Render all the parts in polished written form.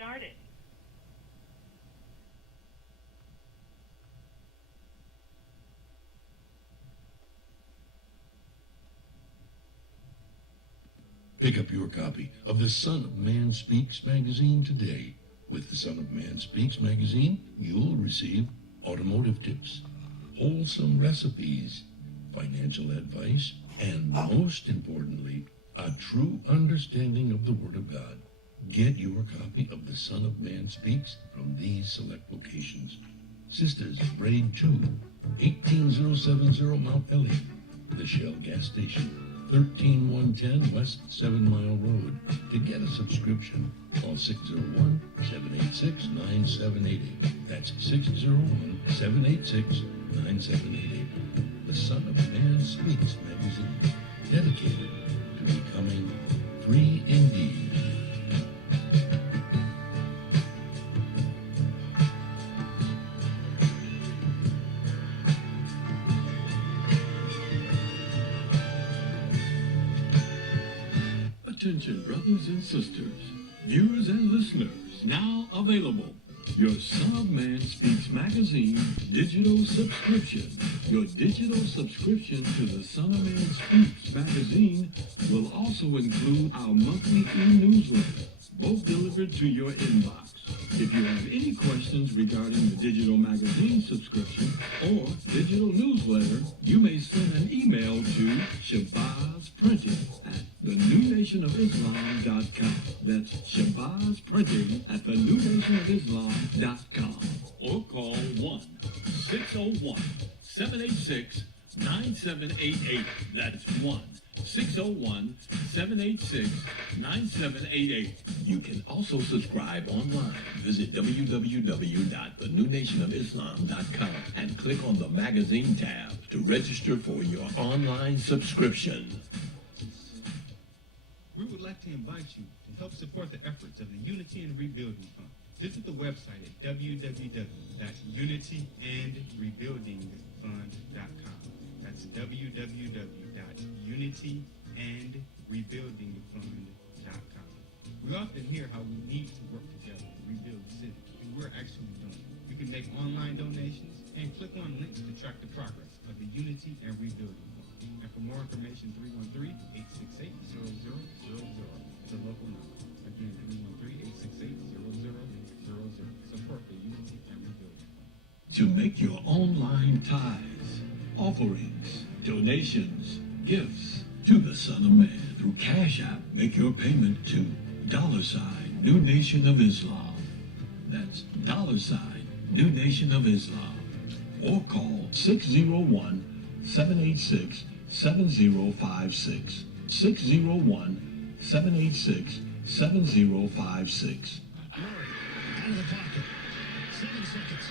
started. Pick up your copy of the Son of Man Speaks magazine today. With the Son of Man Speaks magazine, you'll receive automotive tips, wholesome recipes, financial advice, and most importantly, a true understanding of the Word of God. Get your copy of the Son of Man Speaks from these select locations. Sisters, Braid 2, 18070 Mount Elliott, the Shell gas station, 13110 West 7 Mile Road. To get a subscription, call 601-786-9788. That's 601-786-9788. The Son of Man Speaks magazine, dedicated to becoming free indeed. Attention, brothers and sisters, viewers and listeners, now available. Your Son of Man Speaks magazine digital subscription. Your digital subscription to the Son of Man Speaks magazine will also include our monthly e-newsletter, both delivered to your inbox. If you have any questions regarding the digital magazine subscription or digital newsletter, you may send an email to shabazprinting@thenewnationofislam.com. That's shabazprinting@thenewnationofislam.com. Or call 1-601-786-9788. That's 1-601-786-9788. You can also subscribe online. Visit www.thenewnationofislam.com and click on the magazine tab to register for your online subscription. We would like to invite you to help support the efforts of the Unity and Rebuilding Fund. Visit the website at www.unityandrebuildingfund.com. That's www.unityandrebuildingfund.com. We often hear how we need to work together to rebuild the city, and we're actually doing it. You can make online donations and click on links to track the progress of the Unity and Rebuilding Fund. And for more information, 313-868-0000. It's a local number. Again, 313-868-0000. Support the Unity and Rebuilding Fund. To make your online tithes, offerings, donations, gifts to the Son of Man through Cash App, make your payment to $New Nation of Islam. That's $New Nation of Islam. Or call 601-786-7056. 601-786-7056. Murray, out of the pocket. 7 seconds.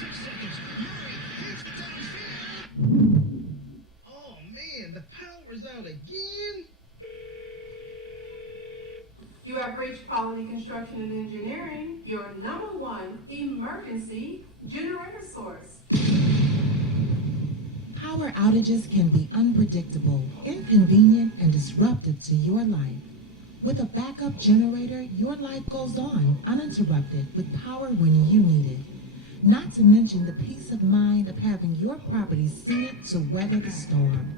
6 seconds. Murray, here's the downfield. Oh, man, the power's out again. You have reached Quality Construction and Engineering, your #1 emergency generator source. Power outages can be unpredictable, inconvenient, and disruptive to your life. With a backup generator, your life goes on uninterrupted with power when you need it. Not to mention the peace of mind of having your property suited to weather the storm.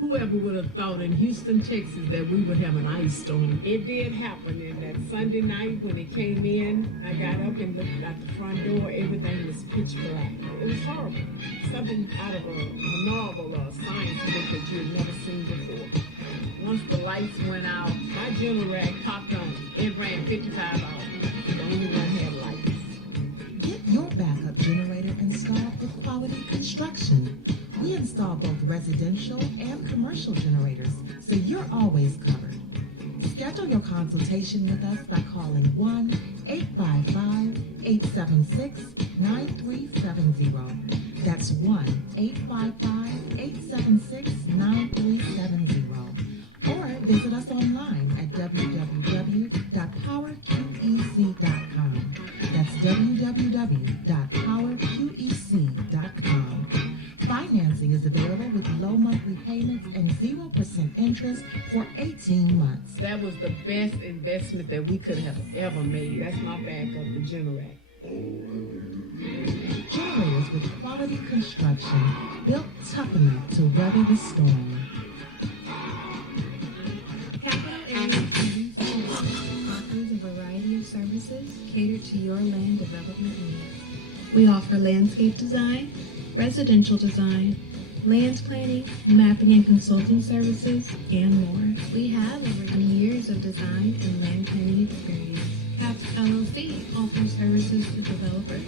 Whoever would have thought in Houston, Texas, that we would have an ice storm? It did happen, and that Sunday night when it came in, I got up and looked out the front door. Everything was pitch black. It was horrible. Something out of a novel or a science book that you had never seen before. Once the lights went out, my generator popped on. It ran 55 hours. The only one had lights. Get your backup generator installed with Quality Construction. We install both residential and commercial generators, so you're always covered. Schedule your consultation with us by calling 1-855-876-9370. That's 1-855-876-9370. Or visit us online at www.powerqec.com. That's www.powerqec.com. Financing is available with low monthly payments and 0% interest interest for 18 months. That was the best investment that we could have ever made. That's my backup, the generator. Generators with quality construction, built tough enough to weather the storm. Capital Area Homes offers a variety of services catered to your land development needs. We offer landscape design, residential design, land planning, mapping and consulting services, and more. We have over 20 years of design and land planning experience. CAPS LLC offers services to developers,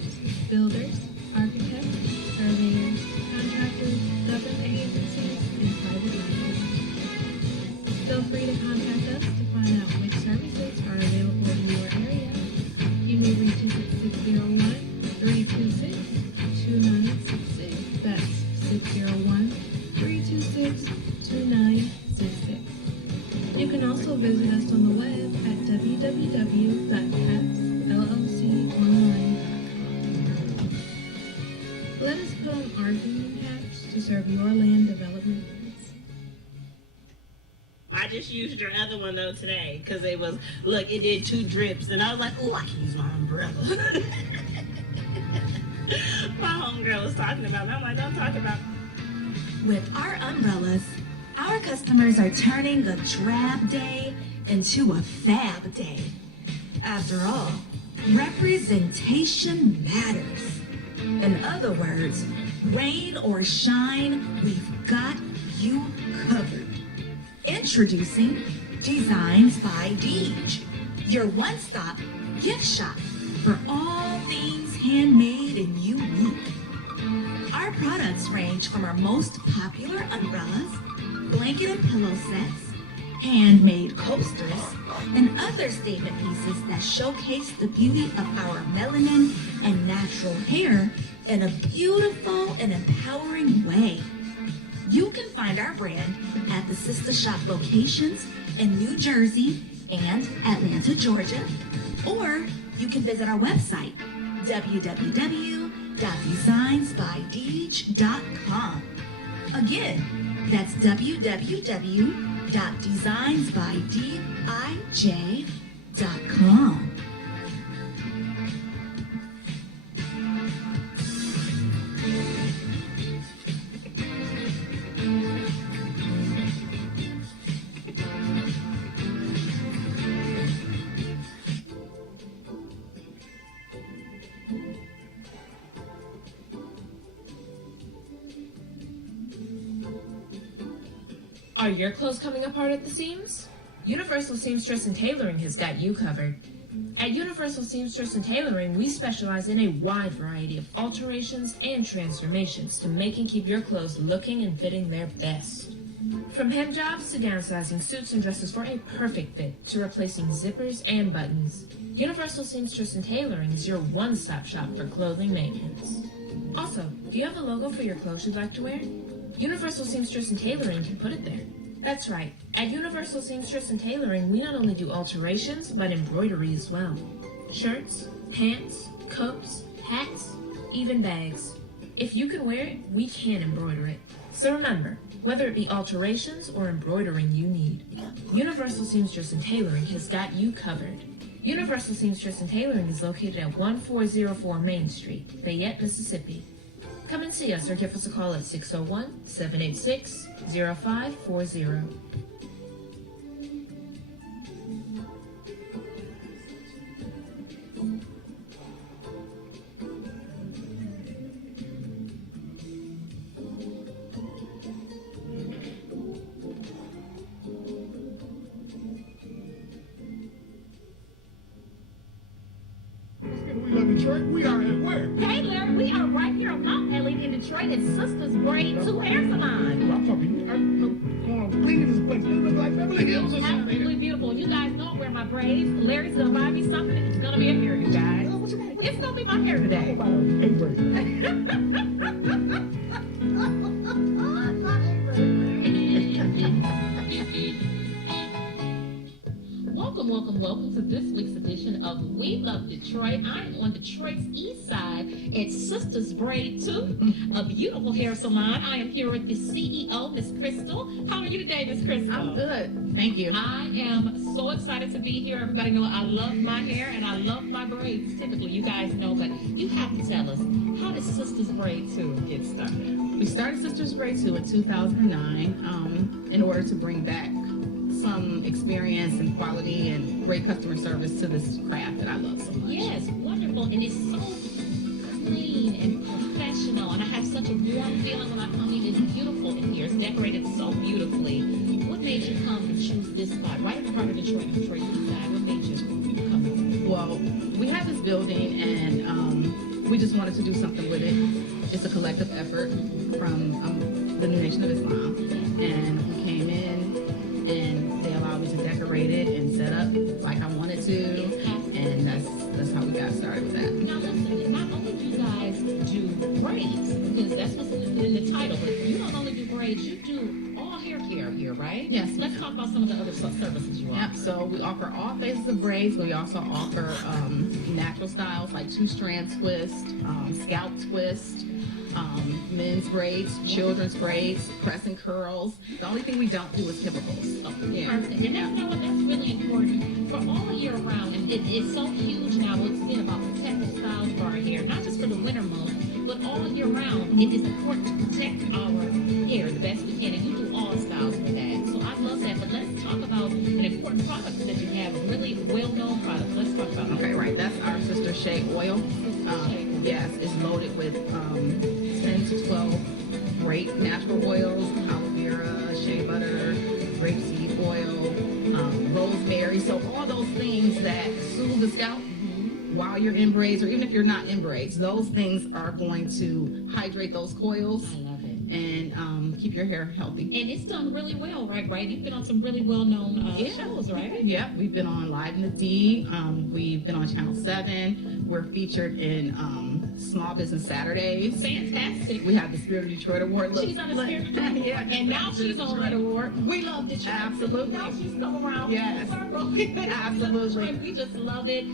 builders, architects, surveyors, contractors, government agencies, and private landowners. Feel free to contact us to find out which services are available in your area. You may reach us at 601-326-2966. That's 601-326-2966. You can also visit us on the web at www.capsllconline.com. Let us put on our green hats to serve your land development needs. I just used your other one though today because it was, look, it did 2 drips and I was like, oh, I can use my umbrella. My homegirl was talking about it. I'm like, don't talk about it. With our umbrellas, our customers are turning a drab day into a fab day. After all, representation matters. In other words, rain or shine, we've got you covered. Introducing Designs by Deej, your one-stop gift shop for all things handmade and unique. Our products range from our most popular umbrellas, blanket and pillow sets, handmade coasters, and other statement pieces that showcase the beauty of our melanin and natural hair in a beautiful and empowering way. You can find our brand at the sister shop locations in New Jersey and Atlanta, Georgia, or you can visit our website, www.designsbydeej.com. Again, that's www.designsbydeej.com. Are your clothes coming apart at the seams? Universal Seamstress and Tailoring has got you covered. At Universal Seamstress and Tailoring, we specialize in a wide variety of alterations and transformations to make and keep your clothes looking and fitting their best. From hem jobs to downsizing suits and dresses for a perfect fit to replacing zippers and buttons, Universal Seamstress and Tailoring is your one-stop shop for clothing maintenance. Also, do you have a logo for your clothes you'd like to wear? Universal Seamstress and Tailoring can put it there. That's right. At Universal Seamstress and Tailoring, we not only do alterations, but embroidery as well. Shirts, pants, coats, hats, even bags. If you can wear it, we can embroider it. So remember, whether it be alterations or embroidering you need, Universal Seamstress and Tailoring has got you covered. Universal Seamstress and Tailoring is located at 1404 Main Street, Fayette, Mississippi. Come and see us or give us a call at 601-786-0540. We love Detroit. We are at where? Hey, Larry, we are right here on Mount Elliott in Detroit at Sisters Braid 2 Hair Salon. I'm talking. I'm cleaning this place. It looks like Beverly Hills or something. Absolutely beautiful. You guys know I wear my braids. Larry's gonna buy me something. It's gonna be a hair, you guys. It's gonna be my hair today. Welcome to this week's edition of We Love Detroit. I am on Detroit's east side at Sisters Braid 2, a beautiful hair salon. I am here with the CEO, Miss Crystal. How are you today, Miss Crystal? I'm good. Thank you. I am so excited to be here. Everybody know I love my hair and I love my braids. Typically, you guys know, but you have to tell us, how did Sisters Braid 2 get started? We started Sisters Braid 2 in 2009 in order to bring back some experience and quality and great customer service to this craft that I love so much. Yes, wonderful. And it's so clean and professional. And I have such a warm feeling when I come in. It's beautiful in here. It's decorated so beautifully. What made you come and choose this spot? Right at the heart of Detroit, Detroit East Side. What made you come here? Well, we have this building and we just wanted to do something with it. It's a collective effort from the New Nation of Islam. And we came in and they allowed me to decorate it and set up like I wanted to. And that's how we got started with that. Now listen, not only do you guys do braids, because that's what's in the title, but you don't only do braids, you do all hair care here, right? Yes. Let's talk about some of the other services you offer. Yep, so we offer all phases of braids, but we also offer natural styles like two-strand twist, scalp twist, men's braids, children's braids, press and curls. The only thing we don't do is typicals. Oh, yeah. Perfect. And you know what? That's really important for all year round. And it's so huge now. It's been about protective styles for our hair, not just for the winter months, but all year round. It is important to protect our hair the best we can. And you do all styles for that. So I love that. But let's talk about an important product that you have, a really well-known product. Let's talk about Okay, right. That's our Sister Shea oil. Yes, it's loaded with 10 to 12 great natural oils, aloe vera, shea butter, grapeseed oil, rosemary. So all those things that soothe the scalp while you're in braids, or even if you're not in braids, those things are going to hydrate those coils. I love it. And keep your hair healthy. And it's done really well, right? You've been on some really well-known shows, right? Yeah, we've been on Live in the D. We've been on Channel 7. We're featured in Small Business Saturdays. Fantastic. We have the Spirit of Detroit Award. She's on the Spirit of Detroit Award. And now she's on the Award. We love Detroit. Absolutely. Now she's come around. Yes. Absolutely. We just love it.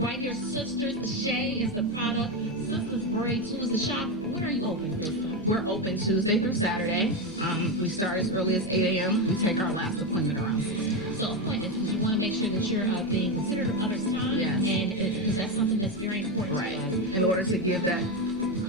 Right here, Sisters Shea is the product. Sisters Braid 2 is the shop. When are you open, Crystal? We're open Tuesday through Saturday. We start as early as 8 a.m. We take our last appointment around 6 p.m. So appointments, because you want to make sure that you're being considerate of others' time. Yes. And because that's something that's very important to us. In order to give that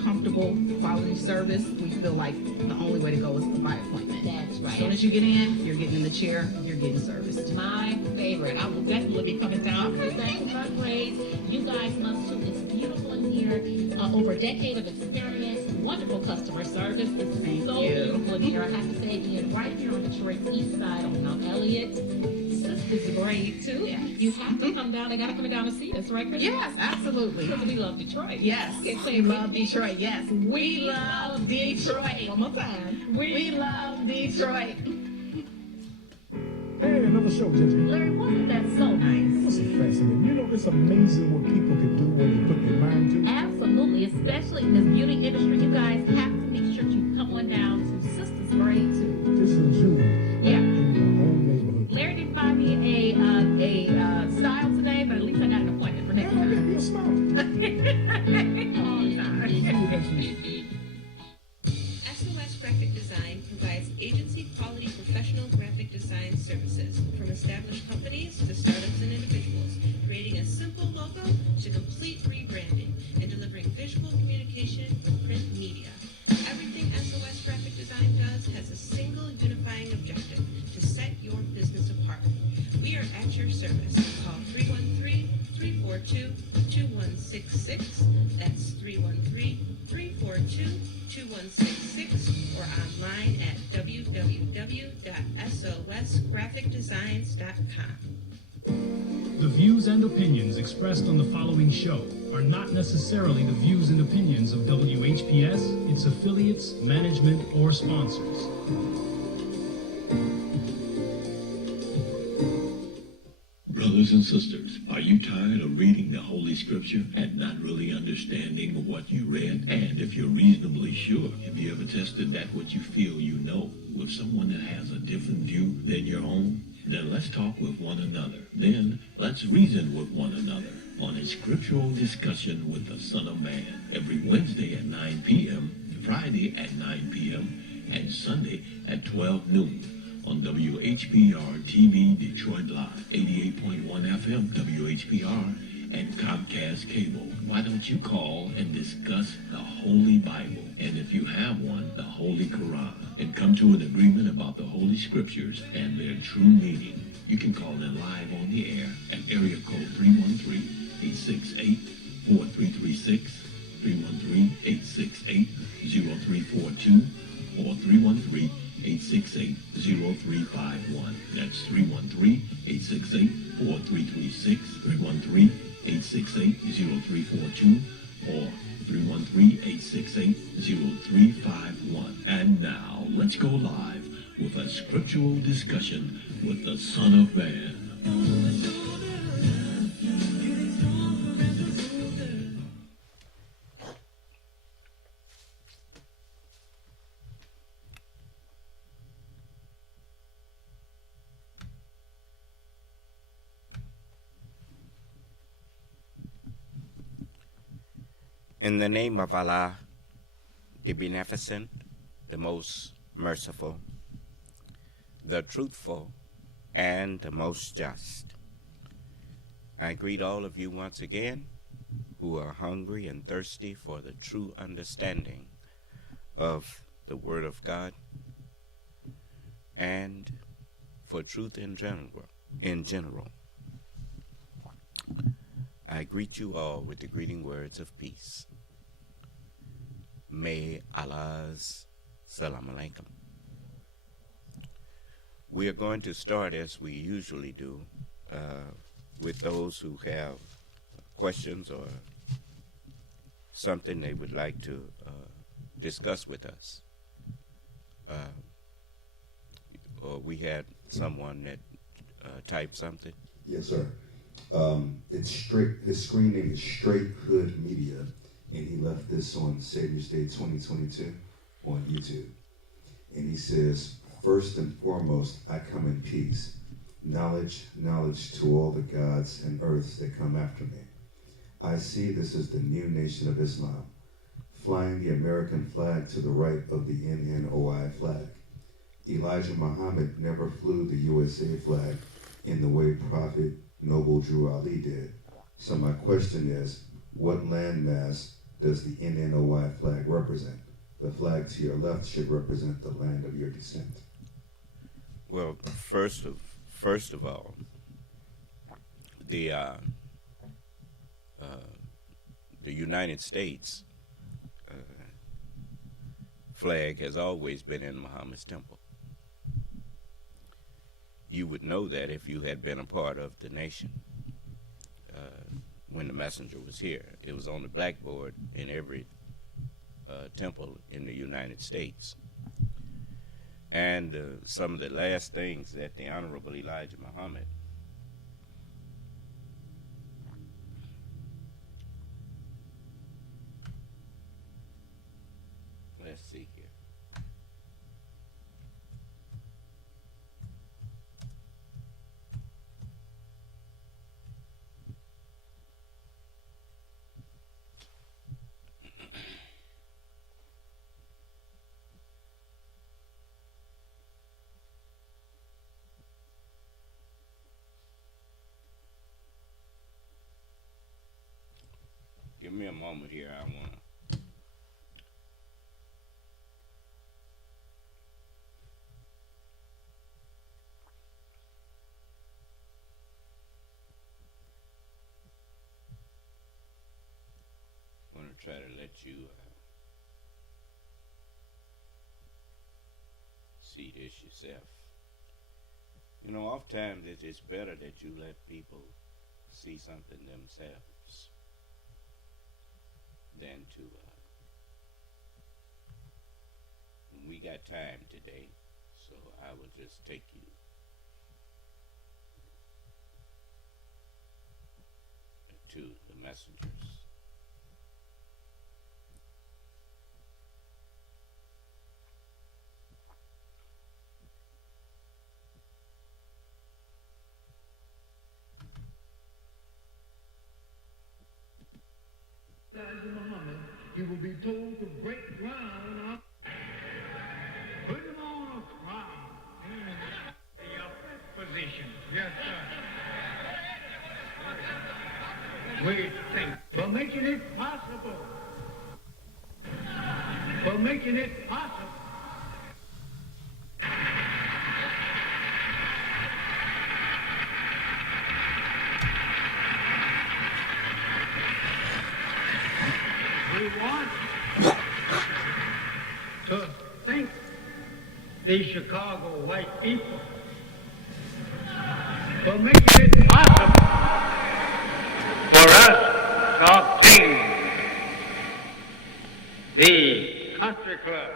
comfortable quality service, we feel like the only way to go is by appointment. That's right. As soon as you get in, you're getting in the chair, you're getting serviced. My favorite. I will definitely be coming down for my braids. You guys must too. It's beautiful in here. Over a decade of experience, wonderful customer service. It's so beautiful in here. I have to say again, right here on Detroit's east side on Mount Elliott. Sisters Braid 2. Yes. You have to come down. They got to come down and see us, right, Chris? Yes, absolutely. Because we love Detroit. Yes. We love Detroit. Yes. We love Detroit. One more time. We love Detroit. Hey, another show, Ginger. Larry, wasn't that so nice? It was fascinating. You know, it's amazing what people can do when they put their mind to it. Absolutely, especially in this beauty industry. You guys have to make sure you come on down to Sisters Braid 2. This is you. Yeah. In your own neighborhood. Larry didn't buy me a style today, but at least I got an appointment for next time. Yeah, be a smile. All the time. See you next week. SOS Graphic Design provides agency-quality professional graphic design services from established companies to startups and individuals, creating a simple logo to complete rebranding and delivering visual communication with print media. Everything SOS Graphic Design does has a single unifying objective: to set your business apart. We are at your service. Call 313-342-2166. That's 313-342-2166 or online at www.sosgraphicdesigns.com. The views and opinions expressed on the following show are not necessarily the views and opinions of WHPS, its affiliates, management, or sponsors. Brothers and sisters, are you tired of reading the Holy Scripture and not really understanding what you read? And if you're reasonably sure, have you ever tested that what you feel you know with someone that has a different view than your own? Then let's talk with one another. Then let's reason with one another on a scriptural discussion with the Son of Man every Wednesday at 9 p.m., Friday at 9 p.m., and Sunday at 12 noon on WHPR TV Detroit Live, 88.1 FM WHPR, and Comcast Cable. Why don't you call and discuss the Holy Bible, and if you have one, the Holy Quran, and come to an agreement about the Holy Scriptures and their true meaning? You can call in live on the air at area code 313-868-4336, 313-868-0342, or 313-868-0351. That's 313-868-4336, 313-868-0342, or 313-868-0351. And now, let's go live with a scriptural discussion with the Son of Man. In the name of Allah, the Beneficent, the Most Merciful, the Truthful, and the Most Just, I greet all of you once again who are hungry and thirsty for the true understanding of the Word of God and for truth in general. I greet you all with the greeting words of peace. May Allah's salam alaikum. We are going to start as we usually do with those who have questions or something they would like to discuss with us. Or we had someone that typed something. Yes, sir. It's straight. His screen name is Straight Hood Media, and he left this on Savior's Day 2022 on YouTube. And he says, "First and foremost, I come in peace. Knowledge to all the gods and earths that come after me. I see this as the new nation of Islam, flying the American flag to the right of the NNOI flag. Elijah Muhammad never flew the USA flag in the way Prophet Noble Drew Ali did. So my question is, what landmass does the NNOI flag represent? The flag to your left should represent the land of your descent." Well, first of all, the United States flag has always been in Muhammad's temple. You would know that if you had been a part of the nation when the messenger was here. It was on the blackboard in every temple in the United States. And some of the last things that the Honorable Elijah Muhammad let's see here. Give me a moment here. I want to try to let you see this yourself. You know, oftentimes it's better that you let people see something themselves than to we got time today, so I will just take you to the messengers. be told to break ground. Put him on a ground. The position. Yes, sir. We think for making it possible. For making it possible. We want to thank the Chicago white people for making it possible for us to obtain the country club,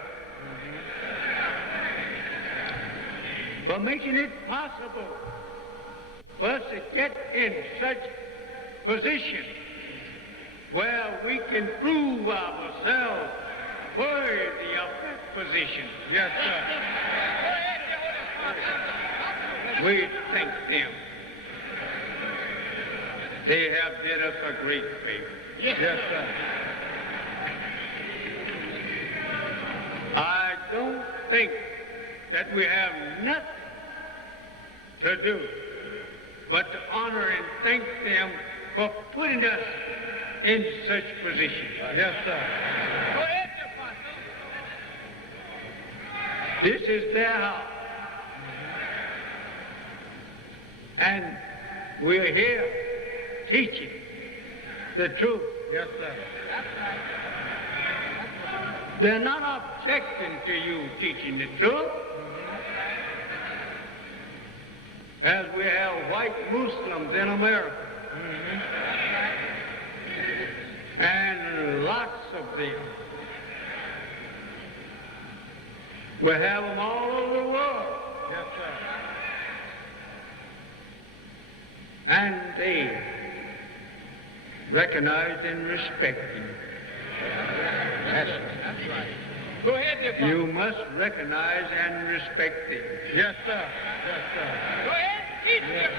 for making it possible for us to get in such position where we can prove ourselves worthy of that position. Yes, sir. We thank them. They have did us a great favor. Yes, sir. I don't think that we have nothing to do but to honor and thank them for putting us in such position. Yes, sir. Go ahead, Pastor. This is their house. And we're here teaching the truth. Yes, sir. That's right. They're not objecting to you teaching the truth. As we have white Muslims in America. And lots of them. We have them all over the world. Yes, sir. And they recognize and respect you. That's right. Go ahead, dear. You must recognize and respect them. Yes, sir. Yes, sir. Go ahead, teach dear.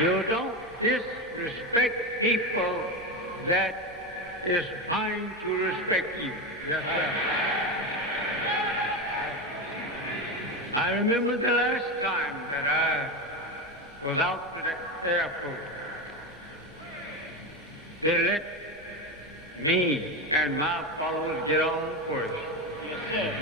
You don't disrespect people that is trying to respect you. Yes, sir. I remember the last time that I was out to the airport. They let me and my followers get on first. Yes, sir.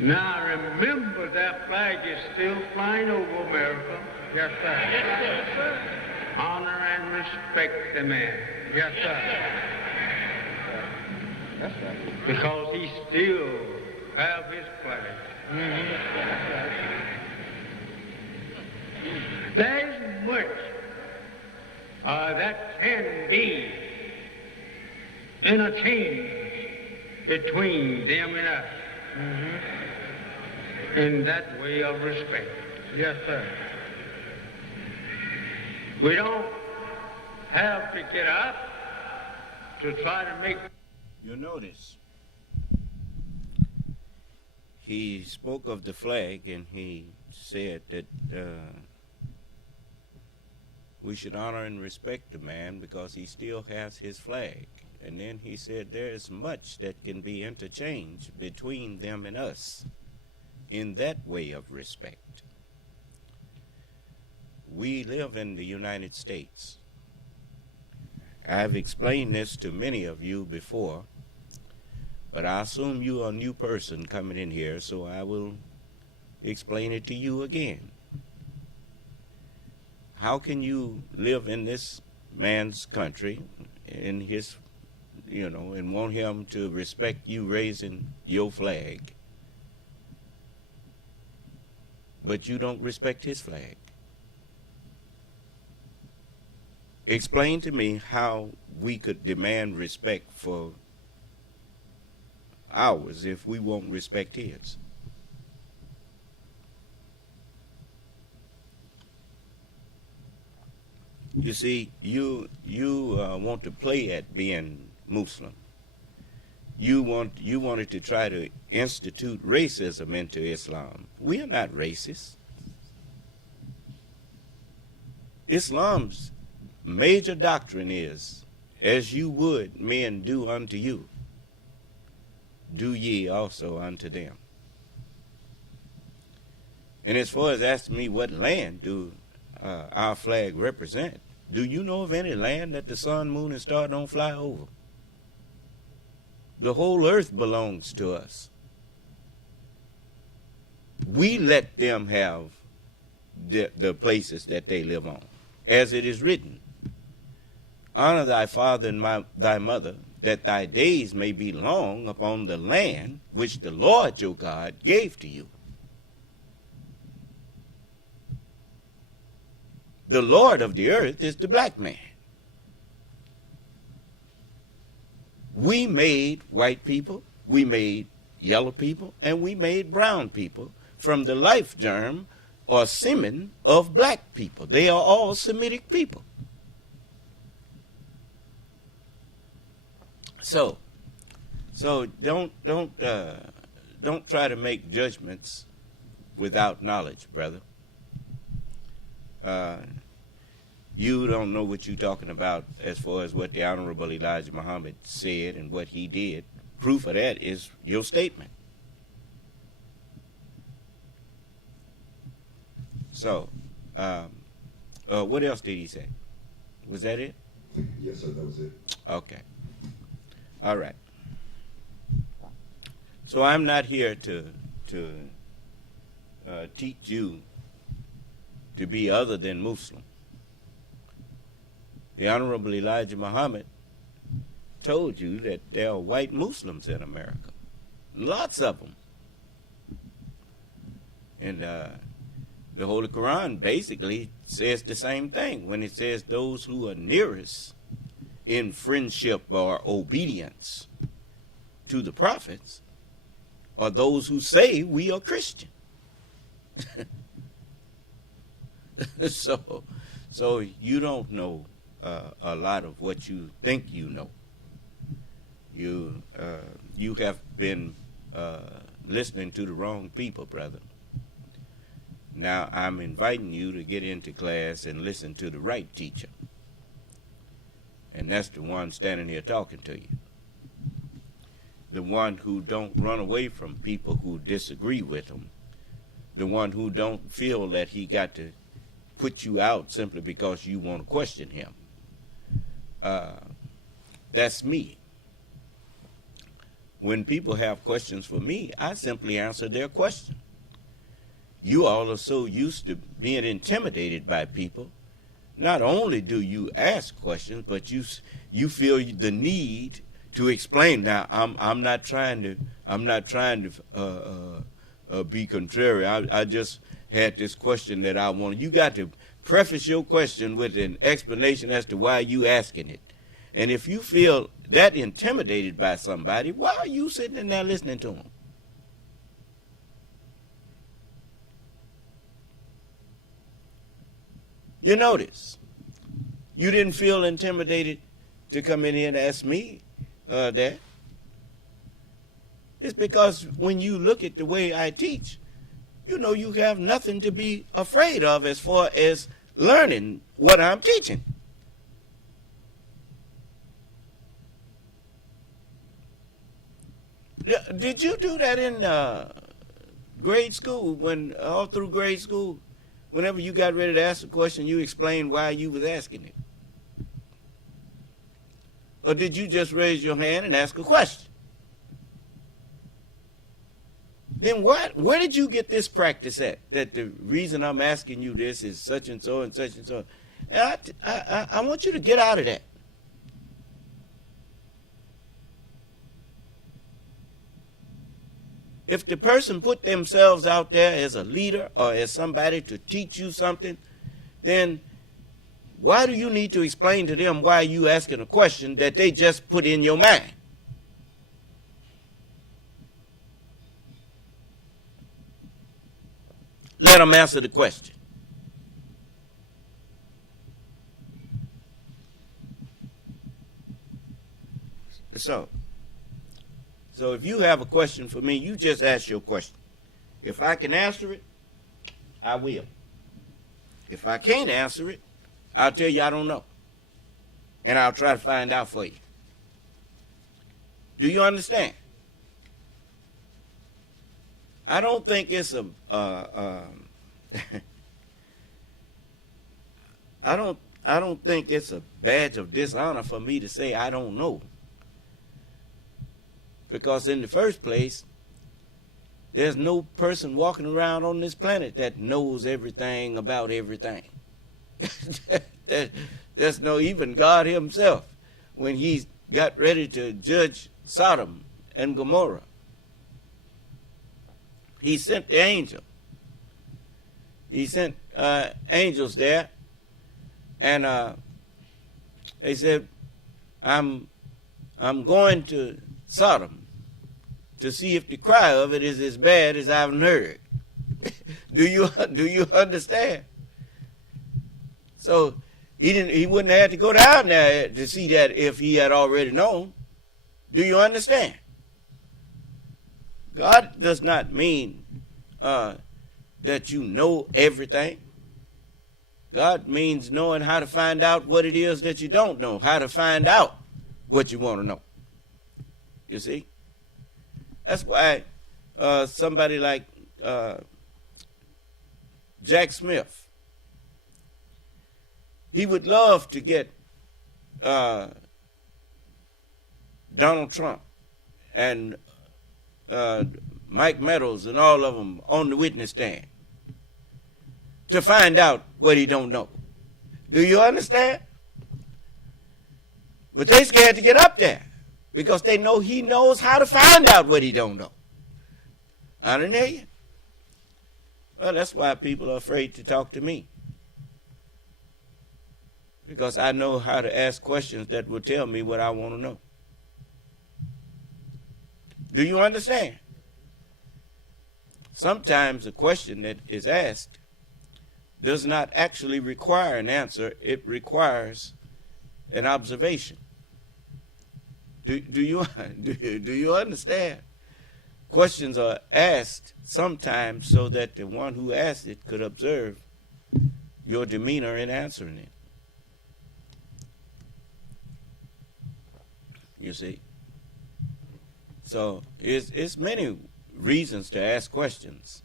Now remember that flag is still flying over America. Yes, sir. Yes, sir. Honor and respect the man. Yes, sir. That's right. Because he still have his flag. There's much that can be interchanged between them and us. In that way of respect. Yes, sir. We don't have to get up to try to make... You notice, he spoke of the flag and he said that we should honor and respect the man because he still has his flag. And then he said there is much that can be interchanged between them and us in that way of respect. We live in the United States. I've explained this to many of you before, but I assume you are a new person coming in here, so I will explain it to you again. How can you live in this man's country, in his, and want him to respect you raising your flag, but you don't respect his flag? Explain to me how we could demand respect for ours if we won't respect his. You see, you want to play at being Muslim, you wanted to try to institute racism into Islam. We are not racist. Islam's major doctrine is, as you would men do unto you, do ye also unto them. And as far as asking me what land do our flag represent, do you know of any land that the sun, moon, and star don't fly over? The whole earth belongs to us. We let them have the places that they live on. As it is written, honor thy father and thy mother, that thy days may be long upon the land which the Lord your God gave to you. The Lord of the earth is the black man. We made white people, we made yellow people, and we made brown people from the life germ or semen of black people. They are all Semitic people. So don't try to make judgments without knowledge, brother. You don't know what you're talking about as far as what the Honorable Elijah Muhammad said and what he did. Proof of that is your statement. So, what else did he say? Was that it? Yes, sir, that was it. Okay. All right. So I'm not here to teach you to be other than Muslim. The Honorable Elijah Muhammad told you that there are white Muslims in America. Lots of them. And the Holy Quran basically says the same thing when it says those who are nearest in friendship or obedience to the prophets are those who say we are Christian. So you don't know a lot of what you think you know. You have been listening to the wrong people, brother. Now I'm inviting you to get into class and listen to the right teacher. And that's the one standing here talking to you. The one who don't run away from people who disagree with him. The one who don't feel that he got to put you out simply because you want to question him. That's me. When people have questions for me, I simply answer their question. You all are so used to being intimidated by people. Not only do you ask questions, but you feel the need to explain. Now, I'm not trying to be contrary. I just had this question that I wanted. You got to preface your question with an explanation as to why you asking it. And if you feel that intimidated by somebody, why are you sitting in there listening to them? You notice, you didn't feel intimidated to come in here and ask me that. It's because when you look at the way I teach, you know you have nothing to be afraid of as far as learning what I'm teaching. Did you do that in grade school, all through grade school? Whenever you got ready to ask a question, you explained why you was asking it? Or did you just raise your hand and ask a question? Then where did you get this practice at? That the reason I'm asking you this is such and so and such and so. And I want you to get out of that. If the person put themselves out there as a leader or as somebody to teach you something, then why do you need to explain to them why you asking a question that they just put in your mind? Let them answer the question. So, So if you have a question for me, you just ask your question. If I can answer it, I will. If I can't answer it, I'll tell you I don't know. And I'll try to find out for you. Do you understand? I don't think it's a I don't think it's a badge of dishonor for me to say I don't know. Because in the first place, there's no person walking around on this planet that knows everything about everything. There's no, even God himself, when he got ready to judge Sodom and Gomorrah, he sent the angel. He sent angels there, and they said, I'm going to Sodom to see if the cry of it is as bad as I've heard. Do you understand? So he wouldn't have had to go down there to see that if he had already known. Do you understand? God does not mean that you know everything. God means knowing how to find out what it is that you don't know, how to find out what you want to know. You see? That's why somebody like Jack Smith, he would love to get Donald Trump and Mike Meadows and all of them on the witness stand to find out what he don't know. Do you understand? But they scared to get up there because they know he knows how to find out what he don't know. I didn't hear you. Well, that's why people are afraid to talk to me. Because I know how to ask questions that will tell me what I want to know. Do you understand? Sometimes a question that is asked does not actually require an answer. It requires an observation. Do you understand? Questions are asked sometimes so that the one who asked it could observe your demeanor in answering it. You see? So it's many reasons to ask questions.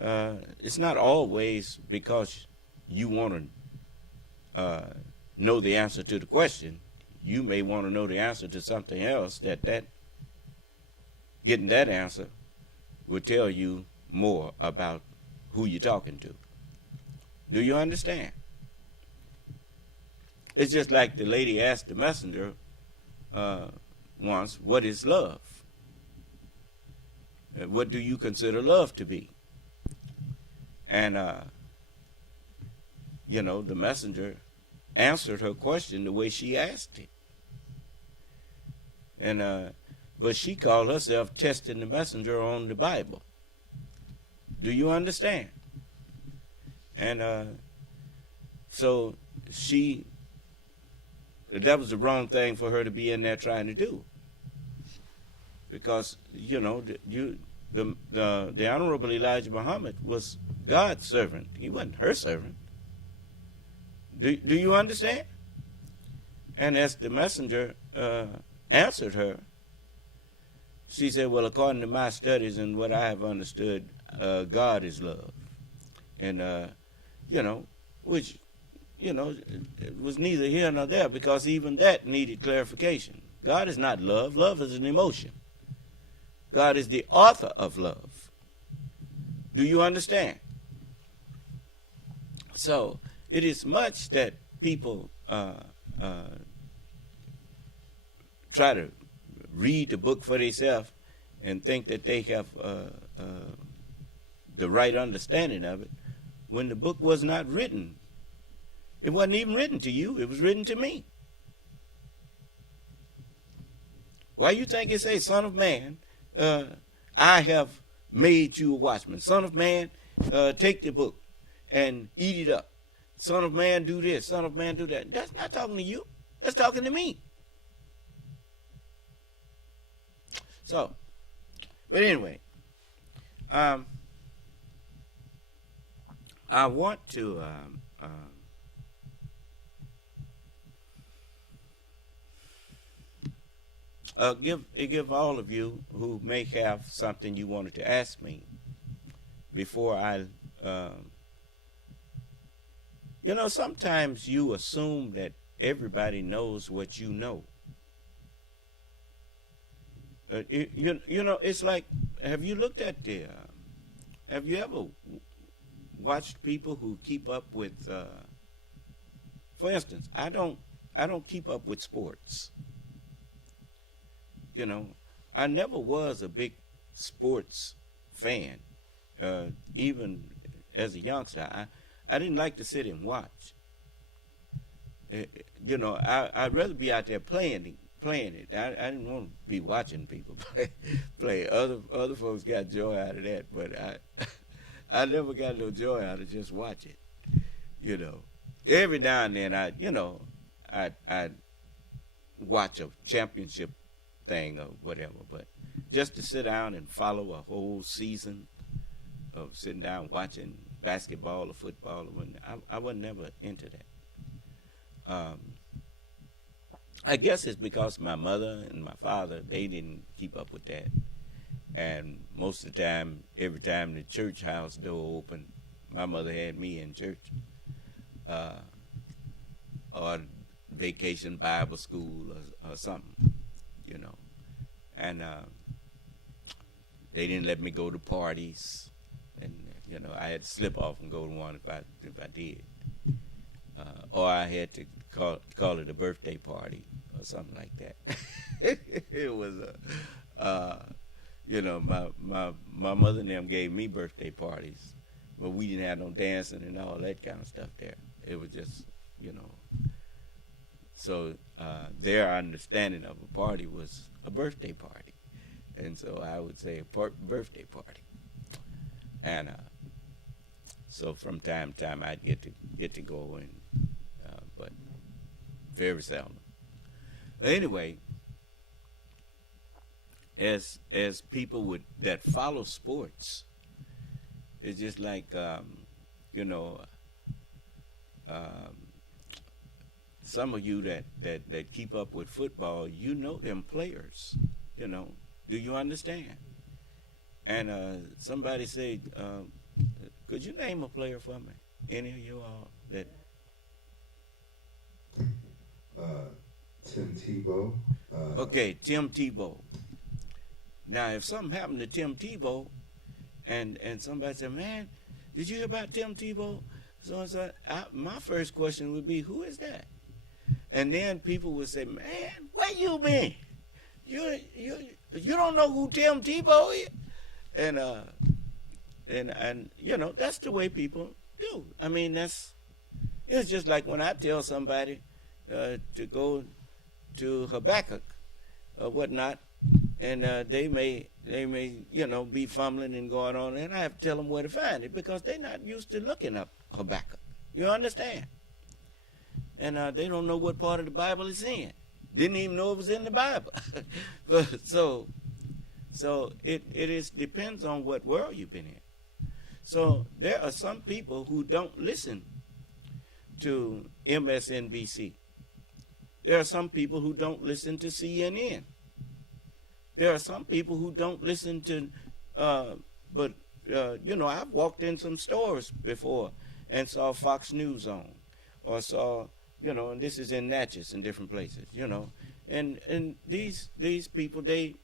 It's not always because you want to know the answer to the question. You may want to know the answer to something else that getting that answer will tell you more about who you're talking to. Do you understand? It's just like the lady asked the messenger once, what is love? What do you consider love to be? And, the messenger answered her question the way she asked it. And, but she called herself testing the messenger on the Bible. Do you understand? And so that was the wrong thing for her to be in there trying to do. Because, the Honorable Elijah Muhammad was God's servant. He wasn't her servant. Do you understand? And as the messenger answered her, she said, well, according to my studies and what I have understood, God is love. And, which, it was neither here nor there, because even that needed clarification. God is not love. Love is an emotion. God is the author of love. Do you understand? So it is much that people try to read the book for themselves and think that they have the right understanding of it, when the book was not written. It wasn't even written to you. It was written to me. Why you think it says, Son of Man, I have made you a watchman. Son of man, take the book and eat it up. Son of man, do this. Son of man, do that. That's not talking to you. That's talking to me. So, but anyway, I want to give all of you who may have something you wanted to ask me before I, sometimes you assume that everybody knows what you know. It's like, have you looked at have you ever watched people who keep up with, for instance, I don't keep up with sports. I never was a big sports fan, even as a youngster. I didn't like to sit and watch. I'd rather be out there playing it. I didn't want to be watching people play. Other folks got joy out of that, but I never got no joy out of just watching. Every now and then I'd watch a championship thing or whatever, but just to sit down and follow a whole season of sitting down watching basketball or football, I was never into that. I guess it's because my mother and my father, they didn't keep up with that. And most of the time, every time the church house door opened, my mother had me in church. Or vacation Bible school or something, And they didn't let me go to parties. And, I had to slip off and go to one if I did. Or I had to call it a birthday party or something like that. It was my mother and them gave me birthday parties, but we didn't have no dancing and all that kind of stuff there. It was just, So their understanding of a party was a birthday party, and so I would say a birthday party. And so from time to time I'd get to go, and but very seldom. Anyway, as people that follow sports, it's just like some of you that keep up with football, them players, do you understand? And somebody said, could you name a player for me? Any of you all that? Tim Tebow. Okay, Tim Tebow. Now, if something happened to Tim Tebow, and somebody said, man, did you hear about Tim Tebow? So my first question would be, who is that? And then people would say, man, where you been? You don't know who Tim Tebow is? And that's the way people do. I mean, it's just like when I tell somebody to go to Habakkuk or whatnot, and they may be fumbling and going on, and I have to tell them where to find it because they're not used to looking up Habakkuk. You understand? And they don't know what part of the Bible it's in. Didn't even know it was in the Bible. So it depends on what world you've been in. So there are some people who don't listen to MSNBC. There are some people who don't listen to CNN. There are some people who don't listen to, I've walked in some stores before and saw Fox News on, or saw, and this is in Natchez and different places, and these people, they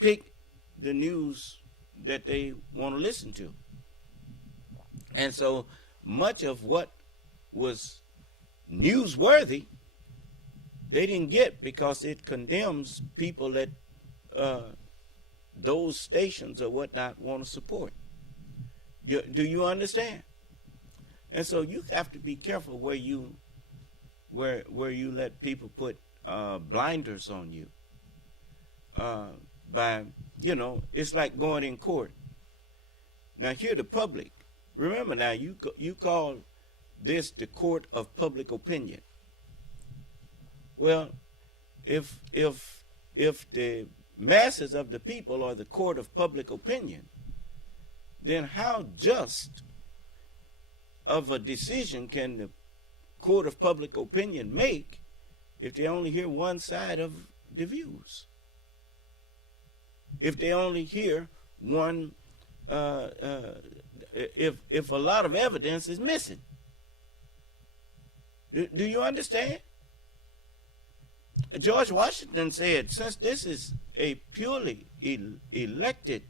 pick the news that they want to listen to. And so much of what was newsworthy, they didn't get because it condemns people that those stations or whatnot want to support. Do you understand? And so you have to be careful where you let people put blinders on you. It's like going in court. Now here the public. Remember now, you call this the court of public opinion. Well, if the masses of the people are the court of public opinion, then how just of a decision can the court of public opinion make if they only hear one side of the views? If they only hear one, if a lot of evidence is missing? Do you understand? George Washington said, since this is a purely elected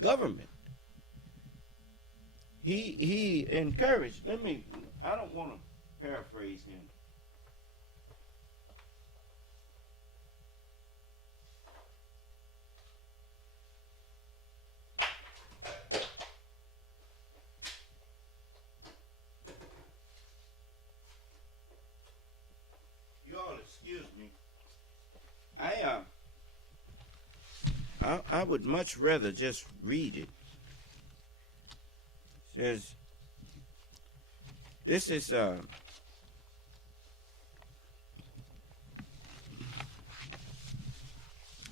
government, he encouraged, I don't want to paraphrase him. You all excuse me. I would much rather just read it. It says, this is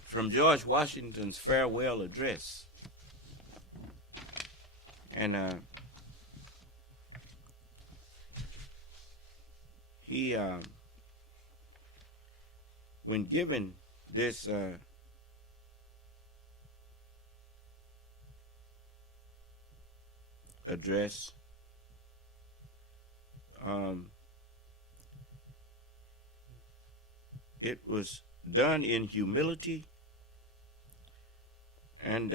from George Washington's farewell address. And he, when given this address, it was done in humility, and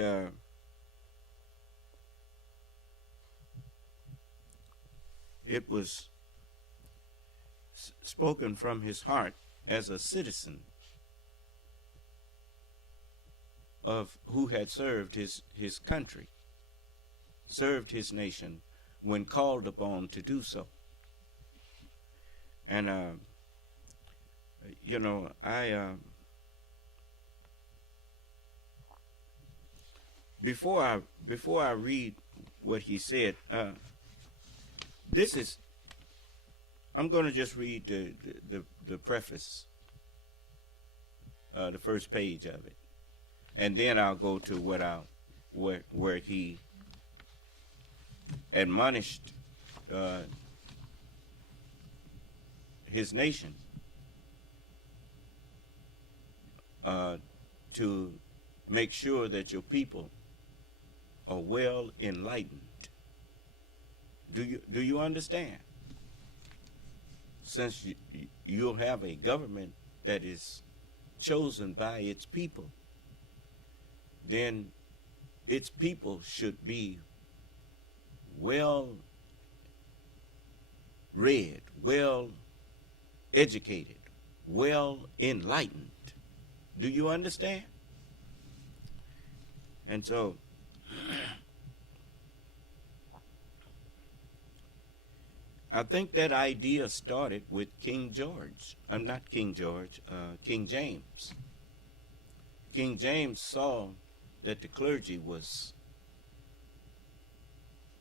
it was spoken from his heart as a citizen of who had served his country, served his nation when called upon to do so. And you know, before I read what he said, I'm going to just read the preface, the first page of it, and then I'll go to where he admonished his nation to make sure that your people are well enlightened. Do you understand? Since you'll have a government that is chosen by its people, then its people should be well read, well educated, well enlightened. Do you understand? And so I think that idea started with King George. Not King George, King James. King James saw that the clergy was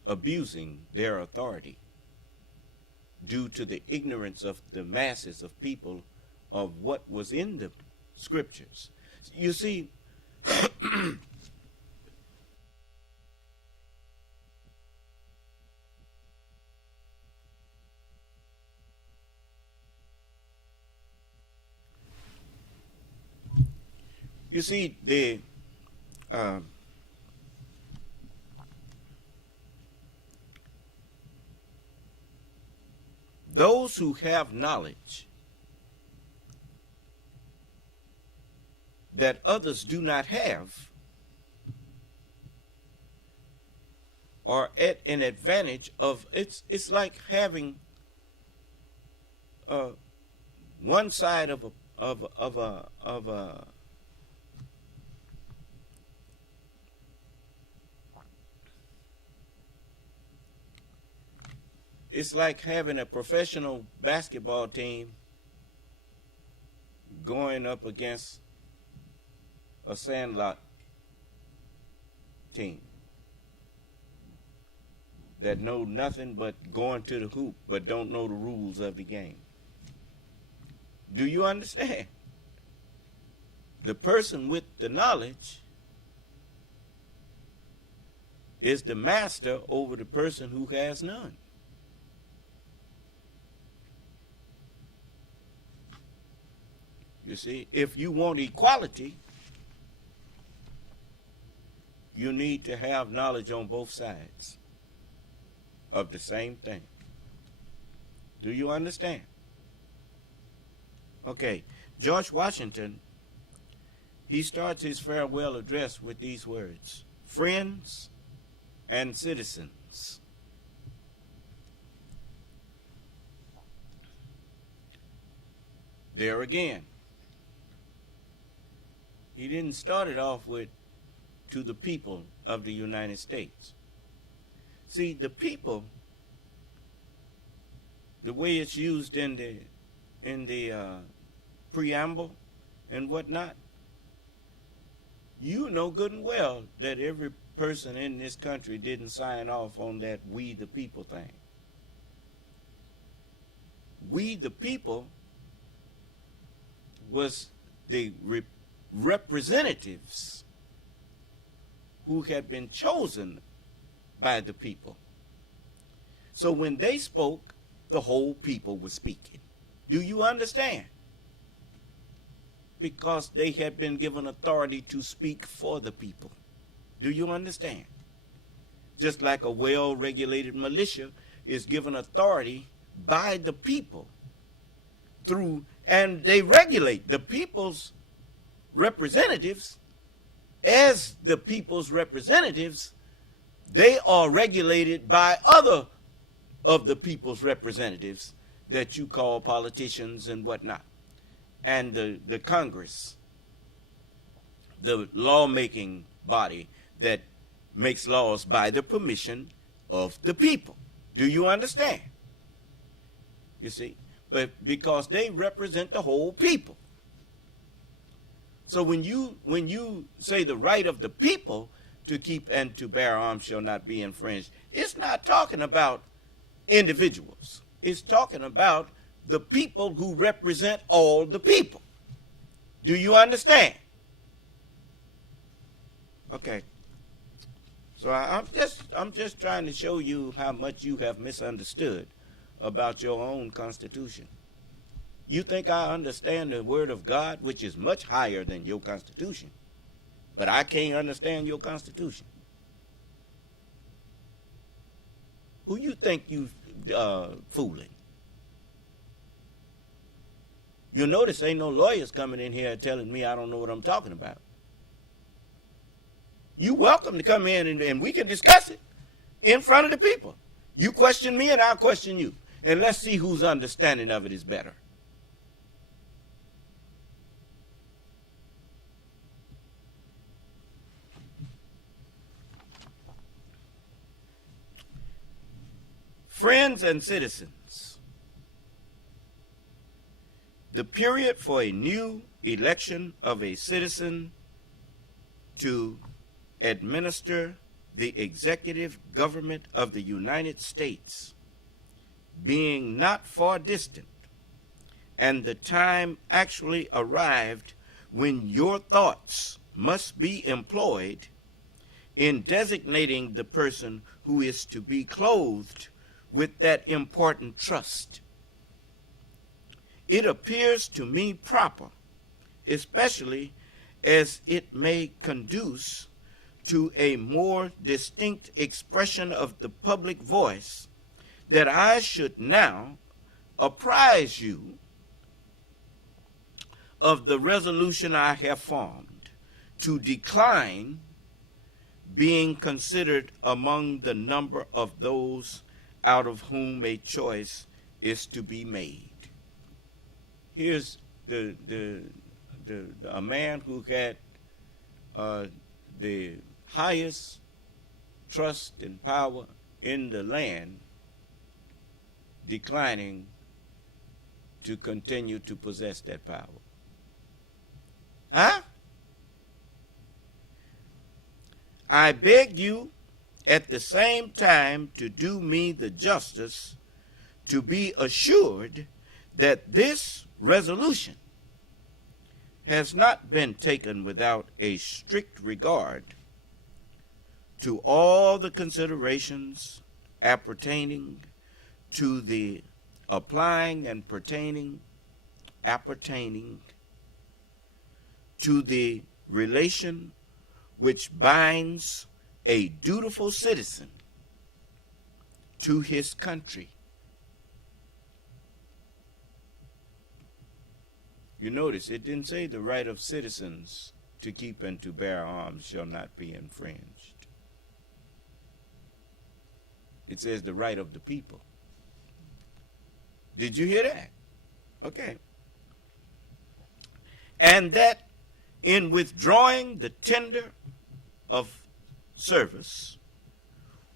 abusing their authority due to the ignorance of the masses of people of what was in the scriptures. You see, those who have knowledge that others do not have are at an advantage of it's like having one side of a it's like having a professional basketball team going up against a sandlot team that know nothing but going to the hoop but don't know the rules of the game. Do you understand? the person with the knowledge is the master over the person who has none. You see, if you want equality, you need to have knowledge on both sides of the same thing. Do you understand? Okay, George Washington, he starts his farewell address with these words: friends and citizens. There again, he didn't start it off with to the people of the United States. See, the people, the way it's used in the preamble and whatnot, you know good and well that every person in this country didn't sign off on that "we the people" thing. We the people was the representatives who had been chosen by the people. So when they spoke, the whole people was speaking. Do you understand? Because they had been given authority to speak for the people. Do you understand? Just like a well-regulated militia is given authority by the people through, and they regulate the people's representatives. As the people's representatives, they are regulated by other of the people's representatives that you call politicians and whatnot, and the Congress, the lawmaking body that makes laws by the permission of the people. Do you understand? You see, but because they represent the whole people. So when you say the right of the people to keep and to bear arms shall not be infringed, it's not talking about individuals. It's talking about the people who represent all the people. Do you understand? Okay. So I'm just trying to show you how much you have misunderstood about your own Constitution. You think I understand the Word of God, which is much higher than your Constitution, but I can't understand your Constitution. Who you think you fooling? You'll notice ain't no lawyers coming in here telling me I don't know what I'm talking about. You're welcome to come in and we can discuss it in front of the people. You question me and I'll question you. And let's see whose understanding of it is better. Friends and citizens, the period for a new election of a citizen to administer the executive government of the United States being not far distant, and the time actually arrived when your thoughts must be employed in designating the person who is to be clothed with that important trust. It appears to me proper, especially as it may conduce to a more distinct expression of the public voice, that I should now apprise you of the resolution I have formed to decline being considered among the number of those out of whom a choice is to be made. Here's a man who had the highest trust and power in the land declining to continue to possess that power. Huh? I beg you at the same time to do me the justice to be assured that this resolution has not been taken without a strict regard to all the considerations appertaining to the appertaining to the relation which binds a dutiful citizen to his country. You notice it didn't say the right of citizens to keep and to bear arms shall not be infringed. It says the right of the people. Did you hear that? Okay. And that in withdrawing the tender of service,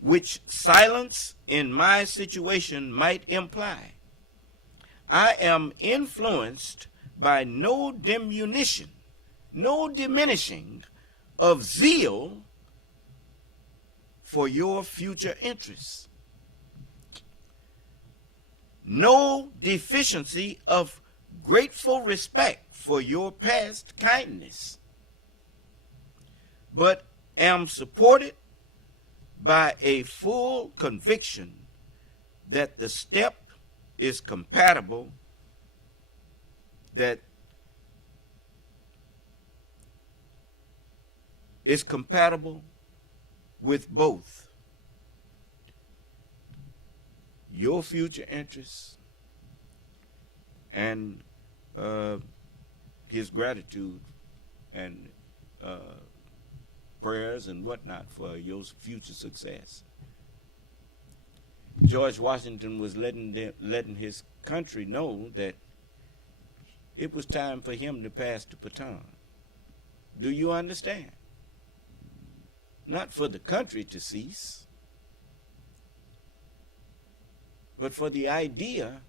which silence in my situation might imply, I am influenced by no diminution, no diminishing of zeal for your future interests, no deficiency of grateful respect for your past kindness, but am supported by a full conviction that the step is compatible, with both your future interests and his gratitude and prayers and whatnot for your future success. George Washington was letting his country know that it was time for him to pass the baton. Do you understand? Not for the country to cease, but for the idea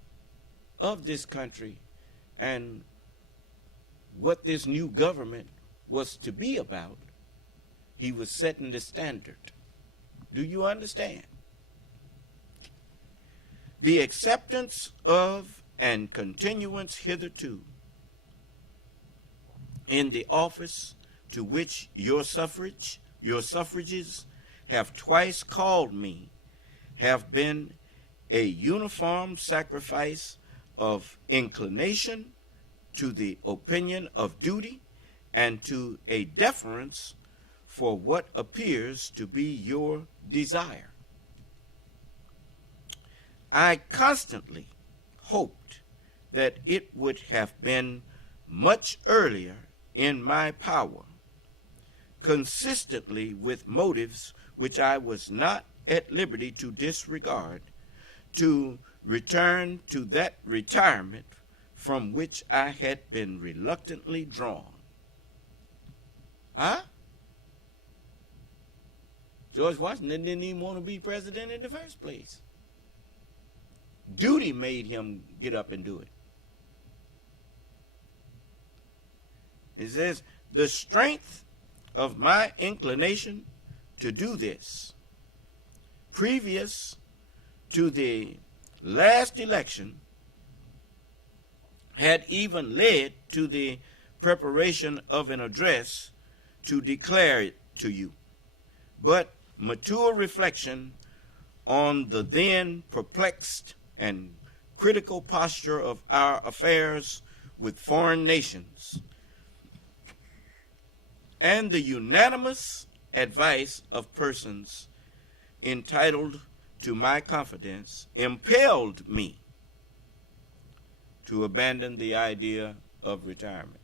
of this country and what this new government was to be about. He was setting the standard. Do you understand? The acceptance of and continuance hitherto in the office to which your suffrages have twice called me have been a uniform sacrifice of inclination to the opinion of duty and to a deference for what appears to be your desire. I constantly hoped that it would have been much earlier in my power, consistently with motives which I was not at liberty to disregard, to return to that retirement from which I had been reluctantly drawn. Huh? George Washington didn't even want to be president in the first place. Duty made him get up and do it. It says, the strength of my inclination to do this, previous to the last election, had even led to the preparation of an address to declare it to you. But mature reflection on the then perplexed and critical posture of our affairs with foreign nations, and the unanimous advice of persons entitled to my confidence, impelled me to abandon the idea of retirement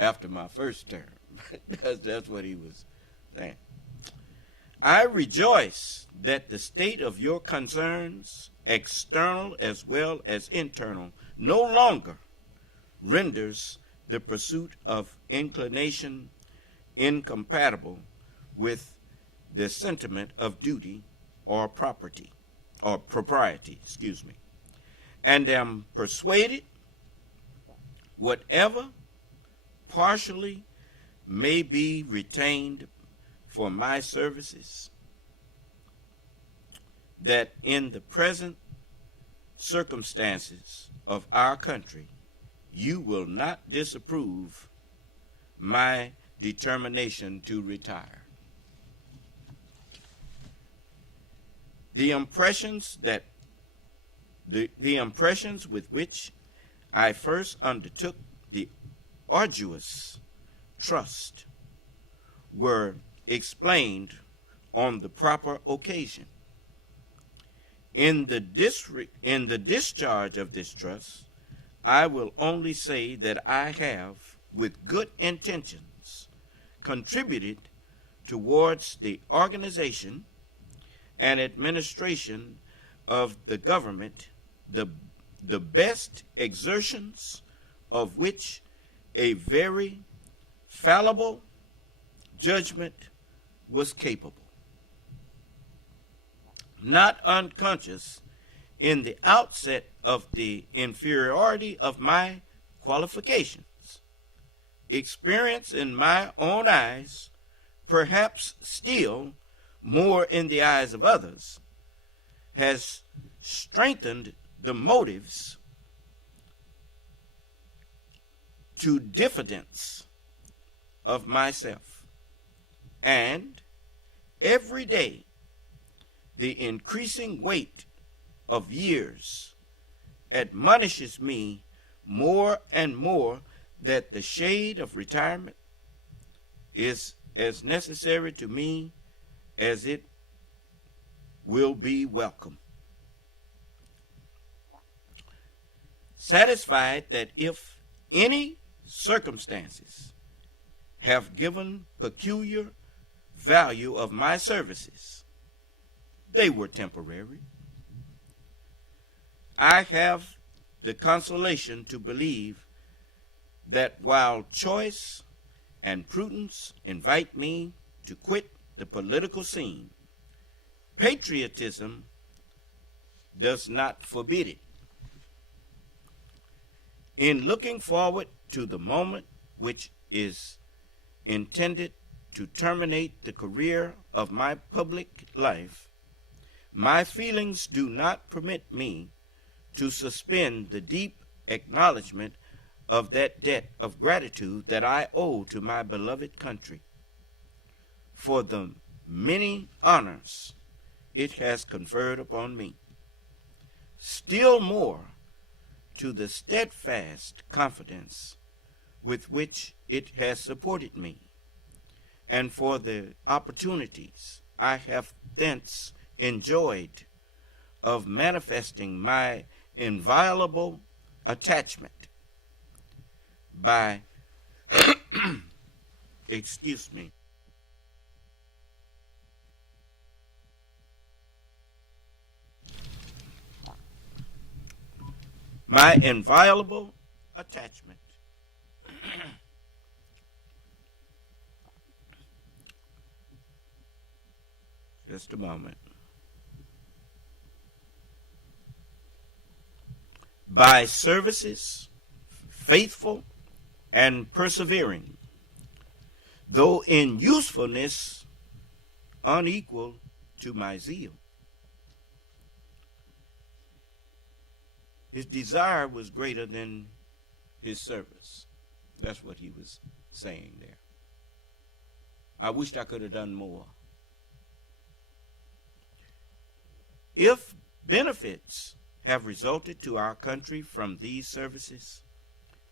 after my first term. That's what he was saying. I rejoice that the state of your concerns, external as well as internal, no longer renders the pursuit of inclination incompatible with the sentiment of duty or propriety, and am persuaded whatever partially may be retained for my services, that in the present circumstances of our country you will not disapprove my determination to retire. The impressions with which I first undertook the arduous trust were explained on the proper occasion. In the discharge of this trust, I will only say that I have, with good intentions, contributed towards the organization and administration of the government, the best exertions of which a very fallible judgment was capable. Not unconscious in the outset of the inferiority of my qualifications, experience in my own eyes, perhaps still more in the eyes of others, has strengthened the motives to diffidence of myself. And every day, the increasing weight of years admonishes me more and more that the shade of retirement is as necessary to me as it will be welcome. Satisfied that if any circumstances have given peculiar value of my services, they were temporary. I have the consolation to believe that while choice and prudence invite me to quit the political scene, patriotism does not forbid it. In looking forward to the moment which is intended to terminate the career of my public life, my feelings do not permit me to suspend the deep acknowledgement of that debt of gratitude that I owe to my beloved country for the many honors it has conferred upon me. Still more to the steadfast confidence with which it has supported me, and for the opportunities I have thence enjoyed of manifesting my inviolable attachment by my inviolable attachment just a moment. By services faithful and persevering, though in usefulness unequal to my zeal. His desire was greater than his service. That's what he was saying there. I wished I could have done more. If benefits have resulted to our country from these services,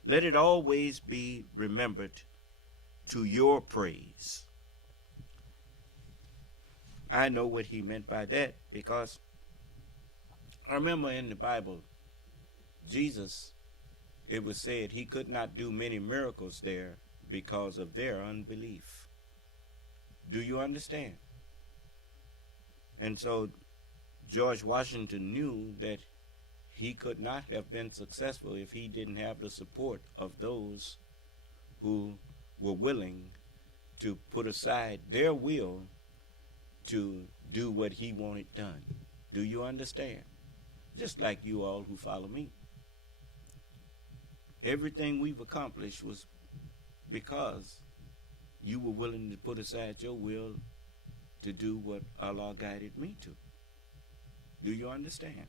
let it always be remembered to your praise. I know what he meant by that, because I remember in the Bible, Jesus, it was said he could not do many miracles there because of their unbelief. Do you understand? And so George Washington knew that he could not have been successful if he didn't have the support of those who were willing to put aside their will to do what he wanted done. Do you understand? Just like you all who follow me. Everything we've accomplished was because you were willing to put aside your will to do what Allah guided me to. Do you understand?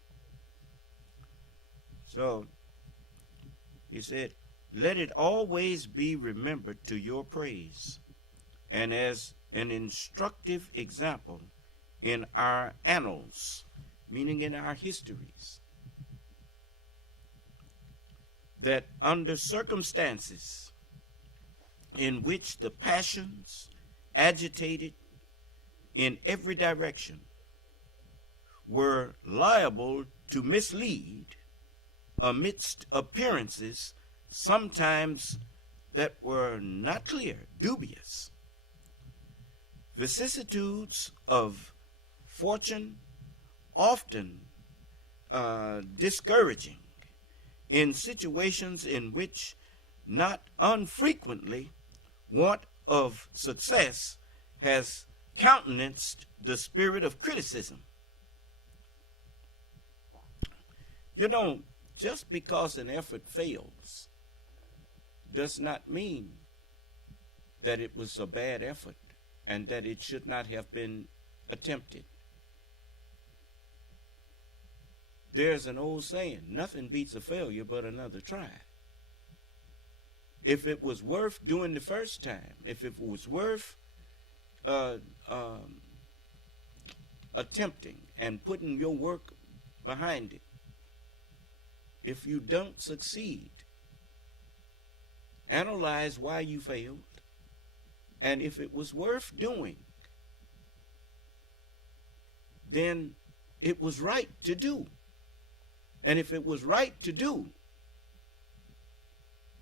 So, he said, let it always be remembered to your praise and as an instructive example in our annals, meaning in our histories, that under circumstances in which the passions agitated in every direction were liable to mislead amidst appearances sometimes that were not clear, dubious, vicissitudes of fortune often discouraging in situations in which not unfrequently want of success has countenanced the spirit of criticism. You know, just because an effort fails does not mean that it was a bad effort and that it should not have been attempted. There's an old saying, nothing beats a failure but another try. If it was worth doing the first time, if it was worth attempting and putting your work behind it, if you don't succeed, analyze why you failed, and if it was worth doing, then it was right to do. And if it was right to do,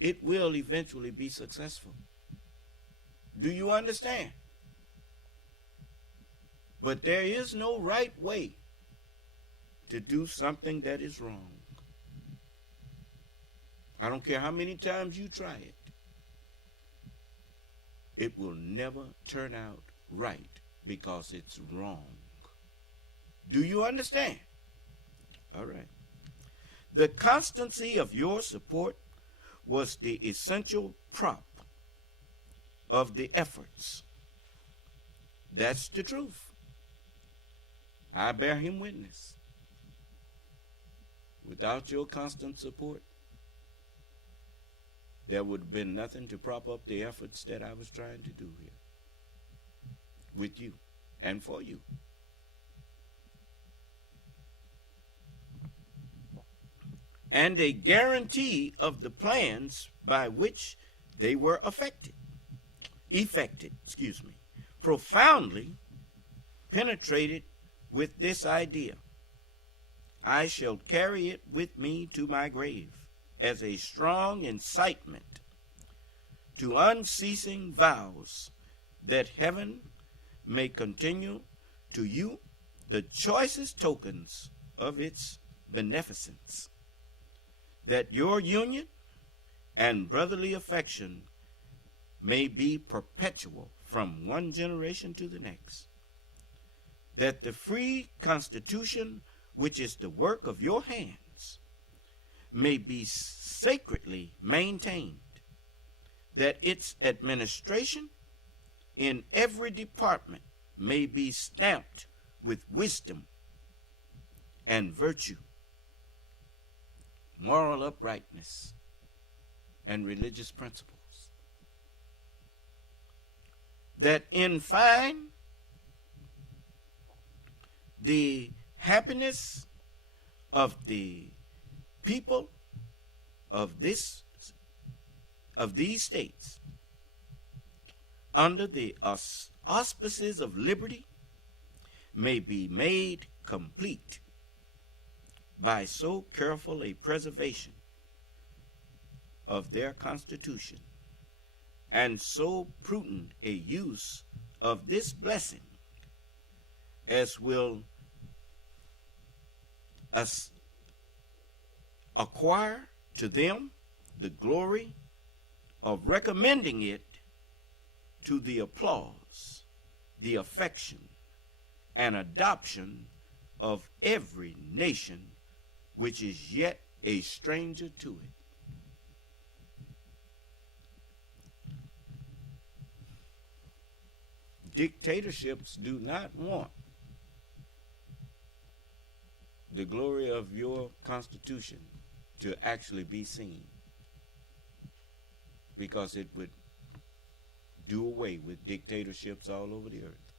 it will eventually be successful. Do you understand? But there is no right way to do something that is wrong. I don't care how many times you try it. It will never turn out right because it's wrong. Do you understand? All right. The constancy of your support was the essential prop of the efforts. That's the truth. I bear him witness. Without your constant support, there would have been nothing to prop up the efforts that I was trying to do here with you and for you. And a guarantee of the plans by which they were effected, profoundly penetrated with this idea. I shall carry it with me to my grave as a strong incitement to unceasing vows that heaven may continue to you the choicest tokens of its beneficence, that your union and brotherly affection may be perpetual from one generation to the next, that the free constitution, which is the work of your hands, may be sacredly maintained, that its administration in every department may be stamped with wisdom and virtue, moral uprightness, and religious principles. That in fine, the happiness of the people of these states under the auspices of liberty may be made complete by so careful a preservation of their constitution and so prudent a use of this blessing as will acquire to them the glory of recommending it to the applause, the affection, and adoption of every nation which is yet a stranger to it. Dictatorships do not want the glory of your constitution to actually be seen. because it would do away with dictatorships all over the earth.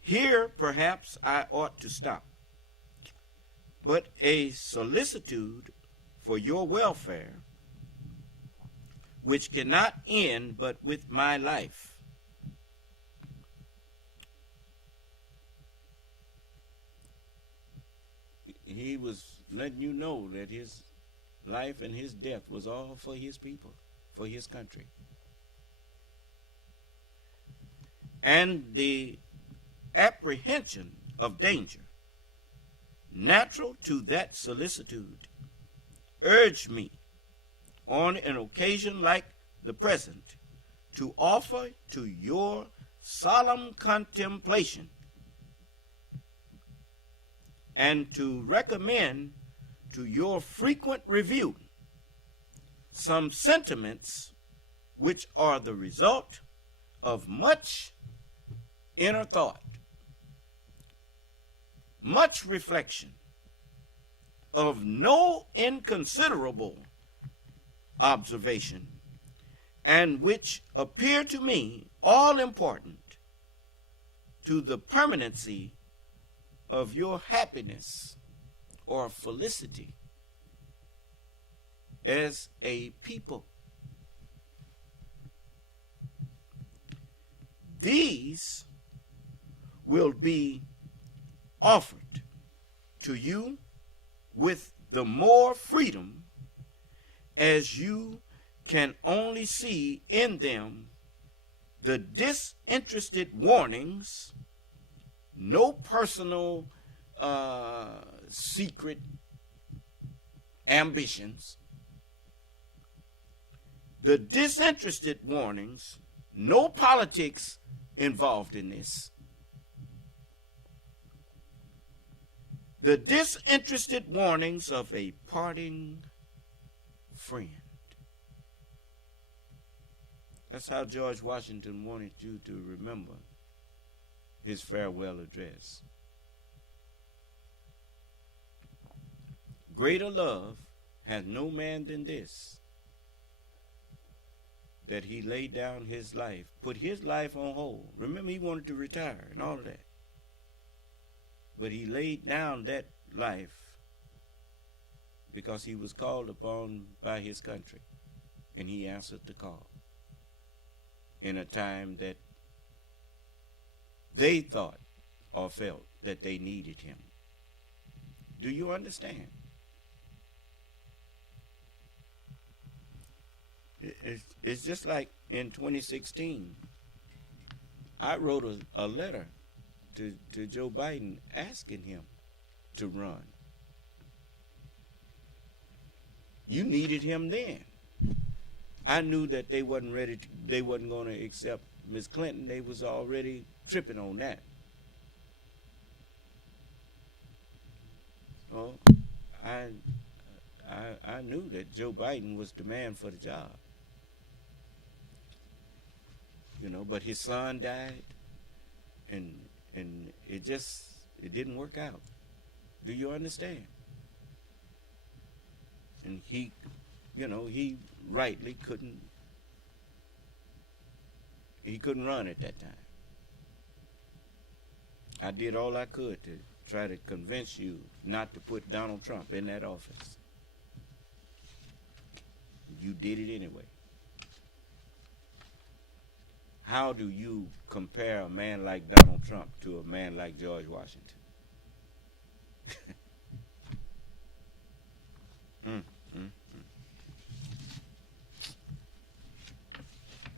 Here, perhaps, I ought to stop. But a solicitude for your welfare, which cannot end but with my life, he was letting you know that his life and his death was all for his people, for his country. And the apprehension of danger, natural to that solicitude, urged me on an occasion like the present to offer to your solemn contemplation and to recommend to your frequent review some sentiments which are the result of much inner thought, much reflection, of no inconsiderable observation, and which appear to me all important to the permanency of your happiness or felicity as a people. These will be offered to you with the more freedom as you can only see in them the disinterested warnings, no personal secret ambitions, the disinterested warnings, no politics involved in this, the disinterested warnings of a parting friend. That's how George Washington wanted you to remember his farewell address. Greater love has no man than this, that he laid down his life, put his life on hold. Remember, he wanted to retire and all of that. But he laid down that life because he was called upon by his country, and he answered the call in a time that they thought or felt that they needed him. Do you understand? It's just like in 2016, I wrote a letter to Joe Biden asking him to run. You needed him then. I knew that they wasn't ready to, they wasn't going to accept Ms. Clinton. They was already tripping on that. So I knew that Joe Biden was the man for the job. You know, but his son died, and it didn't work out. Do you understand? And he, you know, he rightly couldn't run at that time. I did all I could to try to convince you not to put Donald Trump in that office. You did it anyway. How do you compare a man like Donald Trump to a man like George Washington?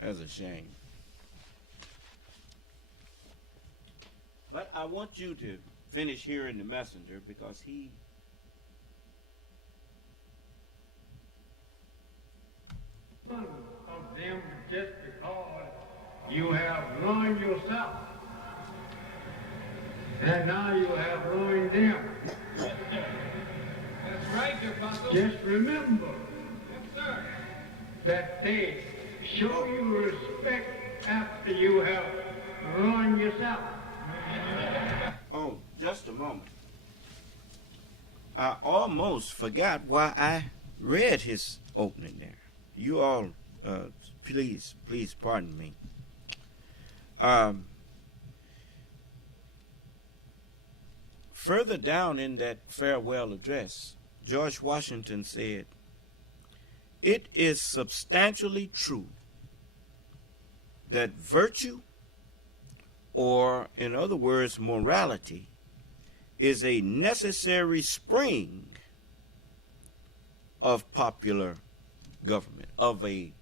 That's a shame. But I want you to finish hearing the messenger, because he of them just because you have ruined yourself, and now you have ruined them. Yes, sir. That's right, dear Apostle. Just remember, yes, sir, that they show you respect after you have ruined yourself. Oh, just a moment. I almost forgot why I read his opening there. You all, please pardon me. Further down in that farewell address, George Washington said, "It is substantially true that virtue, or in other words, morality, is a necessary spring of popular government, of a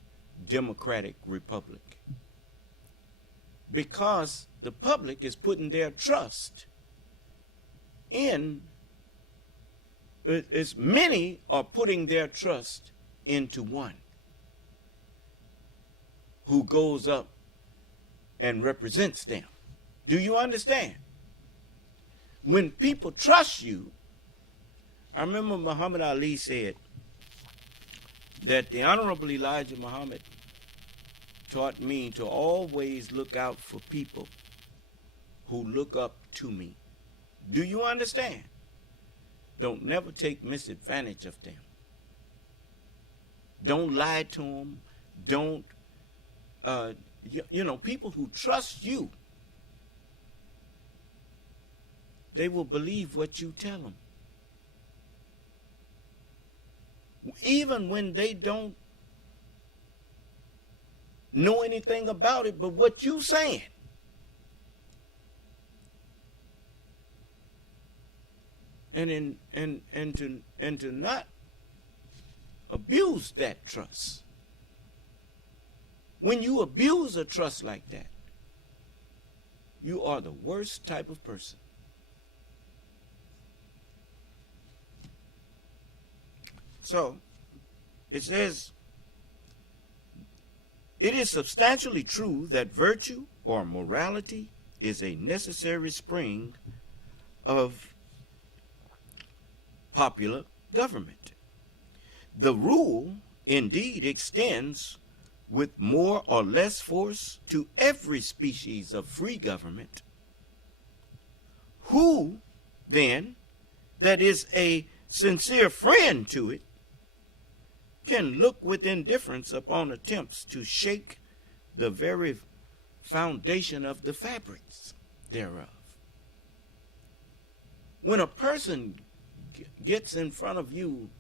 democratic republic, because the public is putting their trust in, as many are putting their trust into one who goes up and represents them." Do you understand? When people trust you, I remember Muhammad Ali said that the Honorable Elijah Muhammad taught me to always look out for people who look up to me. Do you understand? Don't never take misadvantage of them. Don't lie to them. Don't, people who trust you, they will believe what you tell them. Even when they don't know anything about it, but what you saying. And to not abuse that trust. When you abuse a trust like that, you are the worst type of person. So, it says, "It is substantially true that virtue or morality is a necessary spring of popular government. The rule indeed extends with more or less force to every species of free government. Who, then, that is a sincere friend to it, can look with indifference upon attempts to shake the very foundation of the fabrics thereof?" When a person gets in front of you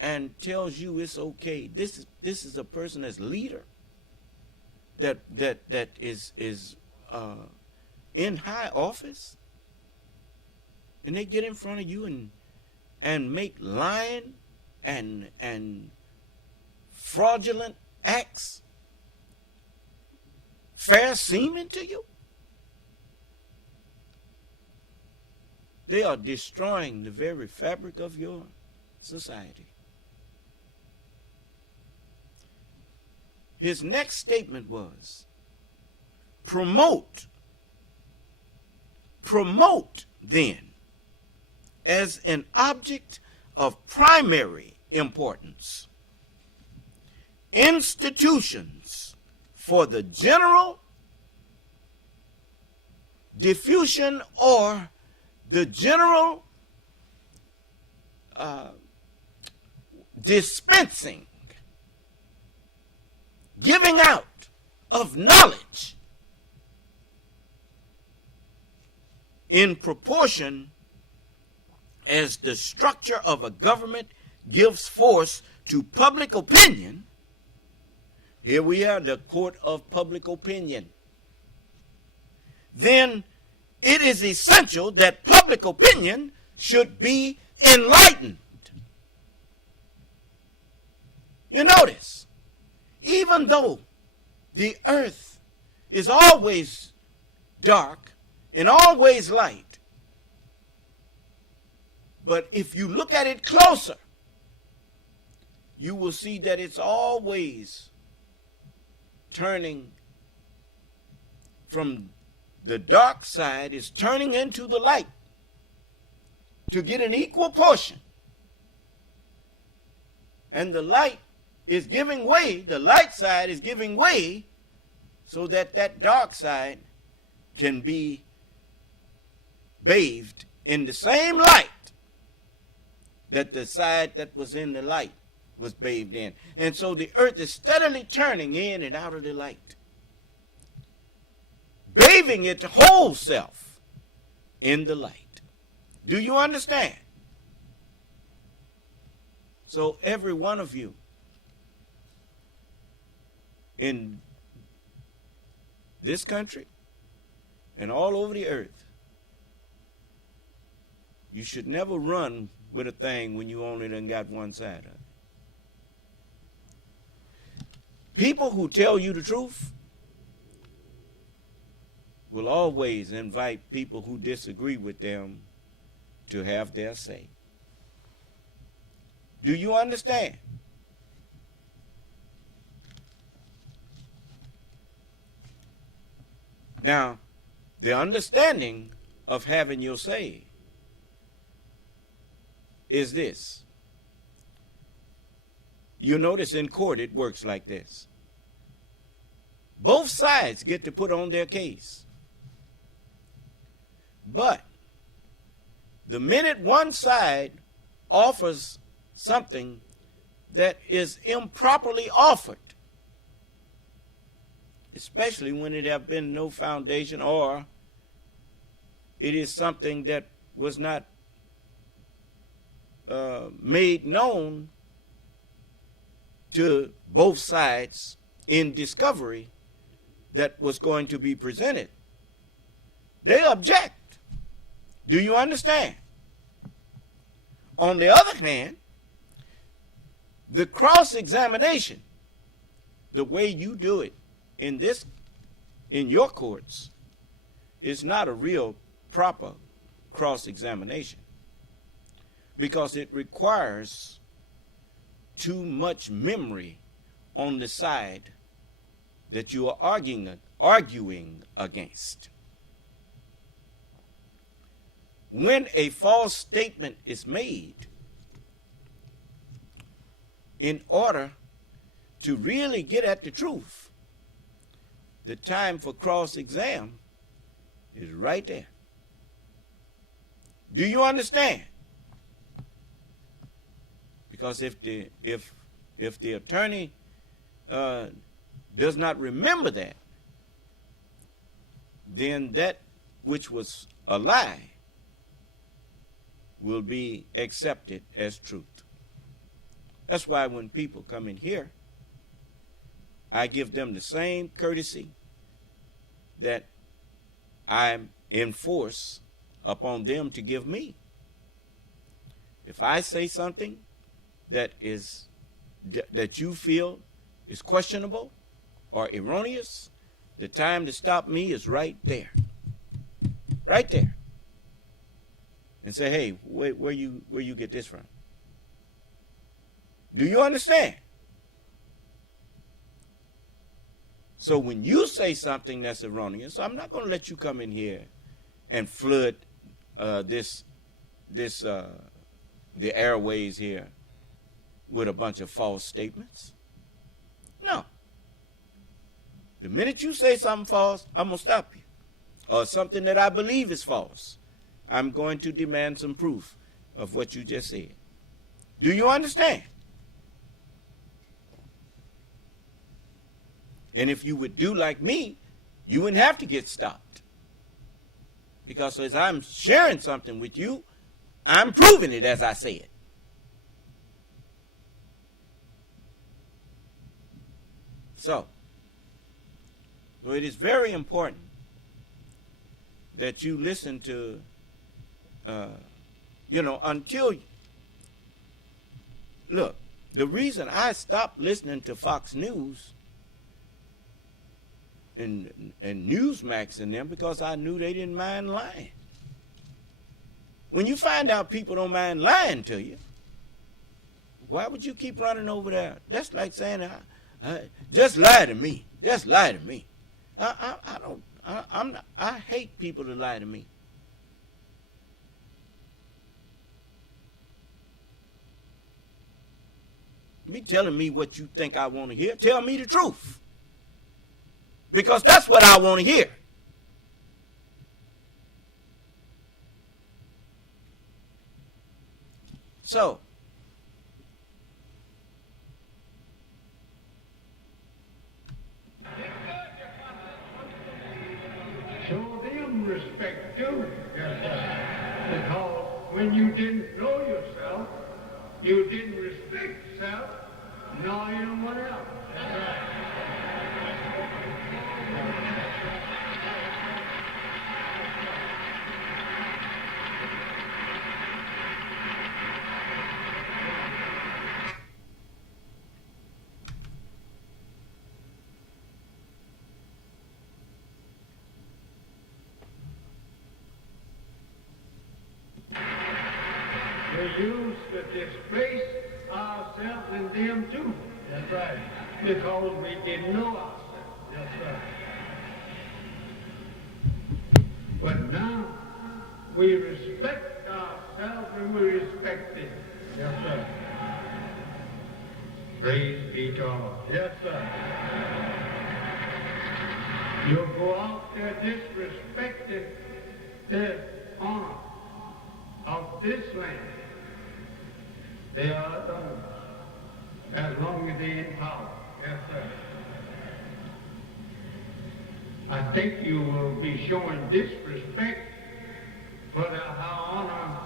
and tells you it's okay, this is a person that's leader, that is in high office, and they get in front of you and make lying and fraudulent acts fair seeming to you, they are destroying the very fabric of your society. His next statement was, promote then, as an object of primary importance, institutions for the general diffusion or the general dispensing, giving out of knowledge in proportion as the structure of a government gives force to public opinion. Here we have the court of public opinion. Then it is essential that public opinion should be enlightened. You notice, even though the earth is always dark and always light, but if you look at it closer, you will see that it's always turning from the dark side, is turning into the light to get an equal portion. And the light is giving way, the light side is giving way so that that dark side can be bathed in the same light that the side that was in the light was bathed in. And so the earth is steadily turning in and out of the light, bathing its whole self in the light. Do you understand? So every one of you in this country and all over the earth, you should never run with a thing when you only done got one side of it. People who tell you the truth will always invite people who disagree with them to have their say. Do you understand? Now, the understanding of having your say is this. You notice in court it works like this. Both sides get to put on their case. But the minute one side offers something that is improperly offered, especially when it have been no foundation, or it is something that was not made known to both sides in discovery that was going to be presented, they object. Do you understand? On the other hand, the cross-examination, the way you do it in your courts, is not a real proper cross-examination, because it requires too much memory on the side that you are arguing against. When a false statement is made, in order to really get at the truth, the time for cross-exam is right there. Do you understand? Because if the attorney does not remember that, then that which was a lie will be accepted as truth. That's why when people come in here, I give them the same courtesy that I enforce upon them to give me. If I say something that you feel is questionable or erroneous, the time to stop me is right there. Right there. And say, hey, where you get this from? Do you understand? So when you say something that's erroneous, I'm not going to let you come in here and flood the airways here with a bunch of false statements. No. The minute you say something false, I'm going to stop you. Or something that I believe is false, I'm going to demand some proof of what you just said. Do you understand? And if you would do like me, you wouldn't have to get stopped. Because as I'm sharing something with you, I'm proving it as I say it. So it is very important that you listen to, until, look, the reason I stopped listening to Fox News and Newsmax and them, because I knew they didn't mind lying. When you find out people don't mind lying to you, why would you keep running over there? That's like saying, just lie to me. Just lie to me. I hate people to lie to me. Be telling me what you think I want to hear. Tell me the truth. Because that's what I want to hear. So, show them respect too. Because when you didn't know yourself, you didn't respect self, nor anyone else. We used to disgrace ourselves and them too. That's right. Because we didn't know ourselves. That's right. But now we respect ourselves and we respect them. Yes, sir. Praise be to God. Yes, sir. You go out there disrespecting the honor of this land. They are done as long as they're in power. Yes, sir. I think you will be showing disrespect for the high honor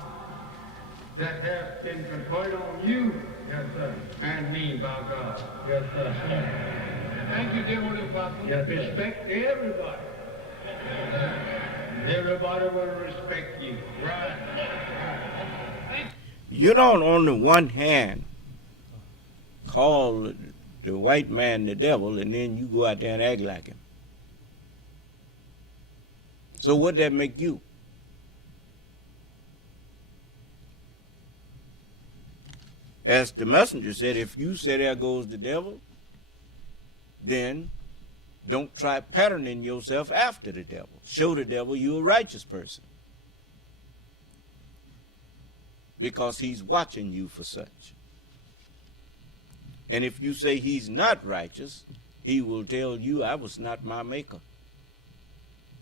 that has been conferred on you. Yes, sir. And me, by God. Yes, sir. Thank you, dear Holy Apostle. Yes, respect everybody. Everybody will respect you. Right. you don't on the one hand call the white man the devil and then you go out there and act like him. So what that make you? As the messenger said, if you say there goes the devil, then don't try patterning yourself after the devil. Show the devil you're a righteous person, because he's watching you for such. And if you say he's not righteous, he will tell you, I was not my maker.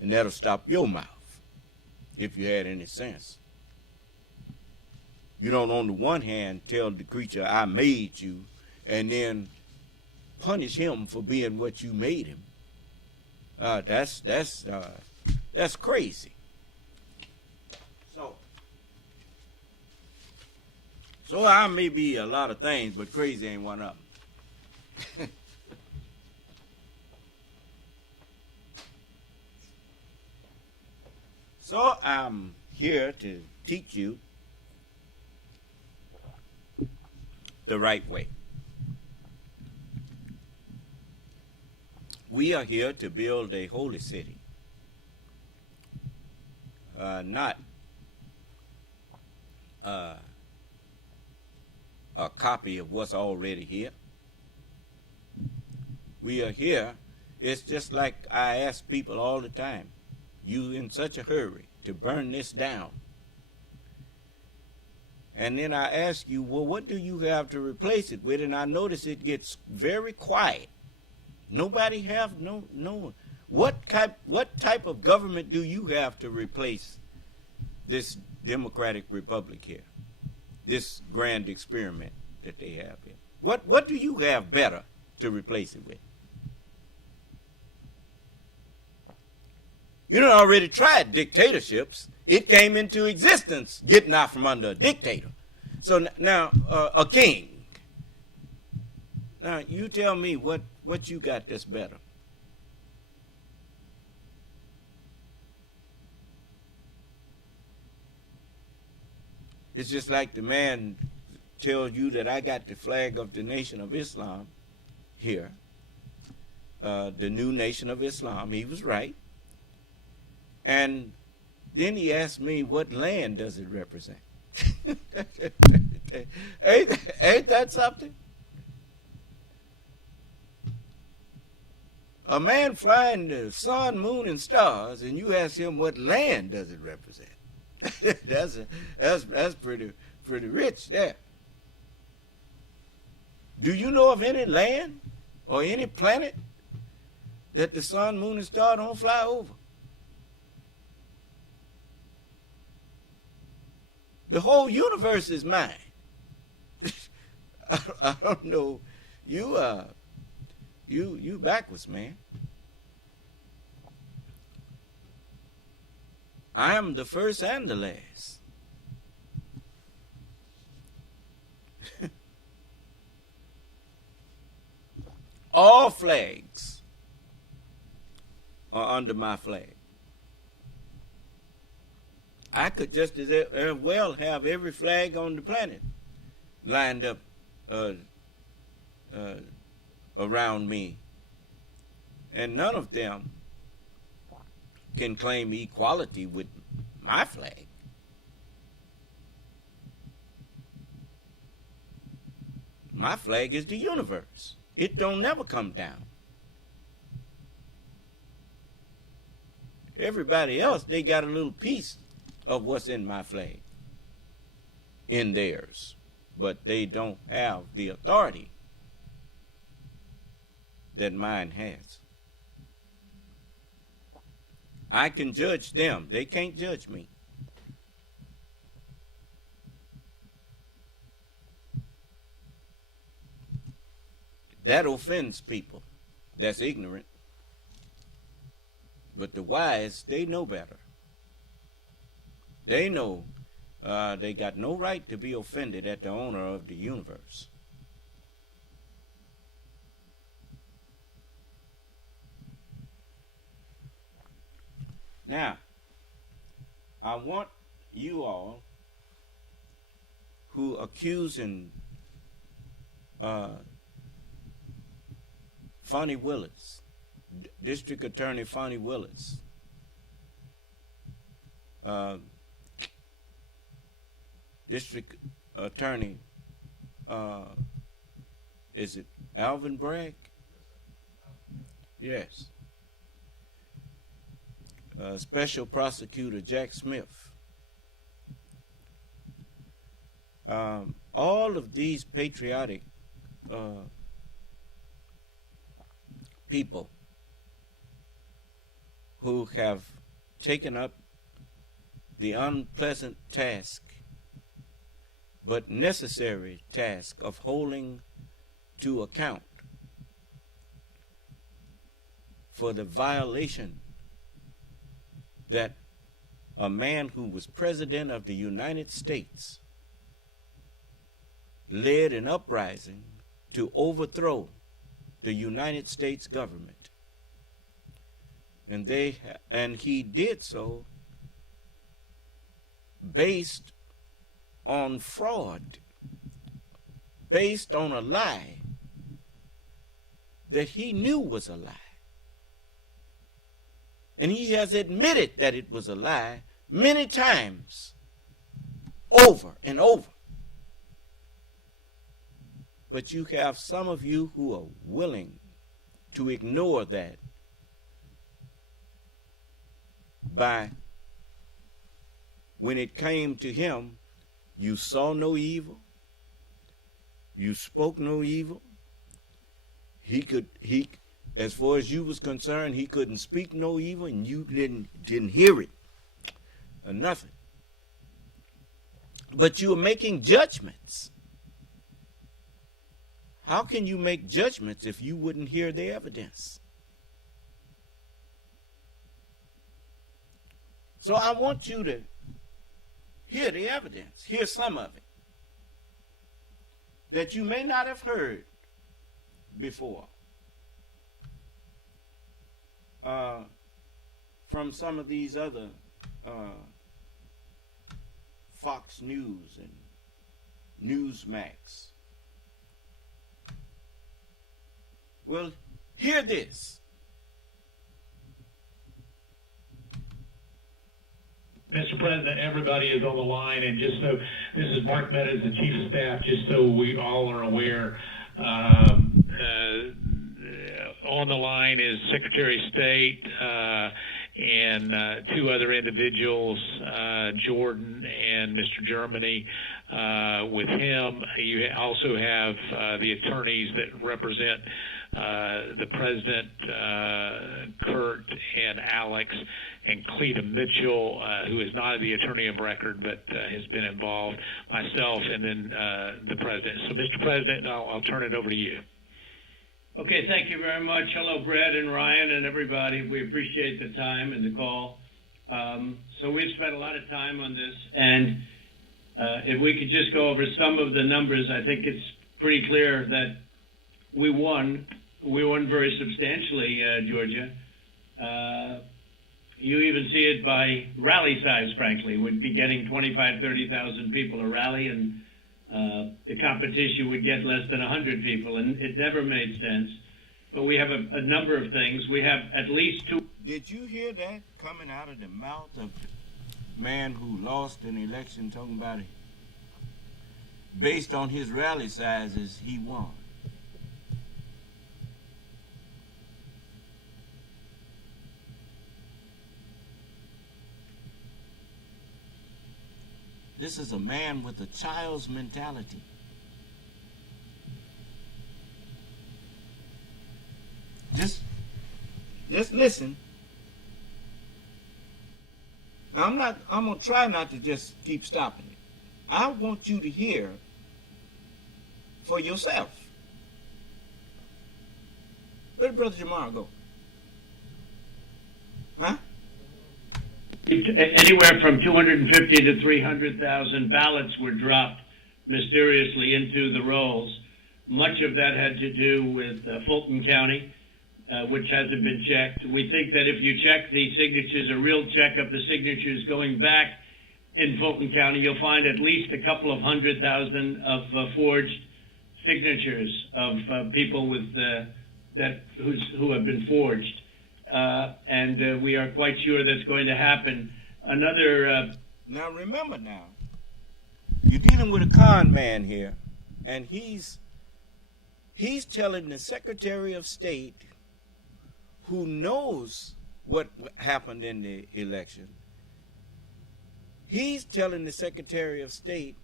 And that'll stop your mouth, if you had any sense. You don't on the one hand tell the creature, I made you, and then punish him for being what you made him. That's crazy. So I may be a lot of things, but crazy ain't one of them. So I'm here to teach you the right way. We are here to build a holy city, not a copy of what's already here. We are here. It's just like I ask people all the time, you in such a hurry to burn this down. And then I ask you, well, what do you have to replace it with? And I notice it gets very quiet. Nobody have no. What type of government do you have to replace this democratic republic here? This grand experiment that they have here. What do you have better to replace it with? You done already tried dictatorships. It came into existence getting out from under a dictator. So now a king. Now you tell me what you got that's better. It's just like the man tells you that I got the flag of the Nation of Islam here, the new Nation of Islam. He was right. And then he asked me, what land does it represent? ain't that something? A man flying the sun, moon, and stars, and you ask him what land does it represent? that's pretty rich there. Do you know of any land or any planet that the sun, moon, and star don't fly over? The whole universe is mine. I don't know. You backwards, man. I am the first and the last. All flags are under my flag. I could just as well have every flag on the planet lined up around me, and none of them can claim equality with my flag. My flag is the universe. It don't never come down. Everybody else, they got a little piece of what's in my flag in theirs, but they don't have the authority that mine has. I can judge them. They can't judge me. That offends people that's ignorant. But the wise, they know better. They know they got no right to be offended at the owner of the universe. Now, I want you all who accusing Fonnie Willis, District Attorney Fonnie Willis, District Attorney, is it Alvin Bragg? Yes. Special Prosecutor Jack Smith. All of these patriotic people who have taken up the unpleasant task but necessary task of holding to account for the violation that a man who was president of the United States led an uprising to overthrow the United States government. And he did so based on fraud, based on a lie that he knew was a lie. And he has admitted that it was a lie many times, over and over. But you have some of you who are willing to ignore that by, when it came to him, you saw no evil, you spoke no evil. As far as you was concerned, he couldn't speak no evil, and you didn't hear it or nothing. But you were making judgments. How can you make judgments if you wouldn't hear the evidence? So I want you to hear the evidence, hear some of it that you may not have heard before from some of these other Fox News and Newsmax. Well, hear this. Mr. President, everybody is on the line, and just so, this is Mark Meadows, the Chief of Staff, just so we all are aware, on the line is Secretary of State and two other individuals, Jordan and Mr. Germany. With him, you also have the attorneys that represent the president, Kurt and Alex, and Cleta Mitchell, who is not the attorney of record but has been involved, myself, and then the president. So, Mr. President, I'll turn it over to you. Okay, thank you very much. Hello, Brad and Ryan and everybody. We appreciate the time and the call. So we've spent a lot of time on this, and if we could just go over some of the numbers, I think it's pretty clear that we won. We won very substantially, Georgia. You even see it by rally size, frankly. We'd be getting 25,000, 30,000 people a rally, and the competition would get less than 100 people, and it never made sense. But we have a number of things. We have at least two. Did you hear that coming out of the mouth of the man who lost an election, talking about it? Based on his rally sizes, he won. This is a man with a child's mentality. Just listen. Now, I'm gonna try not to just keep stopping it. I want you to hear for yourself. Where did Brother Jamar go? Huh? Anywhere from 250 to 300,000 ballots were dropped mysteriously into the rolls. Much of that had to do with Fulton County, which hasn't been checked. We think that if you check the signatures, a real check of the signatures going back in Fulton County, you'll find at least a couple of 100,000 of forged signatures of people with who have been forged. And we are quite sure that's going to happen. Now remember now, you're dealing with a con man here, and he's telling the Secretary of State, who knows what happened in the election, he's telling the Secretary of State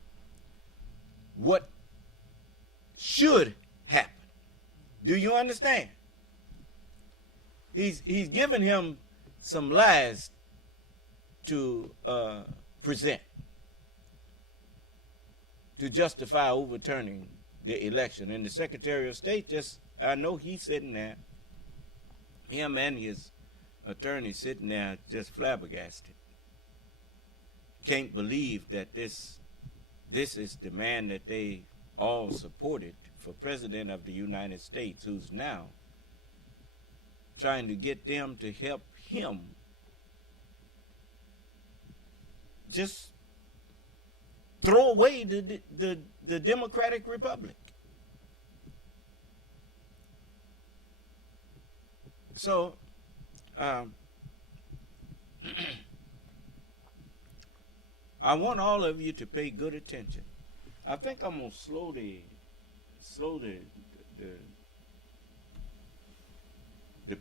what should happen. Do you understand? He's giving him some lies to present to justify overturning the election. And the Secretary of State I know he's sitting there, him and his attorney sitting there just flabbergasted. Can't believe that this is the man that they all supported for President of the United States, who's now trying to get them to help him just throw away the Democratic Republic. So, I want all of you to pay good attention. I think I'm gonna slow the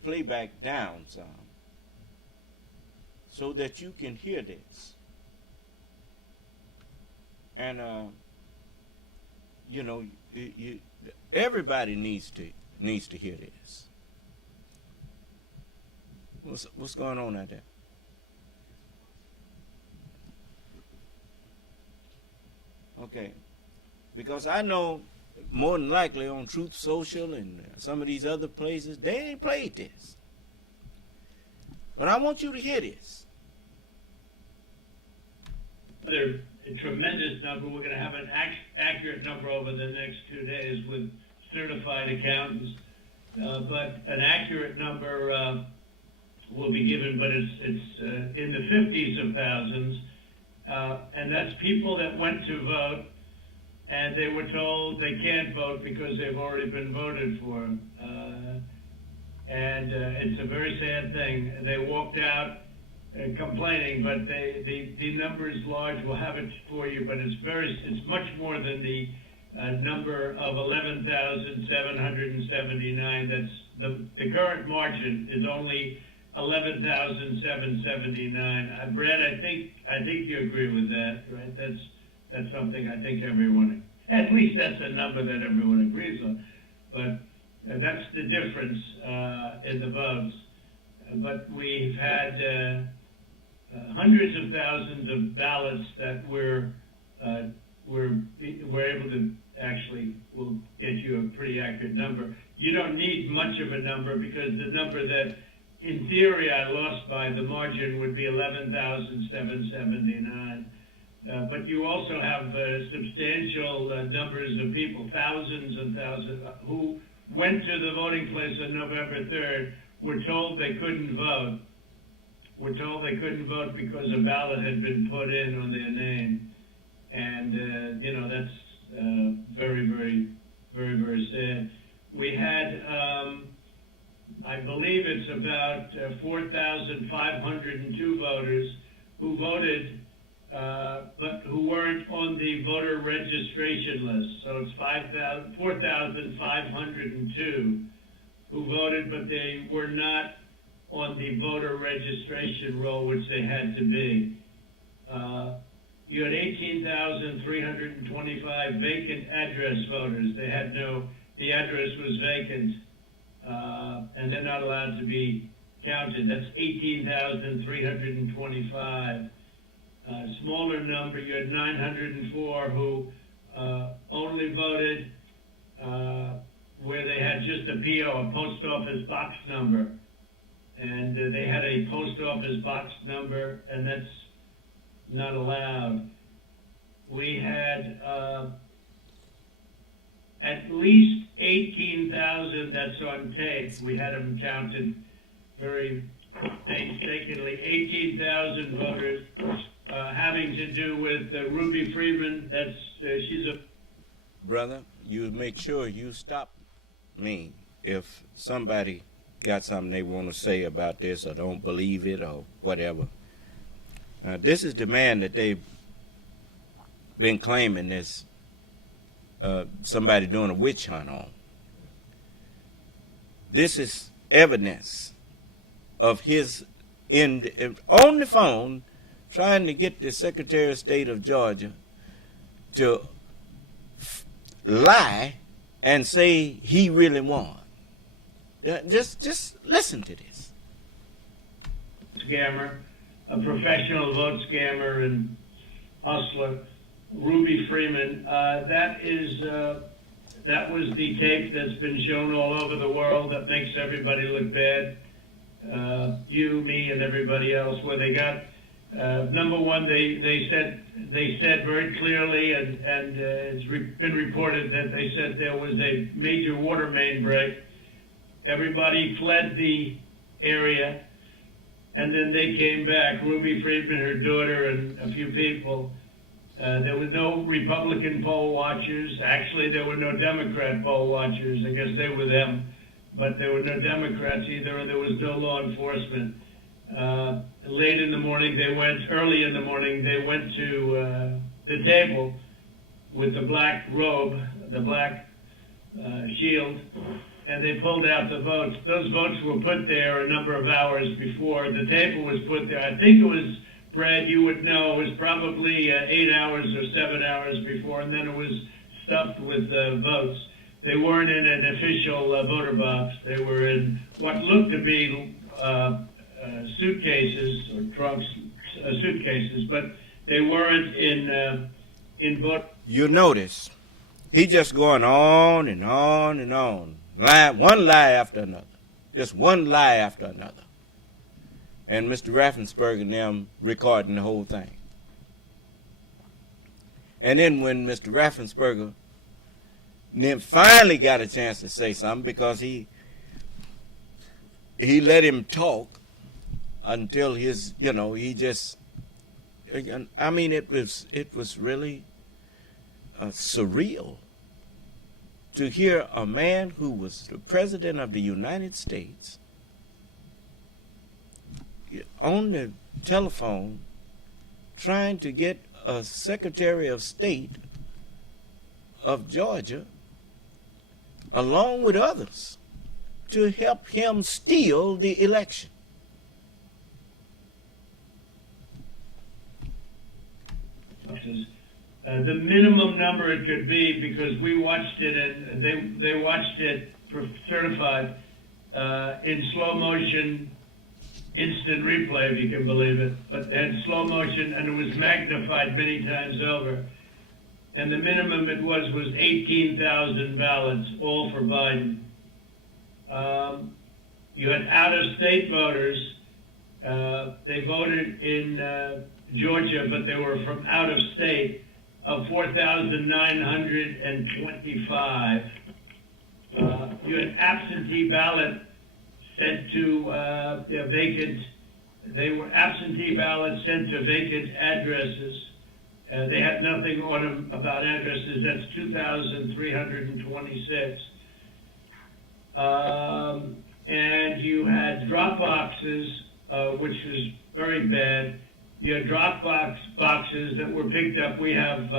playback down some, so that you can hear this. And everybody needs to hear this. What's going on out there? Okay, because I know more than likely on Truth Social and some of these other places, they ain't played this. But I want you to hear this. They're a tremendous number. We're going to have an accurate number over the next 2 days with certified accountants. But an accurate number will be given, but it's in the 50s of thousands. And that's people that went to vote, and they were told they can't vote because they've already been voted for. And it's a very sad thing. They walked out complaining, but the number is large. We'll have it for you, but it's much more than the number of 11,779. That's the current margin is only 11,779. Brad, I think you agree with that, right? That's something I think everyone, at least that's a number that everyone agrees on. But That's the difference in the votes. But we've had hundreds of thousands of ballots that we're able to actually, will get you a pretty accurate number. You don't need much of a number, because the number that in theory I lost by the margin would be 11,779. But you also have substantial numbers of people, thousands and thousands, who went to the voting place on November 3rd, were told they couldn't vote. Were told they couldn't vote because a ballot had been put in on their name. And, you know, that's very, very, very, very sad. We had, I believe it's about 4,502 voters who voted, but who weren't on the voter registration list. So it's 4,502 who voted, but they were not on the voter registration roll, which they had to be. You had 18,325 vacant address voters. They had no, the address was vacant, and they're not allowed to be counted. That's 18,325. Smaller number, you had 904 who only voted where they had just a PO, a post office box number. And they had a post office box number, and that's not allowed. We had at least 18,000, that's on tape. We had them counted very painstakingly. 18,000 voters having to do with Ruby Freeman. That's she's a brother. You make sure you stop me if somebody got something they want to say about this or don't believe it or whatever. This is the man that they've been claiming this somebody doing a witch hunt on. This is evidence of his on the phone trying to get the Secretary of State of Georgia to lie and say he really won. Just listen to this. Scammer, a professional vote scammer and hustler, Ruby Freeman. That was the tape that's been shown all over the world that makes everybody look bad. You, me, and everybody else. Where they got number one, they said very clearly, and it's been reported that they said there was a major water main break. Everybody fled the area, and then they came back. Ruby Freeman, her daughter, and a few people. There were no Republican poll watchers. Actually, there were no Democrat poll watchers. I guess they were them. But there were no Democrats either, and there was no law enforcement. Early in the morning, they went to the table with the black robe, the black shield, and they pulled out the votes. Those votes were put there a number of hours before the table was put there. I think it was, Brad, you would know, it was probably 8 hours or 7 hours before, and then it was stuffed with votes. They weren't in an official voter box. They were in what looked to be suitcases or trunks, suitcases, but they weren't in vote. You notice he just going on and on and on. One lie after another. Just one lie after another. And Mr. Raffensperger and them recording the whole thing. And then when Mr. Raffensperger then finally got a chance to say something, because he let him talk until his, he just, I mean, it was really surreal to hear a man who was the President of the United States on the telephone trying to get a Secretary of State of Georgia, along with others, to help him steal the election. The minimum number it could be, because we watched it, and they watched it certified in slow motion, instant replay, if you can believe it, but they had slow motion and it was magnified many times over. And the minimum it was 18,000 ballots, all for Biden. You had out-of-state voters. They voted in Georgia, but they were from out of state, of 4,925. You had absentee ballot sent to vacant. They were absentee ballots sent to vacant addresses. They had nothing on them about addresses. That's 2,326. And you had drop boxes, which was very bad. You had drop boxes that were picked up. We have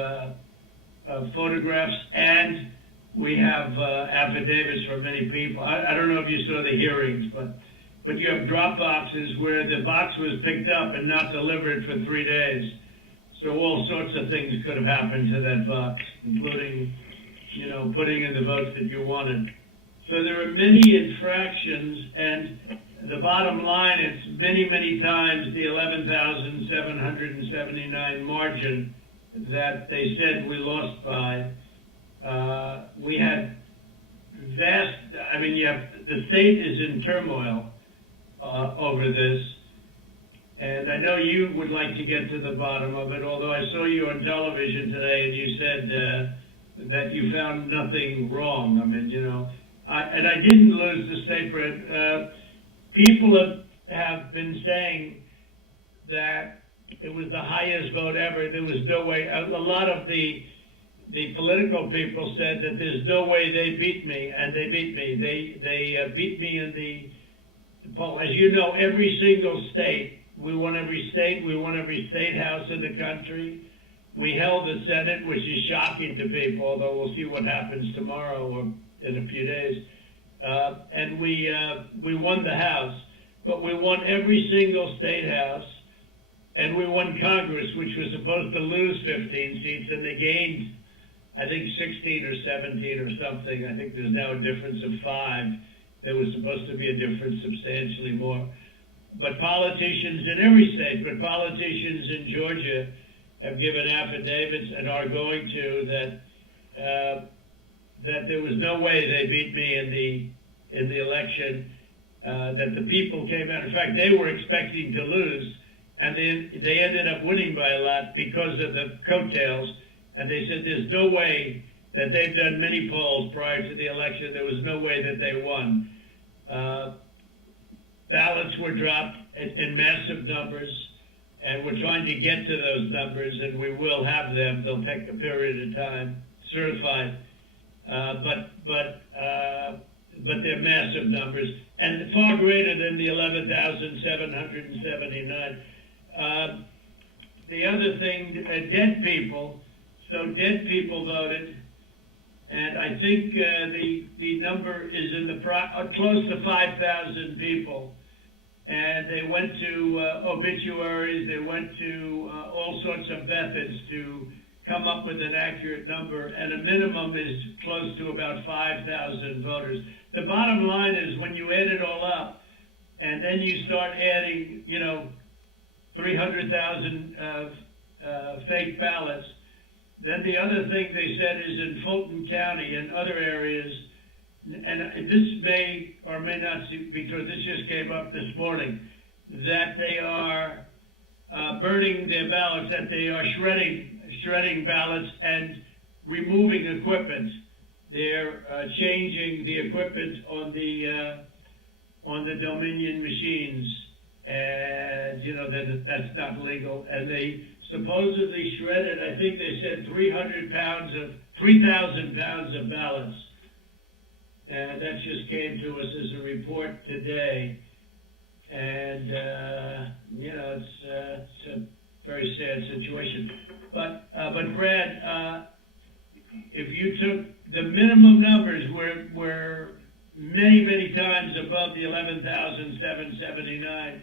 photographs and we have affidavits from many people. I don't know if you saw the hearings, but you have drop boxes where the box was picked up and not delivered for 3 days. So all sorts of things could have happened to that box, including, putting in the votes that you wanted. So there are many infractions, and the bottom line is many, many times the 11,779 margin that they said we lost by. We had the state is in turmoil over this. And I know you would like to get to the bottom of it, although I saw you on television today and you said that you found nothing wrong. And I didn't lose the sacred. People have been saying that it was the highest vote ever. There was no way. A lot of the political people said that there's no way they beat me, and they beat me. They beat me in the poll. As you know, every single state. We won every state. We won every state house in the country. We held the Senate, which is shocking to people, although we'll see what happens tomorrow or in a few days. And we won the House. But we won every single state house. And we won Congress, which was supposed to lose 15 seats, and they gained, I think, 16 or 17 or something. I think there's now a difference of 5. There was supposed to be a difference substantially more. But politicians in every state, but politicians in Georgia have given affidavits and are going to that there was no way they beat me in the election, that the people came out. In fact, they were expecting to lose, and they ended up winning by a lot because of the coattails. And they said there's no way that they've done many polls prior to the election. There was no way that they won. Ballots were dropped in massive numbers, and we're trying to get to those numbers, and we will have them. They'll take a period of time, certified, but they're massive numbers, and far greater than the 11,779. The other thing, dead people. So dead people voted. And I think the number is in the close to 5,000 people. And they went to obituaries, they went to all sorts of methods to come up with an accurate number. And a minimum is close to about 5,000 voters. The bottom line is when you add it all up, and then you start adding, 300,000 fake ballots, then the other thing they said is in Fulton County and other areas, and this may or may not see, because this just came up this morning, that they are burning their ballots, that they are shredding ballots and removing equipment. They're changing the equipment on the Dominion machines, and that's not legal. And they supposedly shredded, I think they said 3,000 pounds of ballots. And that just came to us as a report today. And, it's a very sad situation. But Brad, if you took the minimum numbers were many, many times above the 11,779,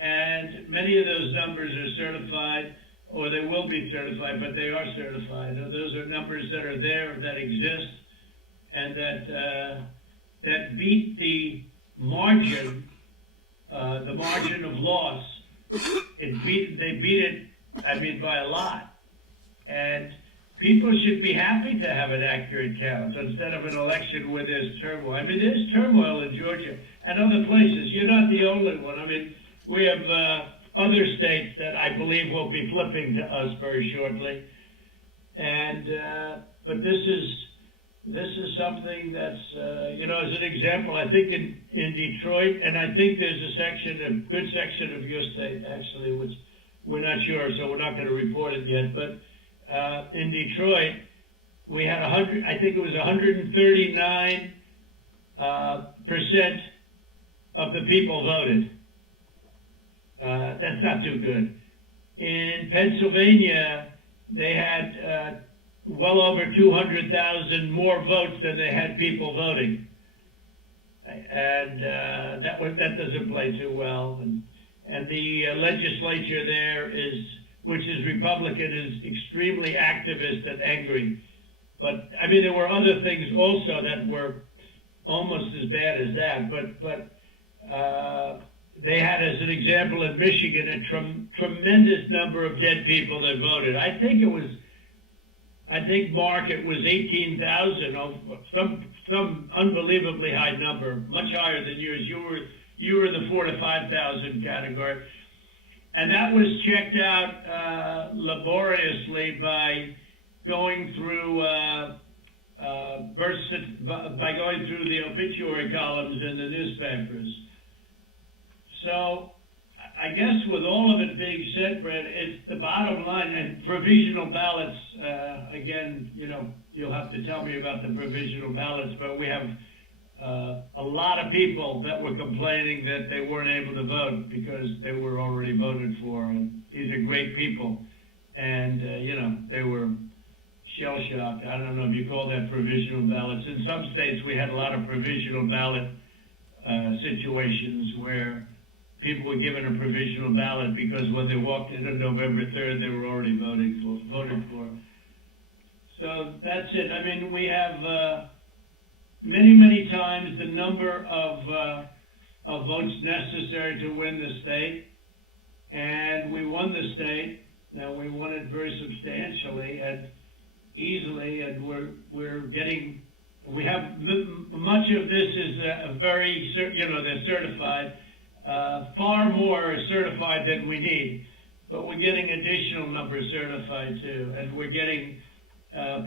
and many of those numbers are certified, or they will be certified, but they are certified. Those are numbers that are there, that exist, and that that beat the margin of loss. They beat it, I mean, by a lot. And people should be happy to have an accurate count instead of an election where there's turmoil. I mean, there's turmoil in Georgia and other places. You're not the only one. I mean, we have other states that I believe will be flipping to us very shortly. And but this is something that's as an example, I think in Detroit, and I think there's a good section of your state actually, which we're not sure, so we're not going to report it yet. But in Detroit, we had 139% of the people voted. That's not too good. In Pennsylvania, they had well over 200,000 more votes than they had people voting, and that doesn't play too well. And the legislature there which is Republican, is extremely activist and angry. But I mean, there were other things also that were almost as bad as that. But they had, as an example, in Michigan, a tremendous number of dead people that voted. I think, Mark, it was 18,000, some unbelievably high number, much higher than yours. You were in the 4,000 to 5,000 category. And that was checked out laboriously by going through the obituary columns in the newspapers. So I guess with all of it being said, Brett, it's the bottom line. And provisional ballots, again, you'll have to tell me about the provisional ballots, but we have a lot of people that were complaining that they weren't able to vote because they were already voted for. And these are great people. And, they were shell-shocked. I don't know if you call that provisional ballots. In some states, we had a lot of provisional ballot situations where people were given a provisional ballot because when they walked in on November 3rd, they were already voted for. So that's it. I mean, we have many times the number of votes necessary to win the state, and we won the state. Now, we won it very substantially and easily, and we have much of this is very, they're certified. Far more is certified than we need, but we're getting additional numbers certified too, and we're getting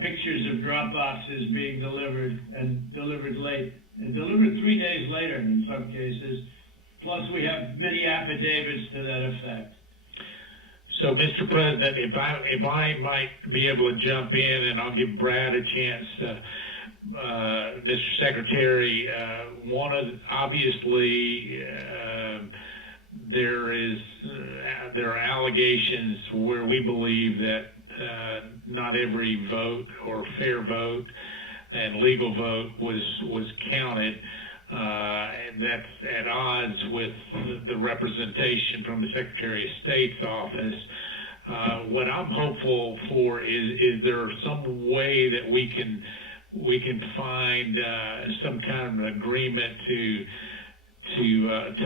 pictures of drop boxes being delivered and delivered late and delivered 3 days later in some cases. Plus, we have many affidavits to that effect. So, Mr. President, if I might be able to jump in, and I'll give Brad a chance, Mr. Secretary, obviously there are allegations where we believe that not every vote or fair vote and legal vote was counted. And that's at odds with the representation from the Secretary of State's office. What I'm hopeful for is there some way that we can find some kind of an agreement to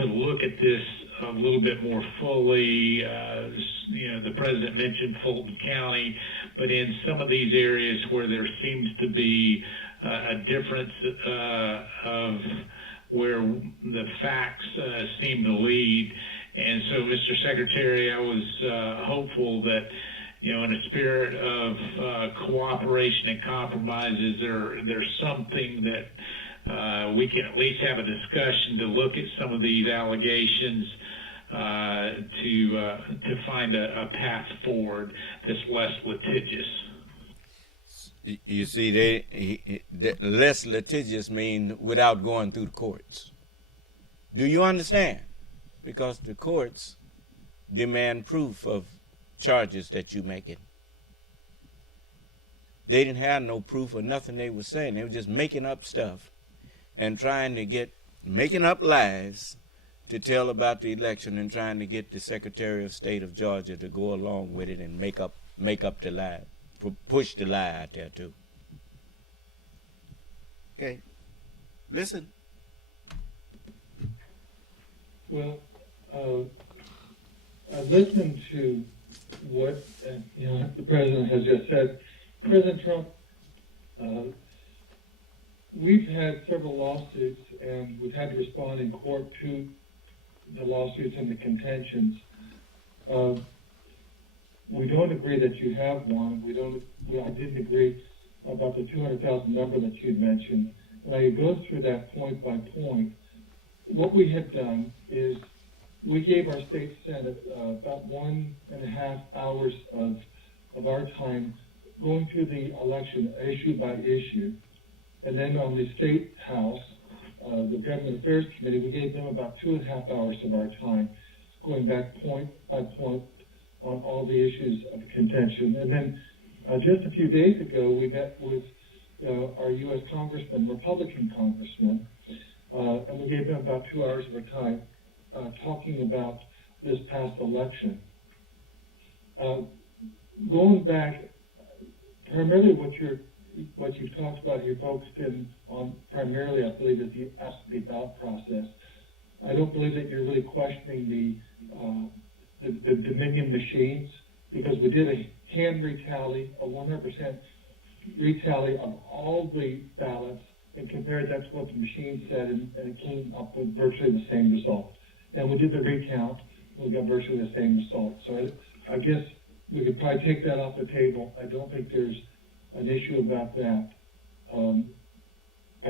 look at this a little bit more fully. The president mentioned Fulton County, but in some of these areas where there seems to be a difference of where the facts seem to lead. And so, Mr. Secretary, I was hopeful that, in a spirit of cooperation and compromises, there's something that we can at least have a discussion to look at some of these allegations to find a path forward that's less litigious. You see, less litigious mean without going through the courts. Do you understand? Because the courts demand proof of charges that you making. They didn't have no proof of nothing they were saying. They were just making up stuff and making up lies to tell about the election and trying to get the Secretary of State of Georgia to go along with it and make up the lie. Push the lie out there too. Okay, listen. Well, I listened to what the president has just said. President Trump, we've had several lawsuits, and we've had to respond in court to the lawsuits and the contentions. We don't agree that you have one. I didn't agree about the 200,000 number that you mentioned. And I go through that point by point. What we have done is we gave our state senate about 1.5 hours of our time going through the election issue by issue. And then on the state house, the government affairs committee, we gave them about 2.5 hours of our time, going back point by point on all the issues of contention. And then just a few days ago, we met with our U.S. congressman, Republican congressman, and we gave them about 2 hours of our time talking about this past election. Going back, primarily what you've talked about, you're focused in on primarily, I believe, is the absentee ballot process. I don't believe that you're really questioning the Dominion machines, because we did a hand retally, a 100% retally of all the ballots, and compared that to what the machine said, and it came up with virtually the same result. And we did the recount, and we got virtually the same result. So I guess we could probably take that off the table. I don't think there's an issue about that. I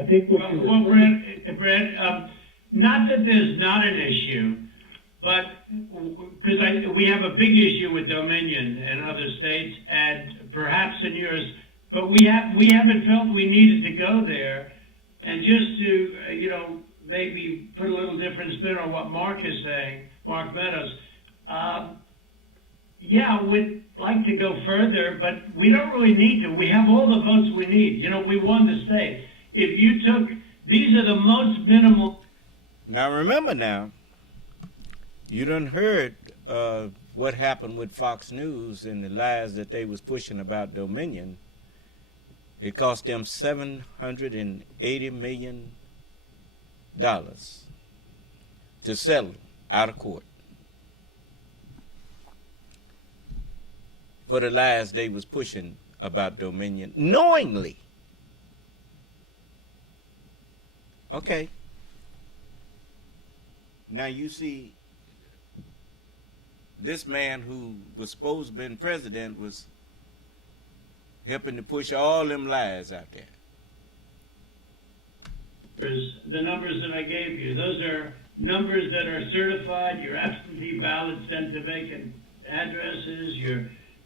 think what you were... Brad, not that there's not an issue, but because we have a big issue with Dominion and other states, and perhaps in yours, but we haven't felt we needed to go there. And just to maybe put a little different spin on what Mark is saying, Mark Meadows. We'd like to go further, but we don't really need to. We have all the votes we need. We won the state. If you took, these are the most minimal. Now remember now, you done heard what happened with Fox News and the lies that they was pushing about Dominion. It cost them $780 million to settle out of court for the lies they was pushing about Dominion knowingly. Okay. Now you see, this man who was supposed to have been president was helping to push all them lies out there. The numbers that I gave you, those are numbers that are certified. Your absentee ballots sent to vacant addresses,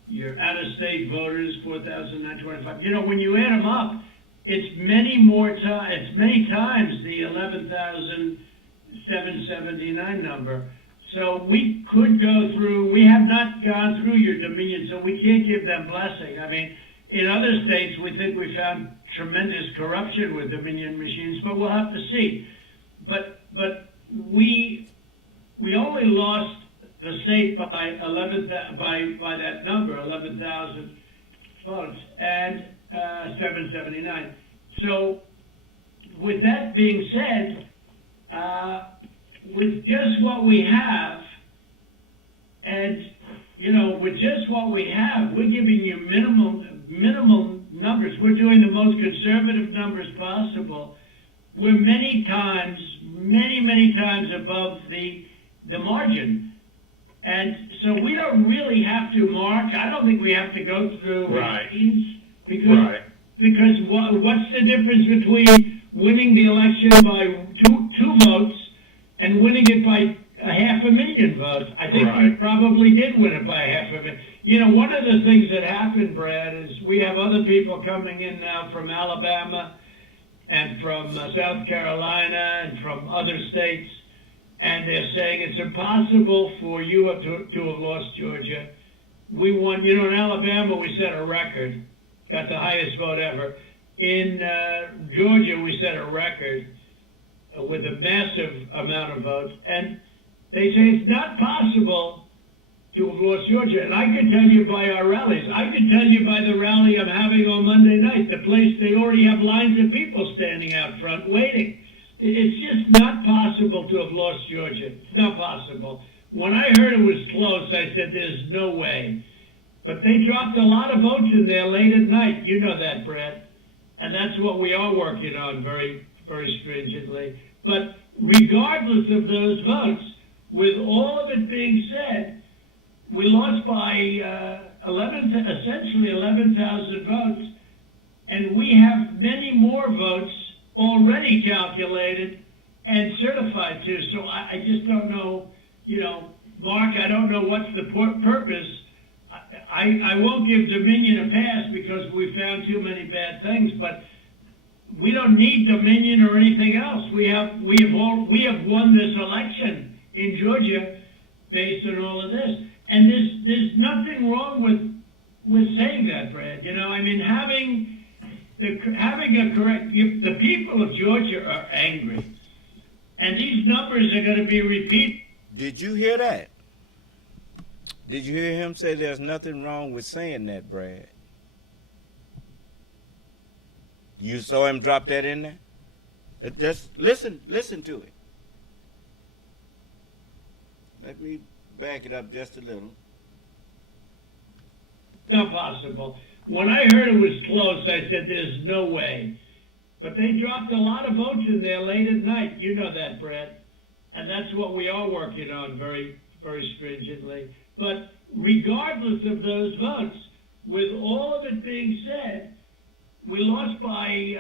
your out-of-state voters, 4,925. When you add them up, it's many times the 11,779 number. So we could go through. We have not gone through your Dominion, so we can't give them blessing. I mean, in other states, we think we found tremendous corruption with Dominion machines, but we'll have to see. But we only lost the state by by that number, 11,000 votes, and 779. So with that being said, with just what we have, and with just what we have, we're giving you minimal numbers. We're doing the most conservative numbers possible. We're many times above the margin. And so we don't really have to, Mark. I don't think we have to go through machines, because what's the difference between winning the election by two votes and winning it by 500,000 votes? I think we probably did win it by 500,000. One of the things that happened, Brad, is we have other people coming in now from Alabama and from South Carolina and from other states, and they're saying it's impossible for you to have lost Georgia. We won, in Alabama we set a record, got the highest vote ever. In Georgia we set a record with a massive amount of votes, and they say it's not possible to have lost Georgia. And I could tell you by our rallies. I could tell you by the rally I'm having on Monday night, the place, they already have lines of people standing out front waiting. It's just not possible to have lost Georgia. It's not possible. When I heard it was close, I said, there's no way. But they dropped a lot of votes in there late at night. You know that, Brett. And that's what we are working on very, very stringently. But regardless of those votes, with all of it being said, we lost by essentially 11,000 votes. And we have many more votes already calculated and certified to. So I just don't know, Mark, I don't know what's the purpose. I won't give Dominion a pass because we found too many bad things, but we don't need Dominion or anything else. We have won this election in Georgia based on all of this. And there's nothing wrong with saying that, Brad. Having a correct, the people of Georgia are angry. And these numbers are going to be repeated. Did you hear that? Did you hear him say there's nothing wrong with saying that, Brad? You saw him drop that in there? Just listen to it. Let me back it up just a little. Not possible. When I heard it was close, I said, there's no way. But they dropped a lot of votes in there late at night. You know that, Brett. And that's what we are working on very, very stringently. But regardless of those votes, with all of it being said, we lost by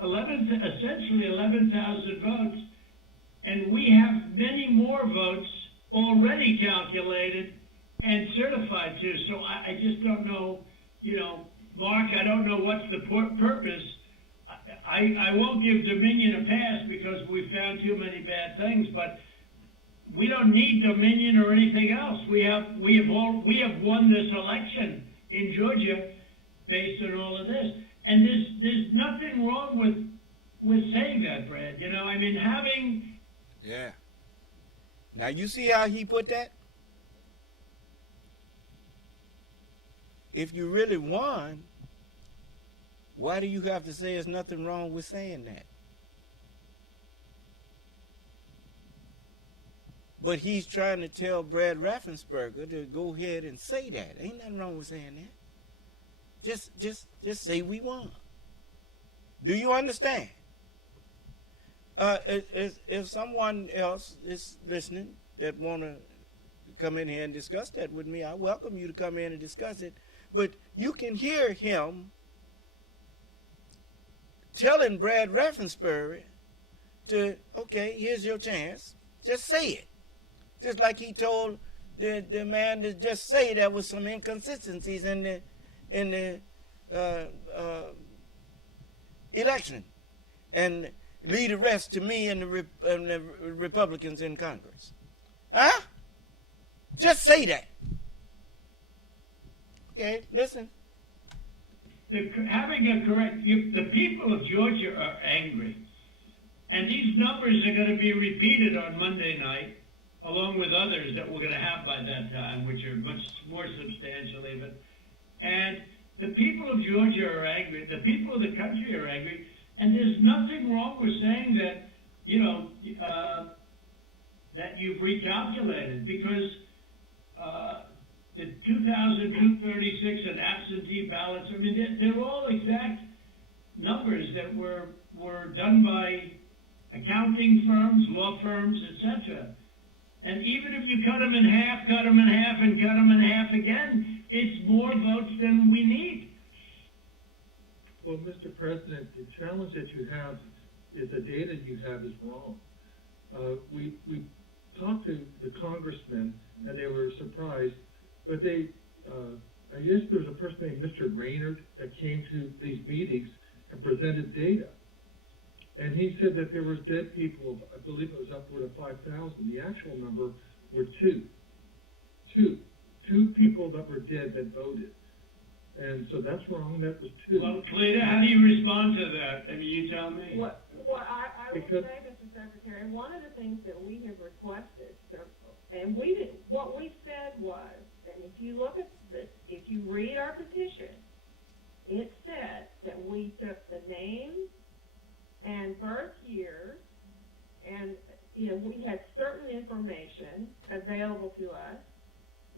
essentially 11,000 votes. And we have many more votes already calculated and certified to. So I just don't know, Mark, I don't know what's the purpose. I won't give Dominion a pass because we found too many bad things, but we don't need Dominion or anything else. We have won this election in Georgia based on all of this. And there's nothing wrong with saying that, Brad. Having... Yeah. Now you see how he put that? If you really won, why do you have to say there's nothing wrong with saying that? But he's trying to tell Brad Raffensperger to go ahead and say that. Ain't nothing wrong with saying that. Just say we won. Do you understand? If someone else is listening that want to come in here and discuss that with me, I welcome you to come in and discuss it. But you can hear him telling Brad Raffensperger to, okay, here's your chance. Just say it. Just like he told the man to just say there was some inconsistencies in the election, and leave the rest to me and the Republicans in Congress. Huh? Just say that. Okay, listen. The people of Georgia are angry. And these numbers are going to be repeated on Monday night, along with others that we're going to have by that time, which are much more substantial even. And the people of Georgia are angry. The people of the country are angry. And there's nothing wrong with saying that, that you've recalculated, because the 2,236 and absentee ballots, they're all exact numbers that were done by accounting firms, law firms, etc. And even if you cut them in half, and cut them in half again, it's more votes than we need. Well, Mr. President, the challenge that you have is the data you have is wrong. We talked to the congressmen, and they were surprised, but I guess there was a person named Mr. Raynard that came to these meetings and presented data. And he said that there was dead people, I believe it was upward of 5,000. The actual number were two people that were dead that voted. And so that's wrong. That was two. Well, Cleta, how do you respond to that? You tell me. Well, I will say, Mr. Secretary, one of the things that we have requested, and what we said was, and if you look at this, if you read our petition, it said that we took the names and birth years information available to us.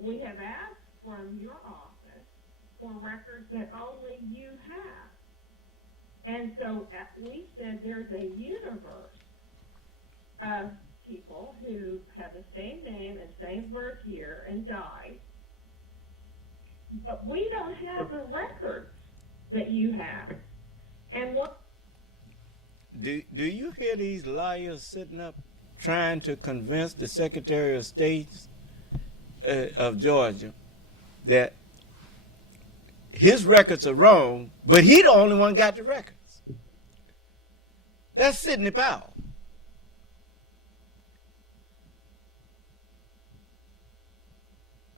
We have asked from your office for records that only you have. And so we said there's a universe of people who have the same name and same birth year and died, but we don't have the records that you have. And what do you hear these liars sitting up trying to convince the Secretary of State of Georgia that his records are wrong, but he the only one got the records? That's Sidney Powell.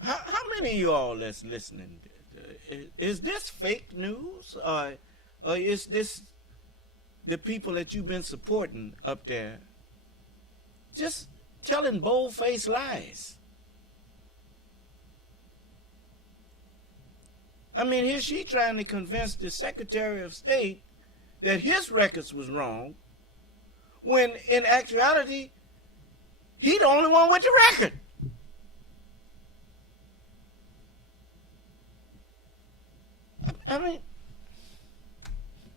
How many of you all that's listening, is this fake news, or is this the people that you've been supporting up there just telling bold-faced lies? I mean, here she trying to convince the Secretary of State that his records was wrong, when in actuality, he the only one with the record. I mean,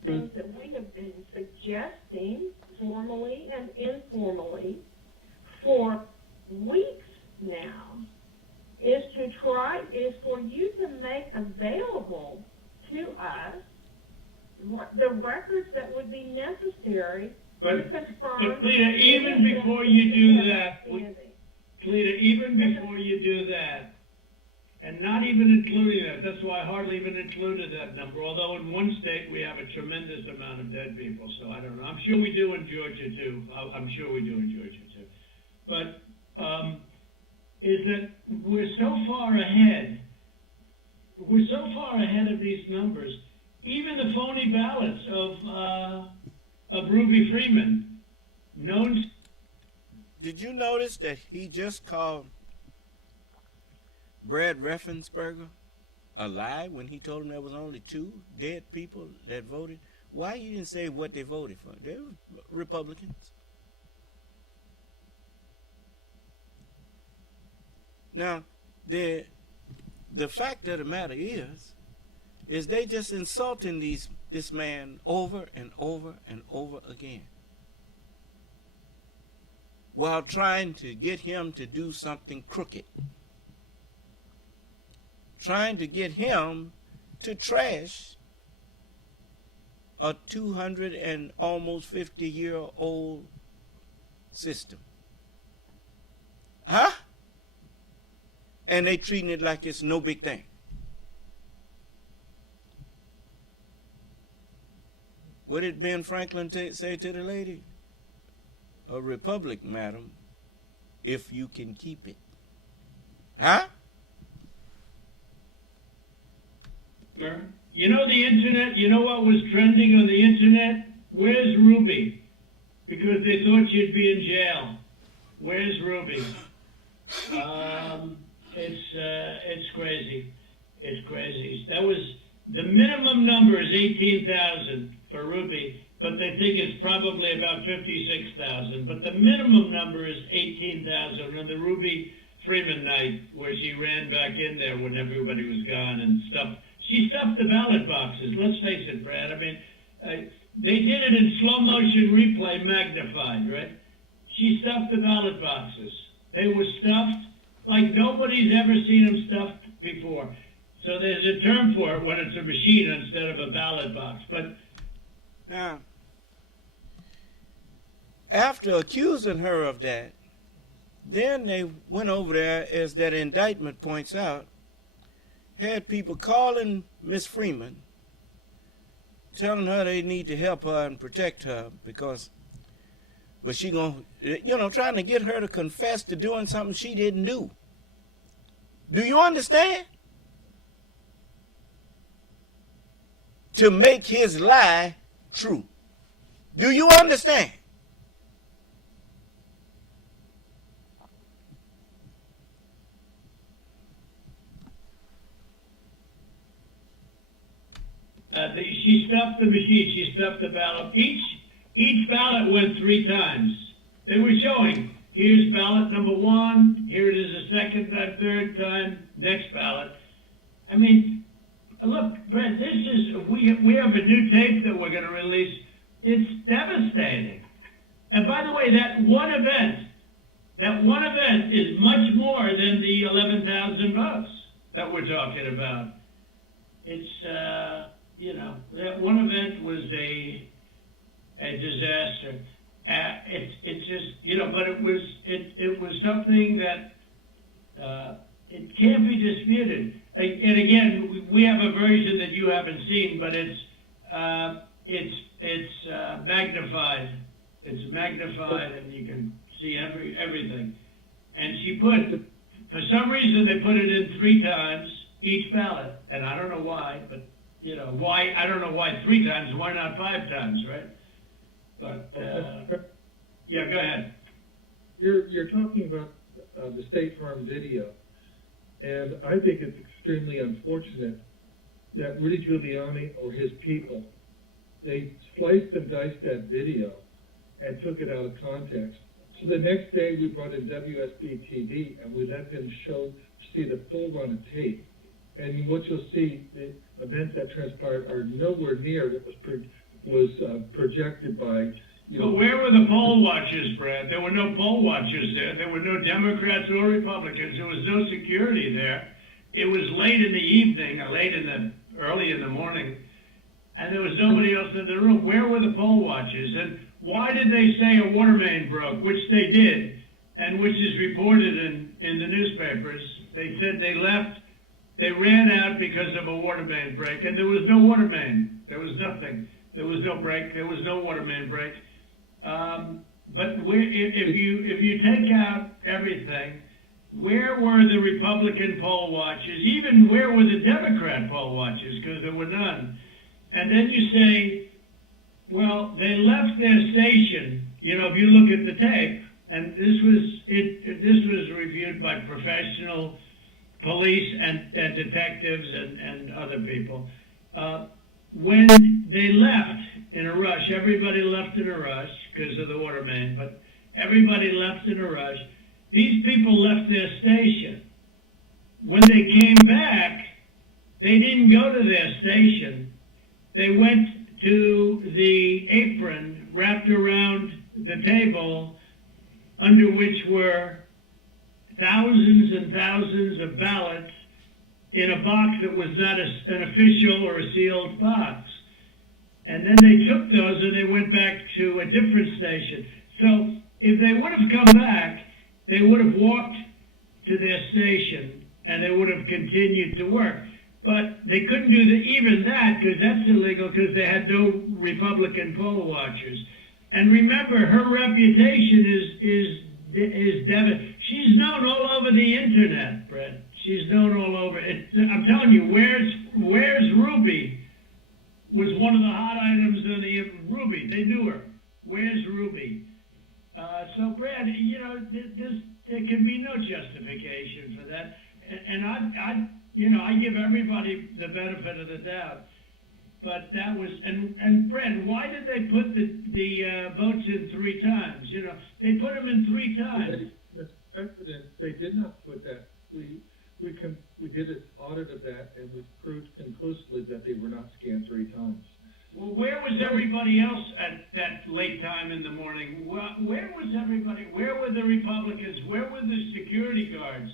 things that we have been suggesting formally and informally for weeks now is for you to make available to us the records that would be necessary to confirm. But Cleta, even before you do that, and not even including that, that's why I hardly even included that number, although in one state we have a tremendous amount of dead people, so I don't know. I'm sure we do in Georgia too. I'm sure we do in Georgia too. But is that we're so far ahead of these numbers, even the phony ballots of Ruby Freeman, known. Did you notice that he just called Brad Raffensperger a lie when he told him there was only 2 dead people that voted? Why you didn't say what they voted for? They were Republicans. Now, the fact of the matter is they just insulting this man over and over and over again, while trying to get him to do something crooked, trying to get him to trash a 200 and almost 50-year-old system. Huh? And they treating it like it's no big thing. What did Ben Franklin say to the lady? A republic, madam, if you can keep it. Huh? You know the internet, you know what was trending on the internet? Where's Ruby? Because they thought she'd be in jail. Where's Ruby? It's crazy. It's crazy. That was, the minimum number is 18,000 for Ruby, but they think it's probably about 56,000. But the minimum number is 18,000 on the Ruby Freeman night, where she ran back in there when everybody was gone and stuffed. She stuffed the ballot boxes. Let's face it, Brad. I mean, they did it in slow motion replay, magnified, right? She stuffed the ballot boxes. They were stuffed like nobody's ever seen them stuffed before. So there's a term for it when it's a machine instead of a ballot box. But now, after accusing her of that, then they went over there, as that indictment points out, had people calling Miss Freeman, telling her they need to help her and protect her but she gonna, trying to get her to confess to doing something she didn't do. Do you understand? To make his lie true. Do you understand? She stuffed the machine. She stuffed the ballot. Each ballot went 3 times. They were showing, here's ballot number 1, here it is a second time, third time, next ballot. I mean, look, Brett, this is, we have a new tape that we're going to release. It's devastating. And by the way, that one event is much more than the 11,000 votes that we're talking about. It's, you know, that one event was a disaster. It's just, you know, but it was something that it can't be disputed. And again, we have a version that you haven't seen, but it's magnified. It's magnified, and you can see everything. And she put, for some reason, they put it in 3 times each ballot, and I don't know why, but you know why. I don't know why 3 times. Why not 5 times, right? But yeah, go ahead. You're talking about the State Farm video, and I think it's extremely unfortunate that Rudy Giuliani or his people, they sliced and diced that video and took it out of context. So the next day we brought in WSB TV and we let them see the full run of tape. And what you'll see, the events that transpired are nowhere near what was projected by, you know. But where were the poll watchers, Brad? There were no poll watchers there. There were no Democrats or Republicans. There was no security there. It was late in the evening, or early in the morning, and there was nobody else in the room. Where were the poll watchers? And why did they say a water main broke, which they did, and which is reported in the newspapers? They said they left, they ran out because of a water main break, and there was no water main. There was nothing. There was no break. There was no water main break. But if you take out everything, where were the Republican poll watchers? Even where were the Democrat poll watchers? Because there were none. And then you say, well, they left their station. You know, if you look at the tape, and this was reviewed by professional police and detectives and other people. When they left in a rush, everybody left in a rush because of the water main, but everybody left in a rush. These people left their station. When they came back, they didn't go to their station. They went to the apron wrapped around the table under which were thousands and thousands of ballots in a box that was not an official or a sealed box. And then they took those and they went back to a different station. So if they would have come back, they would have walked to their station and they would have continued to work. But they couldn't do even that because that's illegal because they had no Republican poll watchers. And remember, her reputation is devastating. She's known all over the internet, Brett. She's known all over. I'm telling you, where's Ruby was one of the hot items on the Ruby. They knew her. Where's Ruby? So, Brad, you know, there can be no justification for that. And I give everybody the benefit of the doubt. But that was, and Brad, why did they put the votes in 3 times? You know, they put them in 3 times. Mr. President, they did not put that. We did an audit of that, and we proved conclusively that they were not scanned 3 times. Well, where was everybody else at that late time in the morning? Where was everybody? Where were the Republicans? Where were the security guards?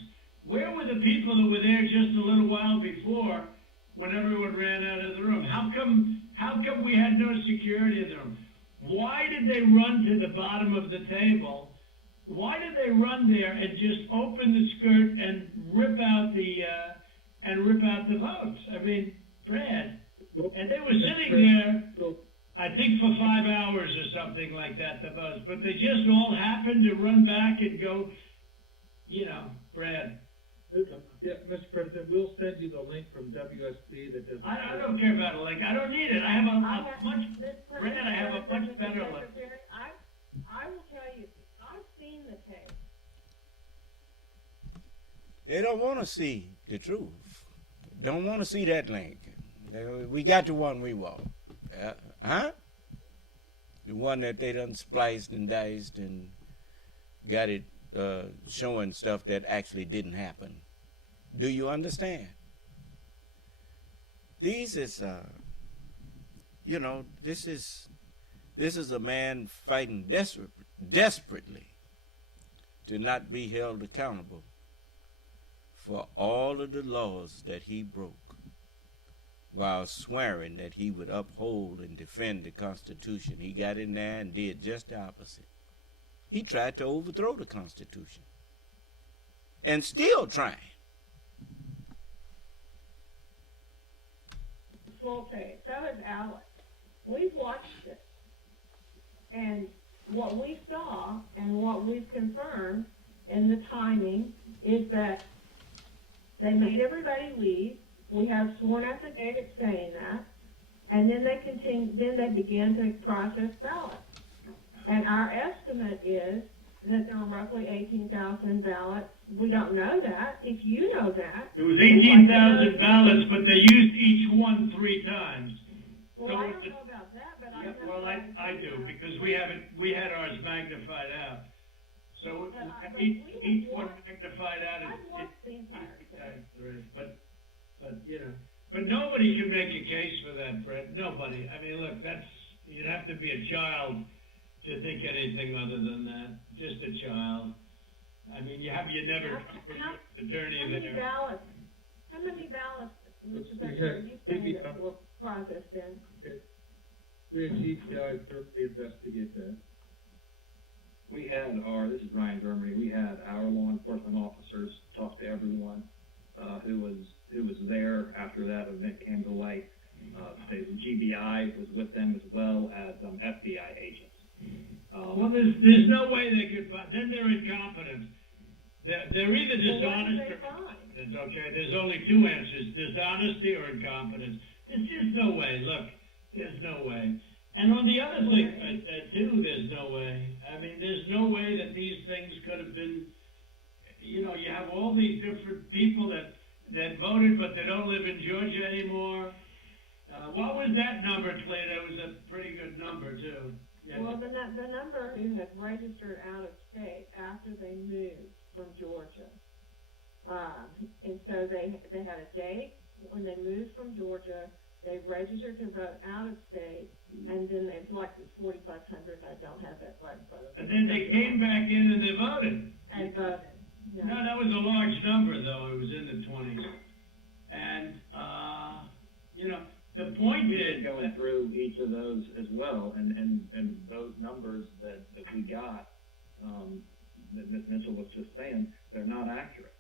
Where were the people that were there just a little while before when everyone ran out of the room? How come we had no security in the room? Why did they run to the bottom of the table? Why did they run there and just open the skirt and rip out the votes? I mean, Brad, and they were sitting there, I think for 5 hours or something like that, the votes. But they just all happened to run back and go, you know, Brad. Yeah, Mr. President, we'll send you the link from WSB that does. I don't care about a link. I don't need it. I have a much better link. I will tell you, I've seen the tape. They don't want to see the truth. Don't want to see that link. We got the one we want. The one that they done spliced and diced and got it showing stuff that actually didn't happen. Do you understand? These is, this is a man fighting desperately to not be held accountable for all of the laws that he broke, while swearing that he would uphold and defend the Constitution. He got in there and did just the opposite. He tried to overthrow the Constitution, and still trying. Okay, so is Alex. We've watched it, and what we saw and what we've confirmed in the timing is that they made everybody leave. We have sworn affidavits saying that, and then they began to process ballots. And our estimate is that there were roughly 18,000 ballots. We don't know that. If you know that. There was 18,000 ballots, but they used each one 3 times. Well, So I it's don't know about that, but yeah, well, I do, because we had ours magnified out. So each one magnified out is the entire thing. But nobody can make a case for that, Brett. Nobody. I mean, look, you'd have to be a child to think anything other than that. Just a child. I mean, you never attorney there. How many ballots, Mr. Secretary, you saying that were processed in? We had GTI thoroughly investigate that. We had this is Ryan Germany, we had our law enforcement officers talk to everyone who was there after that event came to light. The GBI was with them as well as FBI agents. Well, there's no way they could find. Then they're incompetent. They're either dishonest or incompetent. Okay, there's only 2 answers: dishonesty or incompetence. There's just no way. Look, there's no way. And on the other thing, too, there's no way. I mean, there's no way that these things could have been. You have all these different people that voted, but they don't live in Georgia anymore. What was that number, Clayton? It was a pretty good number, too. Yeah. Well, the number who had registered out of state after they moved from Georgia. And so they had a date when they moved from Georgia. They registered to vote out of state, and then it's like 4,500. I don't have that right in front of me. And then they came back in and they voted. And voted. Yeah. No, that was a large number, though. It was in the 20s. And, the point is going through each of those as well, and those numbers that we got, that Ms. Mitchell was just saying, they're not accurate.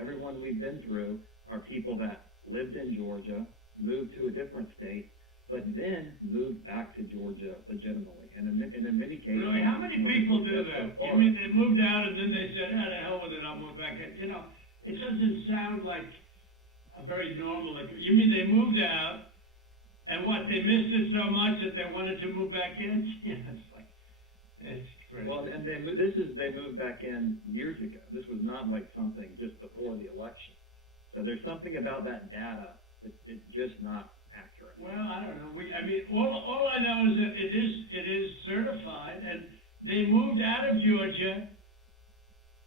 Everyone we've been through are people that lived in Georgia, moved to a different state, but then moved back to Georgia legitimately. And in many cases... Really? How many people do that? You mean they moved out and then they said, the hell with it, I'm going back in. It doesn't sound like a very normal... You mean they moved out, and what, they missed it so much that they wanted to move back in? It's crazy. Well, and they moved back in years ago. This was not like something just before the election. So there's something about that data that it's just not accurate. Well, I don't know. All I know is that it is certified, and they moved out of Georgia,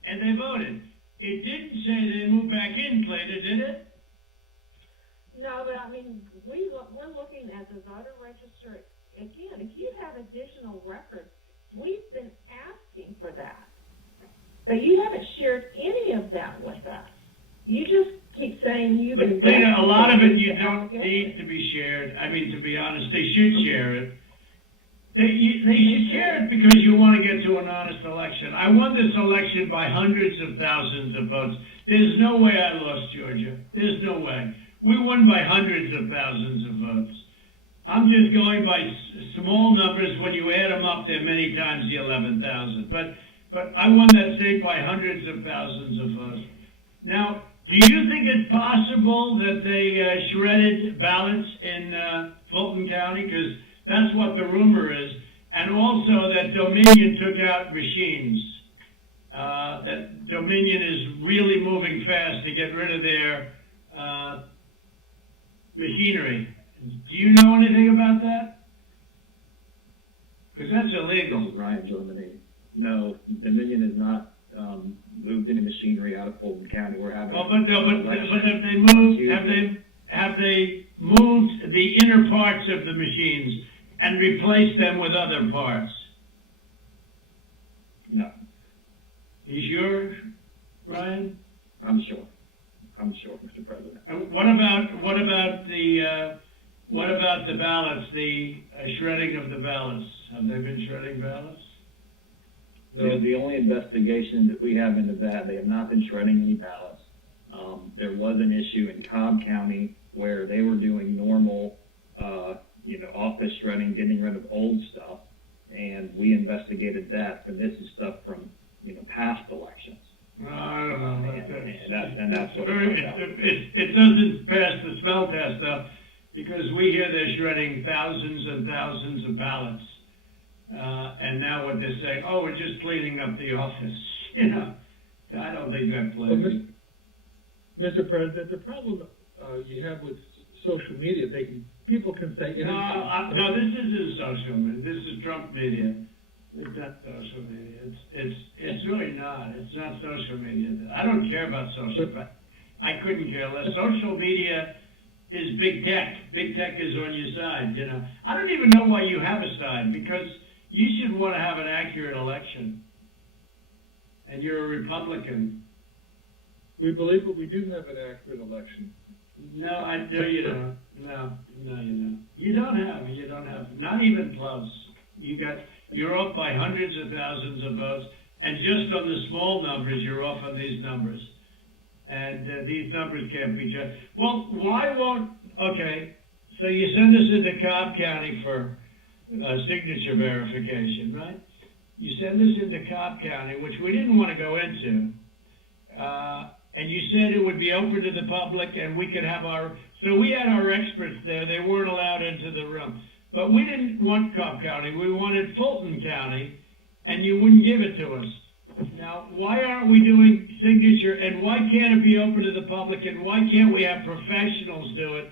and they voted. It didn't say they moved back in, Clayton, did it? No, but I mean, we're looking at the voter register. Again, if you have additional records, we've been asking for that. But you haven't shared any of that with us. You just keep saying you've been... But Lena, a lot of it you don't need to be shared. I mean, to be honest, they should share it. They should share it because you want to get to an honest election. I won this election by hundreds of thousands of votes. There's no way I lost Georgia. There's no way. We won by hundreds of thousands of votes. I'm just going by small numbers. When you add them up, they're many times the 11,000. But I won that state by hundreds of thousands of votes. Now, do you think it's possible that they shredded ballots in Fulton County? Because that's what the rumor is. And also that Dominion took out machines. That Dominion is really moving fast to get rid of their machinery. Do you know anything about that? Because that's illegal. Ryan Germany. No, Dominion is not moved any machinery out of Fulton County. We're having. Well, but have they moved the inner parts of the machines and replaced them with other parts? No. You sure, Ryan? I'm sure, Mr. President. And what about the ballots, the shredding of the ballots? Have they been shredding ballots? No, the only investigation that we have into that, they have not been shredding any ballots. There was an issue in Cobb County where they were doing normal, office shredding, getting rid of old stuff, and we investigated that. And this is stuff from, past elections. I don't know. And that's what it doesn't pass the smell test, though, because we hear they're shredding thousands and thousands of ballots. And now what they're saying, we're just cleaning up the office. I don't think that plays. Mr. President, the problem you have with social media, people can say... No, this isn't social media. This is Trump media. It's not social media. It's really not. It's not social media. I don't care about social media. I couldn't care less. Social media is big tech. Big tech is on your side, I don't even know why you have a side, because you should want to have an accurate election. And you're a Republican. We believe that we do have an accurate election. No, I do. You don't. No, you don't. You don't have. Not even close. You're off by hundreds of thousands of votes, and just on the small numbers, you're off on these numbers. And these numbers can't be judged. Well, why won't? Okay, so you send us into Cobb County for signature verification, right? You send us into Cobb County, which we didn't want to go into. And you said it would be open to the public and we could have so we had our experts there. They weren't allowed into the room. But we didn't want Cobb County. We wanted Fulton County, and you wouldn't give it to us. Now, why aren't we doing signature, and why can't it be open to the public, and why can't we have professionals do it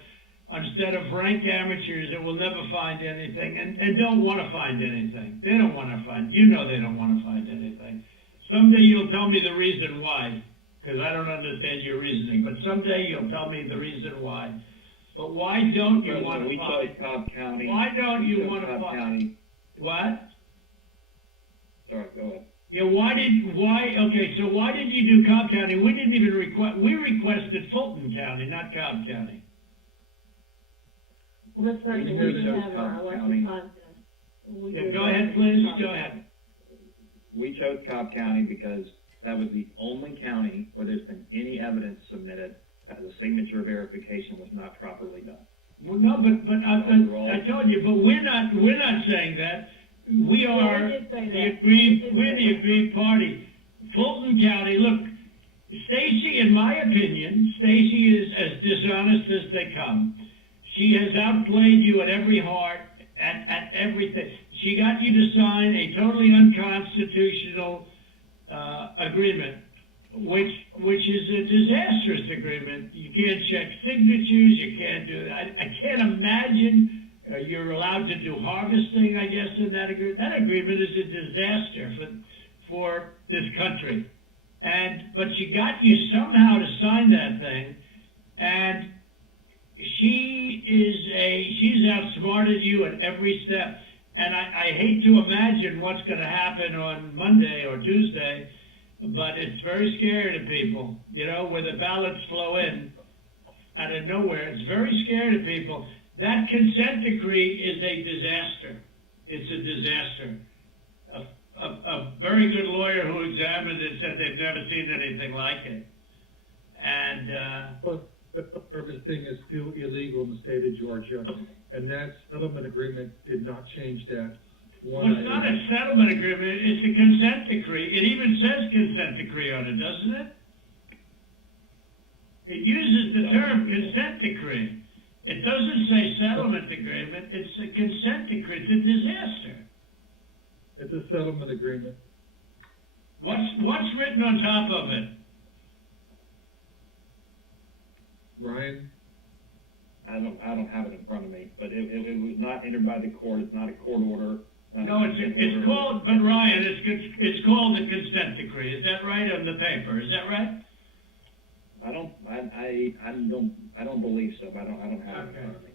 instead of rank amateurs that will never find anything and don't want to find anything? They don't want to find, they don't want to find anything. Someday you'll tell me the reason why. Because I don't understand your reasoning, but someday you'll tell me the reason why. But why don't you want to find? We chose Cobb County. Why don't you want to find? What? Sorry, go ahead. Yeah, so why did you do Cobb County? We didn't even we requested Fulton County, not Cobb County. Well, that's right. We have our election contest. Yeah, go ahead, please. Go ahead. We chose Cobb County because that was the only county where there's been any evidence submitted that the signature verification was not properly done. Well, no, but I told you, but we're not saying that. We are we're the aggrieved party. Fulton County, look, Stacy, in my opinion, Stacy is as dishonest as they come. She has outplayed you at every heart, at everything. She got you to sign a totally unconstitutional agreement, which is a disastrous agreement. You can't check signatures. You can't do that. I can't imagine you're allowed to do harvesting, I guess, in that agreement. That agreement is a disaster for this country. But she got you somehow to sign that thing, and she's outsmarted you at every step. And I hate to imagine what's going to happen on Monday or Tuesday, but it's very scary to people, where the ballots flow in out of nowhere. It's very scary to people. That consent decree is a disaster. It's a disaster. A very good lawyer who examined it said they've never seen anything like it. And the harvesting is still illegal in the state of Georgia, and that settlement agreement did not change that. Well, it's not a settlement agreement. It's a consent decree. It even says consent decree on it, doesn't it? It uses the term consent decree. It doesn't say settlement agreement. It's a consent decree. It's a disaster. It's a settlement agreement. What's written on top of it? Ryan? I don't have it in front of me, but it was not entered by the court. It's not a court order. No, it's called, but Ryan, it's called the consent decree. Is that right on the paper? Is that right? I don't believe so, but I don't have it in front of me.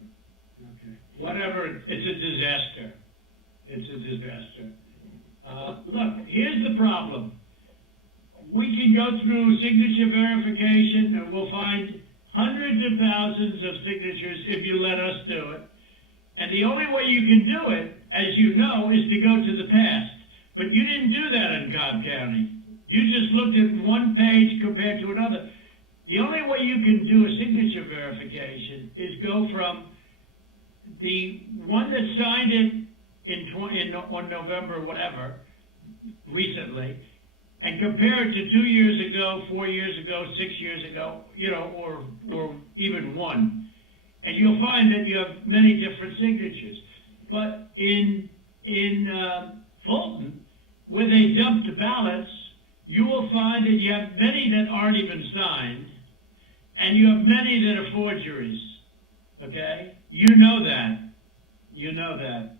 Okay. Whatever, it's a disaster. It's a disaster. Look, here's the problem. We can go through signature verification and we'll find hundreds of thousands of signatures if you let us do it. And the only way you can do it, as you know, is to go to the past. But you didn't do that in Cobb County. You just looked at one page compared to another. The only way you can do a signature verification is go from the one that signed it on November, whatever, recently, and compare it to 2 years ago, 4 years ago, 6 years ago, or even one. And you'll find that you have many different signatures. But in Fulton, where they dumped ballots, you will find that you have many that aren't even signed, and you have many that are forgeries. Okay? You know that. You know that.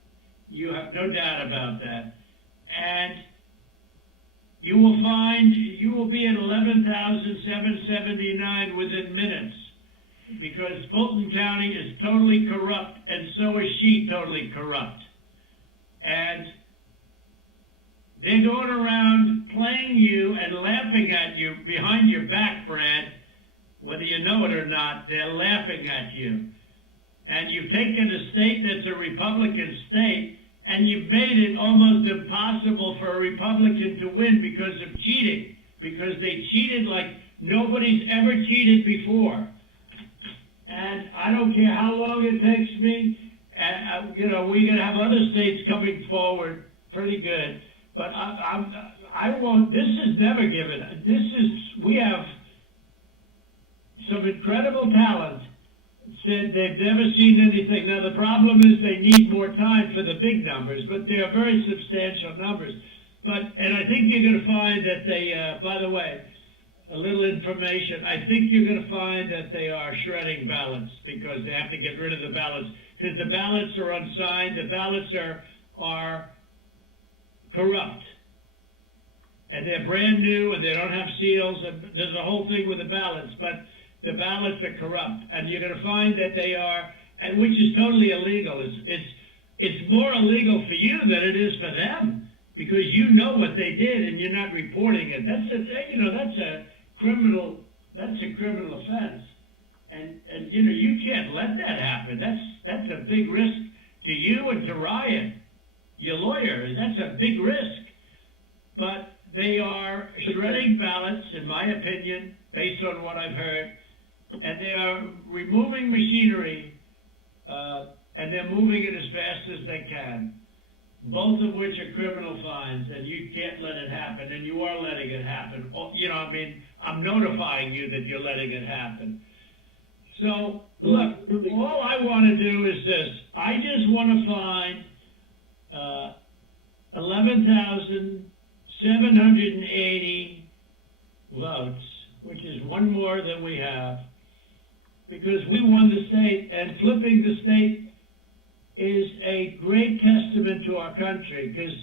You have no doubt about that. And you will find you will be at 11,779 within minutes, because Fulton County is totally corrupt, and so is she totally corrupt. And they're going around playing you and laughing at you behind your back, Brad. Whether you know it or not, they're laughing at you. And you've taken a state that's a Republican state, and you've made it almost impossible for a Republican to win because of cheating, because they cheated like nobody's ever cheated before. And I don't care how long it takes me, we're going to have other states coming forward pretty good, but I won't, this is never given. We have some incredible talent said they've never seen anything. Now, the problem is they need more time for the big numbers, but they are very substantial numbers. And I think you're going to find that they, by the way, a little information, I think you're going to find that they are shredding ballots because they have to get rid of the ballots, because the ballots are unsigned, the ballots are corrupt. And they're brand new and they don't have seals, and there's a whole thing with the ballots, but the ballots are corrupt, and you're going to find that they are, and which is totally illegal. It's more illegal for you than it is for them, because you know what they did and you're not reporting it. That's a criminal offense, and you can't let that happen. That's a big risk to you and to Ryan, your lawyer. That's a big risk, but they are shredding ballots, in my opinion, based on what I've heard. And they are removing machinery, and they're moving it as fast as they can, both of which are criminal fines, and you can't let it happen, and you are letting it happen. I'm notifying you that you're letting it happen. So, look, all I want to do is this. I just want to find 11,780 votes, which is one more than we have, because we won the state, and flipping the state is a great testament to our country, because,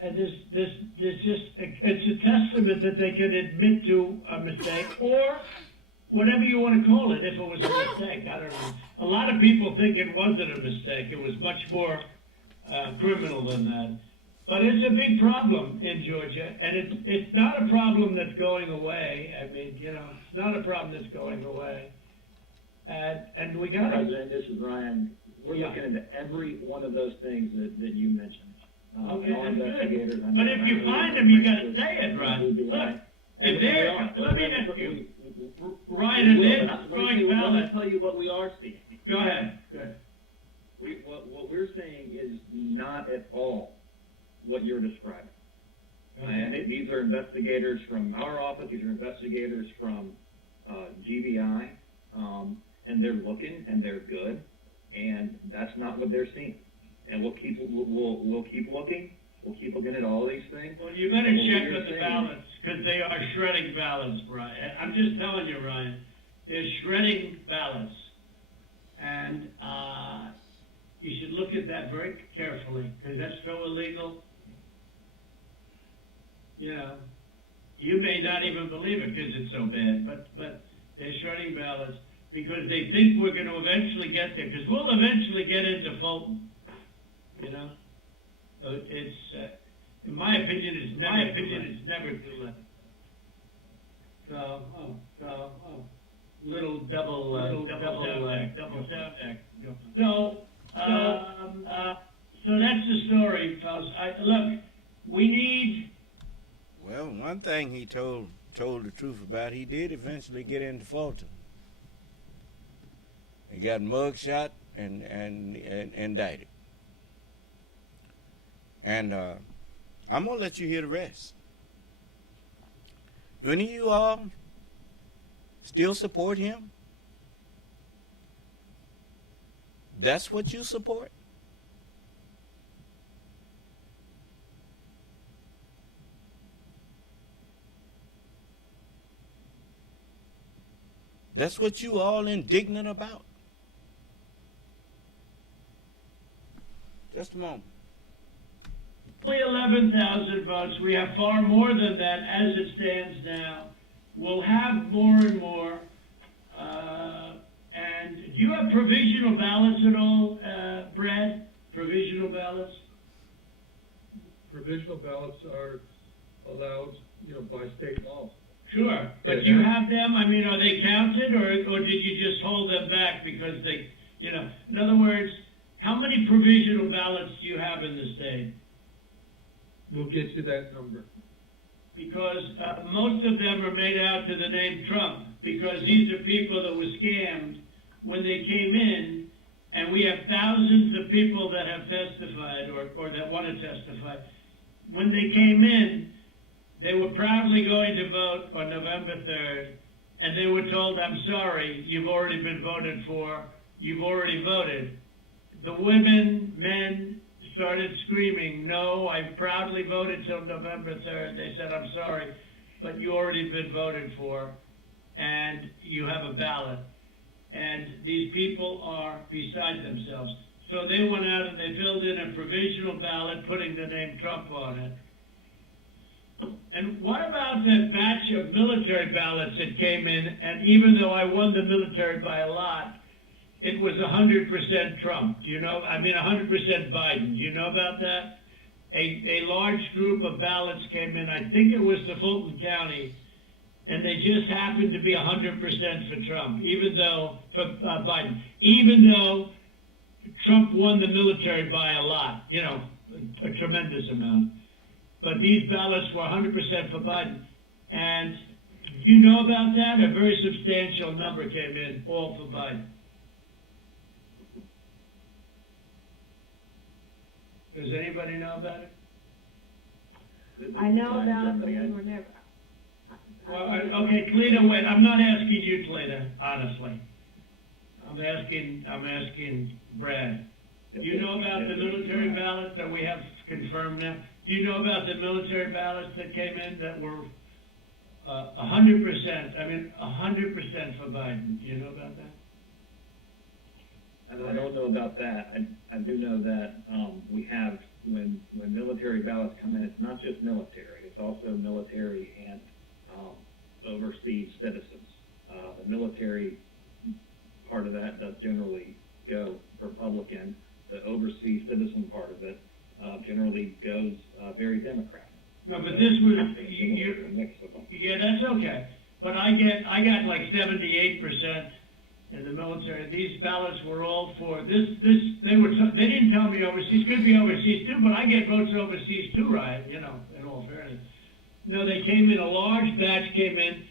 and it's a testament that they can admit to a mistake, or whatever you want to call it, if it was a mistake. I don't know. A lot of people think it wasn't a mistake. It was much more criminal than that. But it's a big problem in Georgia, and it's not a problem that's going away. I mean, it's not a problem that's going away. And we got President, this is Ryan. We're looking into every one of those things that you mentioned. Okay, that's good. But if you find them, you got to say it, Ryan. Look, if they're, let me ask you, Ryan, if they're destroying ballots. Let me tell you what we are seeing. Go ahead. Good. What we're seeing is not at all what you're describing. Okay. And these are investigators from our office. These are investigators from GBI, and they're looking and they're good, and that's not what they're seeing. And we'll keep looking. We'll keep looking at all these things. Well, you better check with the ballots, because they are shredding ballots, Ryan. I'm just telling you, Ryan, they're shredding ballots, and You should look at that very carefully, because that's so illegal. You know, you may not even believe it because it's so bad, but they're shredding ballots because they think we're going to eventually get there, because we'll eventually get into Fulton. You know, it's in my opinion, it's never too late. So, little double sound act. So that's the story, fellas. Look, we need. Well, one thing he told the truth about, he did eventually get into Fulton. He got mugshot and indicted. And I'm gonna let you hear the rest. Do any of you all still support him? That's what you support? That's what you all indignant about? Just a moment. Only 11,000 votes. We have far more than that as it stands now. We'll have more and more. And do you have provisional ballots at all, Brad? Provisional ballots? Provisional ballots are allowed, by state law. Sure, but do you have them? I mean, are they counted, or did you just hold them back because they, in other words, how many provisional ballots do you have in the state? We'll get you that number. Because most of them are made out to the name Trump, because these are people that were scammed when they came in, and we have thousands of people that have testified or that want to testify. When they came in, they were proudly going to vote on November 3rd, and they were told, I'm sorry, you've already been voted for, you've already voted. The women, men started screaming, no, I proudly voted till November 3rd. They said, I'm sorry, but you already been voted for, and you have a ballot. And these people are beside themselves. So they went out and they filled in a provisional ballot, putting the name Trump on it. And what about that batch of military ballots that came in, and even though I won the military by a lot, it was 100% Trump. Do you know? I mean, 100% Biden. Do you know about that? A large group of ballots came in. I think it was to Fulton County, and they just happened to be 100% for Trump, even though for Biden, even though Trump won the military by a lot, a tremendous amount. But these ballots were 100% for Biden. And do you know about that? A very substantial number came in, all for Biden. Does anybody know about it? I know about it, but we were never. Well, okay, Toledo, wait. I'm not asking you, Toledo, honestly. I'm asking Brad. Do you know about the military ballots that we have confirmed now? Do you know about the military ballots that came in that were 100%? I mean, 100% for Biden. Do you know about that? I don't know about that. I do know that we have, when military ballots come in, it's not just military. It's also military and overseas citizens. The military part of that does generally go Republican. The overseas citizen part of it generally goes very Democrat. No, but this was a mix of them. Yeah, that's okay. But I got like 78% in the military. These ballots were all for this. They didn't tell me overseas. Could be overseas too, but I get votes overseas too, right? In all fairness. No, they came in, a large batch came in,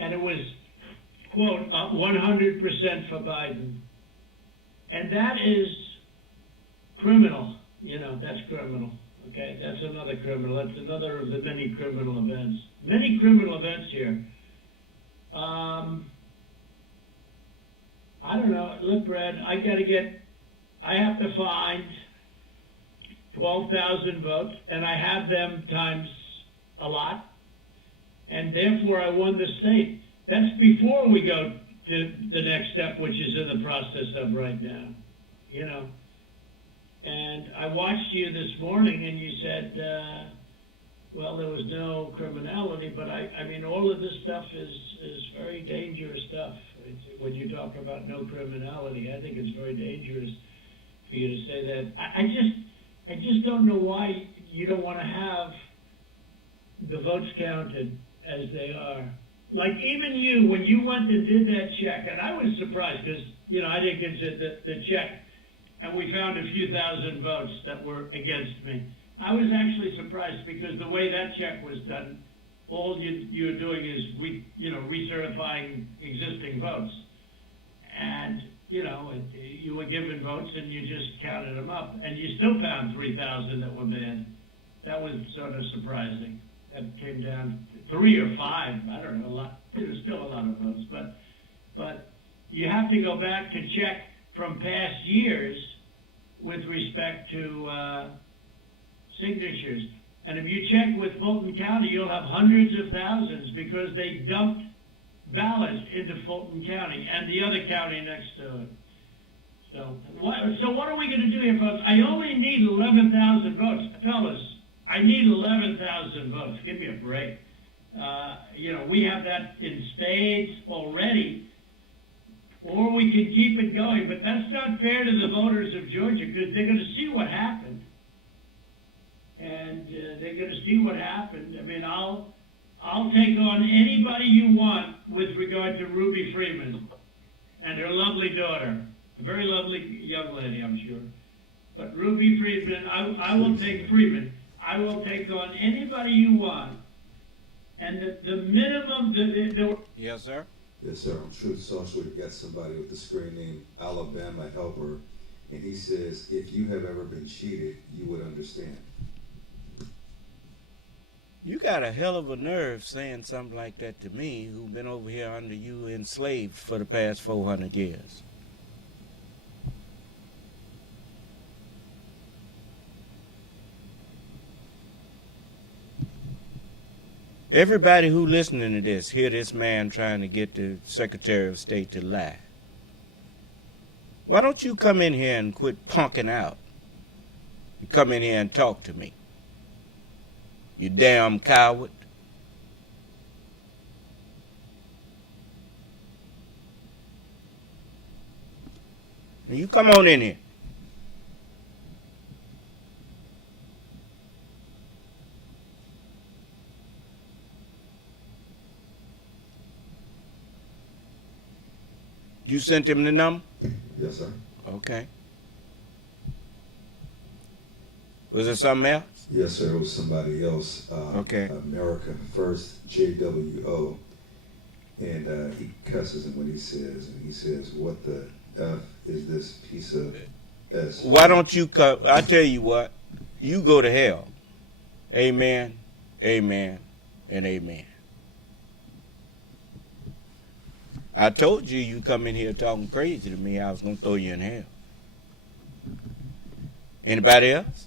and it was, quote, 100% for Biden. And that is criminal. That's criminal. Okay, that's another criminal. That's another of the many criminal events. Many criminal events here. I don't know. Look, Brad, I have to find 12,000 votes, and I have them times a lot, and therefore I won the state. That's before we go to the next step, which is in the process of right now. And I watched you this morning, and you said, well, there was no criminality, but I mean, all of this stuff is very dangerous stuff. When you talk about no criminality, I think it's very dangerous for you to say that. I just don't know why you don't want to have the votes counted as they are. Like even you, when you went and did that check, and I was surprised because, you know, I didn't get the check, and we found a few thousand votes that were against me. I was actually surprised because the way that check was done, all you're doing is recertifying existing votes. And, you know, you were given votes and you just counted them up, and you still found 3,000 that were bad. That was sort of surprising. That came down to 3 or 5, I don't know, a lot. There's still a lot of votes, but you have to go back to check from past years with respect to signatures. And if you check with Fulton County, you'll have hundreds of thousands because they dumped ballots into Fulton County and the other county next to it. So what are we going to do here, folks? I only need 11,000 votes. Fellas, I need 11,000 votes. Give me a break. We have that in spades already, or we can keep it going. But that's not fair to the voters of Georgia because they're going to see what happened. And they're going to see what happened. I mean, I'll take on anybody you want with regard to Ruby Freeman and her lovely daughter. A very lovely young lady, I'm sure. But Ruby Freeman, I will take Freeman. I will take on anybody you want. And the minimum... Yes, sir? Yes, sir. On Truth Social, we got somebody with the screen name Alabama Helper. And he says, if you have ever been cheated, you would understand. You got a hell of a nerve saying something like that to me, who've been over here under you enslaved for the past 400 years. Everybody who listening to this, hear this man trying to get the Secretary of State to lie. Why don't you come in here and quit punking out? You come in here and talk to me. You damn coward. Now you come on in here. You sent him the number? Yes, sir. Okay. Was it something else? Yes, sir. It was somebody else. Okay. America First, JWO. And he cusses him when he says, what the F is this piece of S? Why don't you come? I tell you what, you go to hell. Amen, amen, and amen. I told you come in here talking crazy to me, I was going to throw you in hell. Anybody else?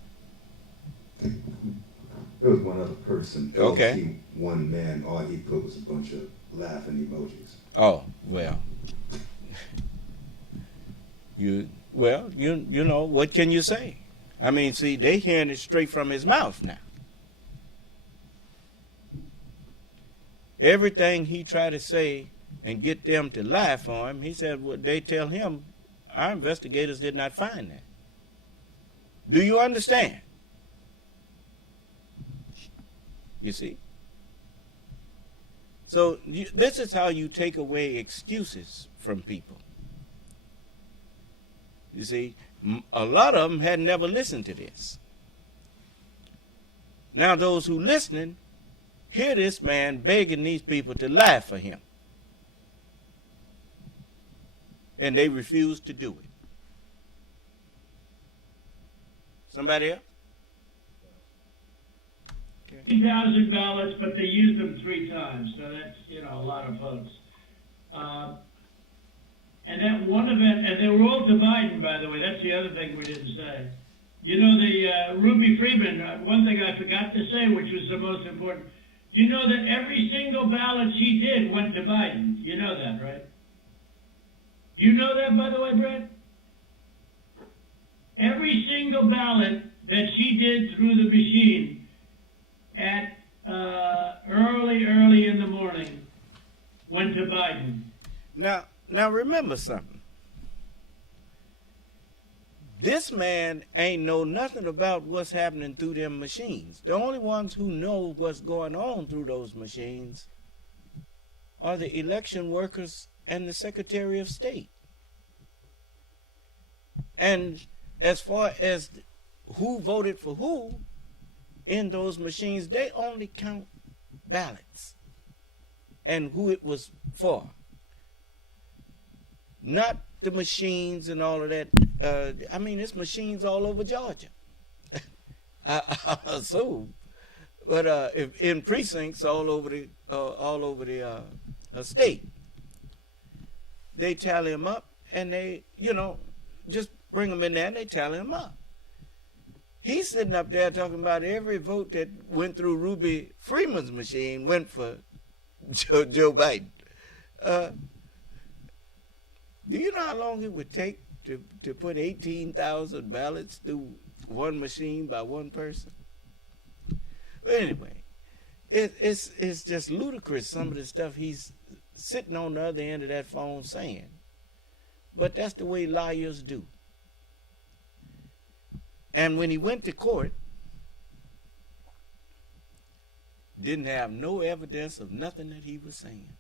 There was one other person. Okay. One man, all he put was a bunch of laughing emojis. Oh, well. You know, what can you say? I mean, see, they hearing it straight from his mouth now. Everything he tried to say and get them to lie for him, he said, well, they tell him, our investigators did not find that. Do you understand? You see? So this is how you take away excuses from people. You see, a lot of them had never listened to this. Now those who listening hear this man begging these people to lie for him. And they refuse to do it. Somebody else? 3,000 ballots, but they used them 3 times, so that's, a lot of votes. And that one event, and they were all to Biden, by the way. That's the other thing we didn't say. The Ruby Freeman, one thing I forgot to say, which was the most important, you know that every single ballot she did went to Biden. You know that, right? Do you know that, by the way, Brad? every single ballot that she did through the machine at early in the morning went to Biden. Now remember something. This man ain't know nothing about what's happening through them machines. The only ones who know what's going on through those machines are the election workers and the Secretary of State. And as far as who voted for who in those machines, they only count ballots and who it was for. Not the machines and all of that. I mean, it's machines all over Georgia. I assume, but if in precincts all over the state, they tally them up and they, just bring them in there and they tally them up. He's sitting up there talking about every vote that went through Ruby Freeman's machine went for Joe Biden. Do you know how long it would take to put 18,000 ballots through one machine by one person? But anyway, it's just ludicrous, some of the stuff he's sitting on the other end of that phone saying. But that's the way liars do. And when he went to court, didn't have no evidence of nothing that he was saying.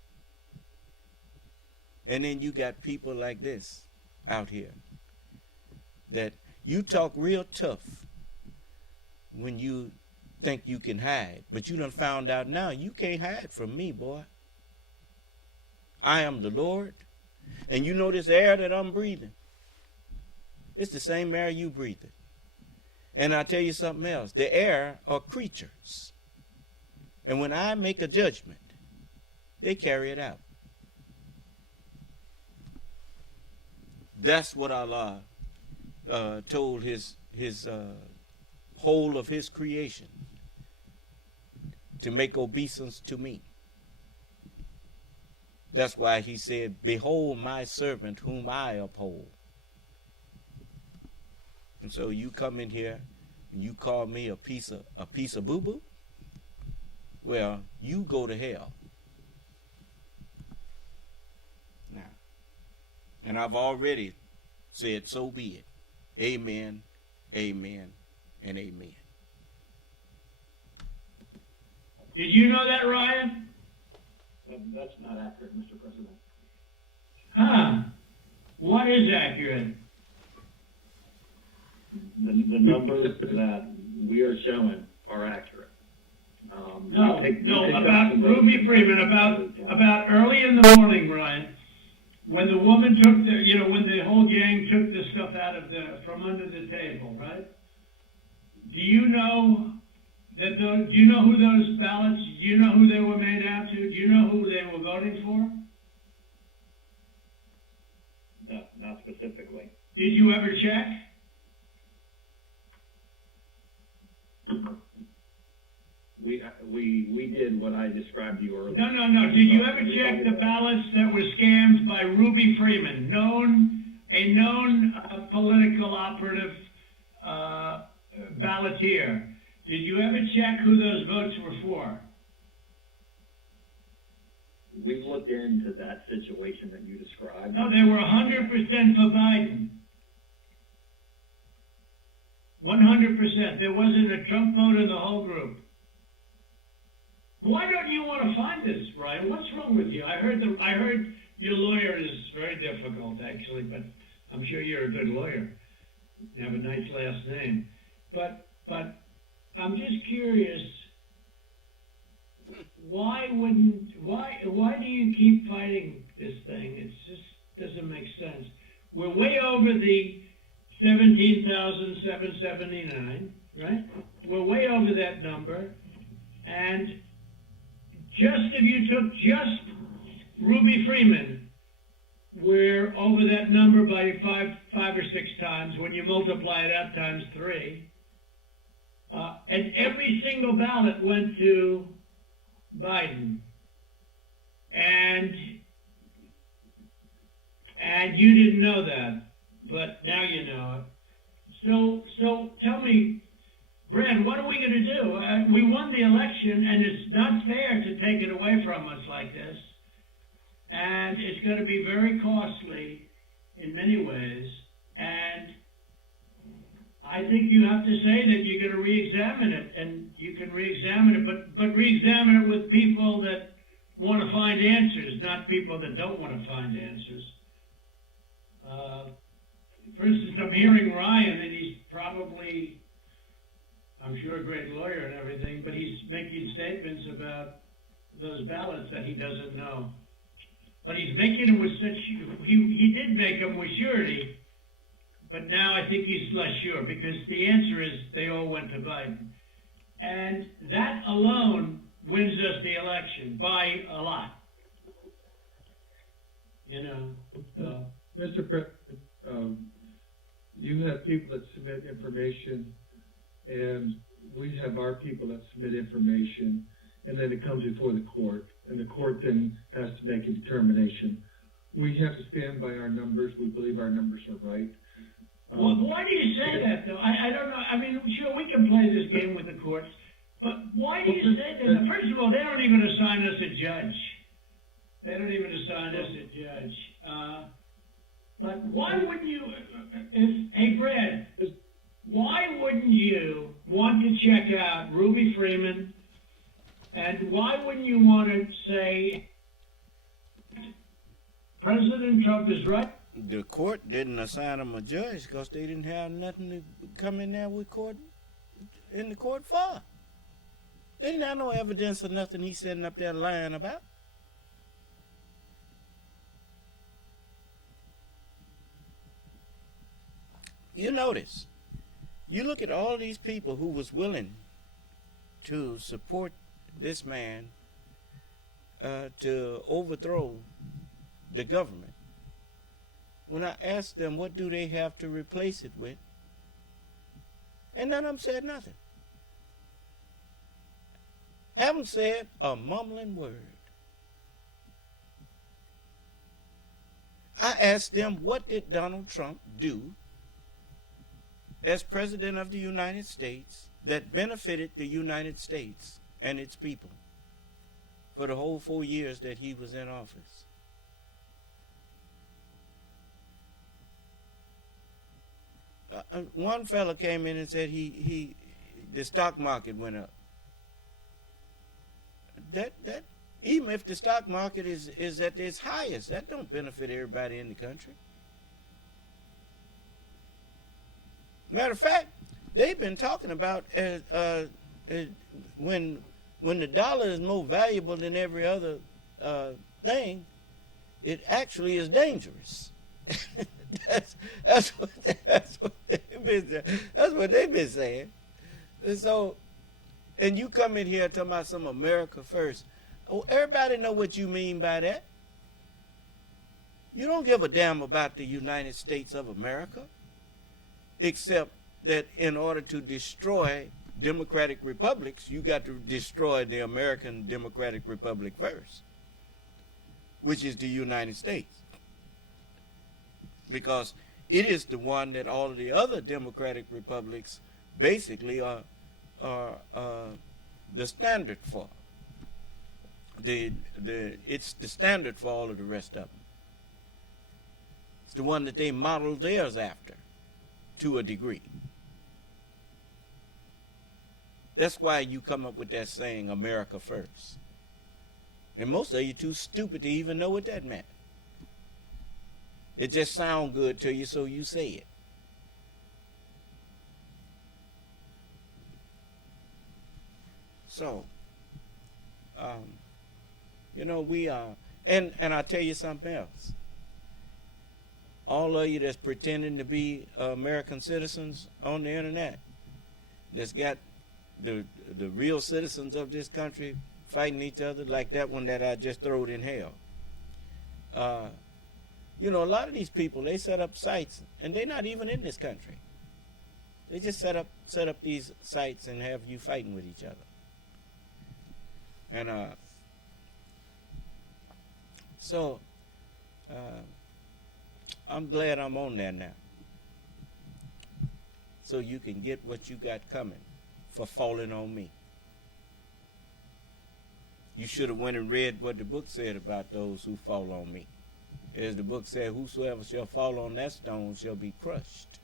And then you got people like this out here that you talk real tough when you think you can hide, but you done found out now you can't hide from me, boy. I am the Lord, and you know this air that I'm breathing, it's the same air you breathing. And I'll tell you something else, the air are creatures, and when I make a judgment, they carry it out. That's what Allah told his whole of his creation, to make obeisance to me. That's why he said, behold my servant whom I uphold. And so you come in here and you call me a piece of boo-boo? Well, you go to hell. Now, and I've already said, so be it. Amen, amen, and amen. Did you know that, Ryan? That's not accurate, Mr. President. Huh. What is accurate? The numbers that we are showing are accurate. No, about Ruby Freeman, about early in the morning, Ryan, when the woman took when the whole gang took the stuff from under the table, right? Do you know that? Do you know who those ballots? Do you know who they were made out to? Do you know who they were voting for? No, not specifically. Did you ever check? We did what I described to you earlier. No. Did you ever check the ballots that were scammed by Ruby Freeman, a known political operative balloteer? Did you ever check who those votes were for? We've looked into that situation that you described. No, they were 100% for Biden. 100%. There wasn't a Trump vote in the whole group. Why don't you want to find this, Ryan? What's wrong with you? I heard your lawyer is very difficult, actually, but I'm sure you're a good lawyer. You have a nice last name. But I'm just curious, why do you keep fighting this thing? It just doesn't make sense. We're way over the 17,779, right? We're way over that number. And if you took just Ruby Freeman, we're over that number by five or six times when you multiply it out times 3. And every single ballot went to Biden. And you didn't know that, but now you know it. So tell me, Brad, what are we going to do? We won the election, and it's not fair to take it away from us like this. And it's going to be very costly in many ways. And I think you have to say that you're going to re-examine it, and you can re-examine it, but re-examine it with people that want to find answers, not people that don't want to find answers. For instance, I'm hearing Ryan, and he's probably, I'm sure, a great lawyer and everything, but he's making statements about those ballots that he doesn't know. But he's making them with such, he did make them with surety, but now I think he's less sure, because the answer is they all went to Biden. And that alone wins us the election by a lot. You know. Mr. President, you have people that submit information, and we have our people that submit information, and then it comes before the court, and the court then has to make a determination. We have to stand by our numbers. We believe our numbers are right. Well, why do you say that, though? I don't know. I mean, sure, we can play this game with the courts, but why do you say that? First of all, they don't even assign us a judge. They don't even assign us a judge. But why wouldn't you, hey, Brad, why wouldn't you want to check out Ruby Freeman, and why wouldn't you want to say President Trump is right? The court didn't assign him a judge because they didn't have nothing to come in there with court in the court for. They didn't have no evidence or nothing he's sitting up there lying about. You notice, you look at all these people who was willing to support this man to overthrow the government. When I asked them what do they have to replace it with, and none of them said nothing. Haven't said a mumbling word. I asked them, what did Donald Trump do as President of the United States that benefited the United States and its people for the whole 4 years that he was in office? One fella came in and said the stock market went up. That even if the stock market is at its highest, that don't benefit everybody in the country. Matter of fact, they've been talking about when the dollar is more valuable than every other thing, it actually is dangerous. That's what they've been saying. And so, and you come in here talking about some America first. Oh, everybody know what you mean by that. You don't give a damn about the United States of America, except that in order to destroy democratic republics, you got to destroy the American Democratic Republic first, which is the United States. Because it is the one that all of the other democratic republics basically are the standard for. It's the standard for all of the rest of them. It's the one that they model theirs after, to a degree. That's why you come up with that saying, America first. And most of you too stupid to even know what that meant. It just sounds good to you, so you say it. So, you know, we are, and I'll tell you something else. All of you that's pretending to be American citizens on the internet, that's got the real citizens of this country fighting each other, like that one that I just throwed in hell. You know, a lot of these people, they set up sites, and they're not even in this country. They just set up these sites and have you fighting with each other. And so I'm glad I'm on there now. so you can get what you got coming for falling on me. You should have went and read what the book said about those who fall on me. As the book said, whosoever shall fall on that stone shall be crushed.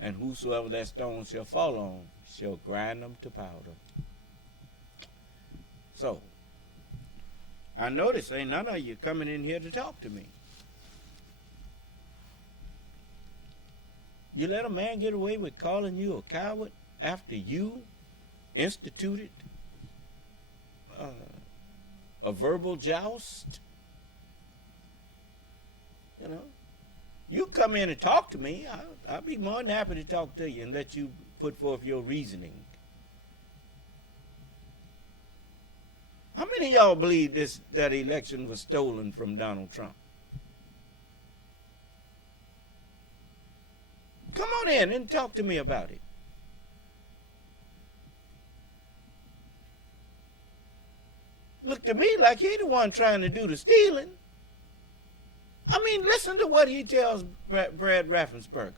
And whosoever that stone shall fall on shall grind them to powder. So, I notice ain't none of you coming in here to talk to me. You let a man get away with calling you a coward after you instituted a verbal joust? You know, you come in and talk to me, I'll be more than happy to talk to you and let you put forth your reasoning. How many of y'all believe that election was stolen from Donald Trump? Come on in and talk to me about it. Look to me like he the one trying to do the stealing. I mean, listen to what he tells Brad Raffensperger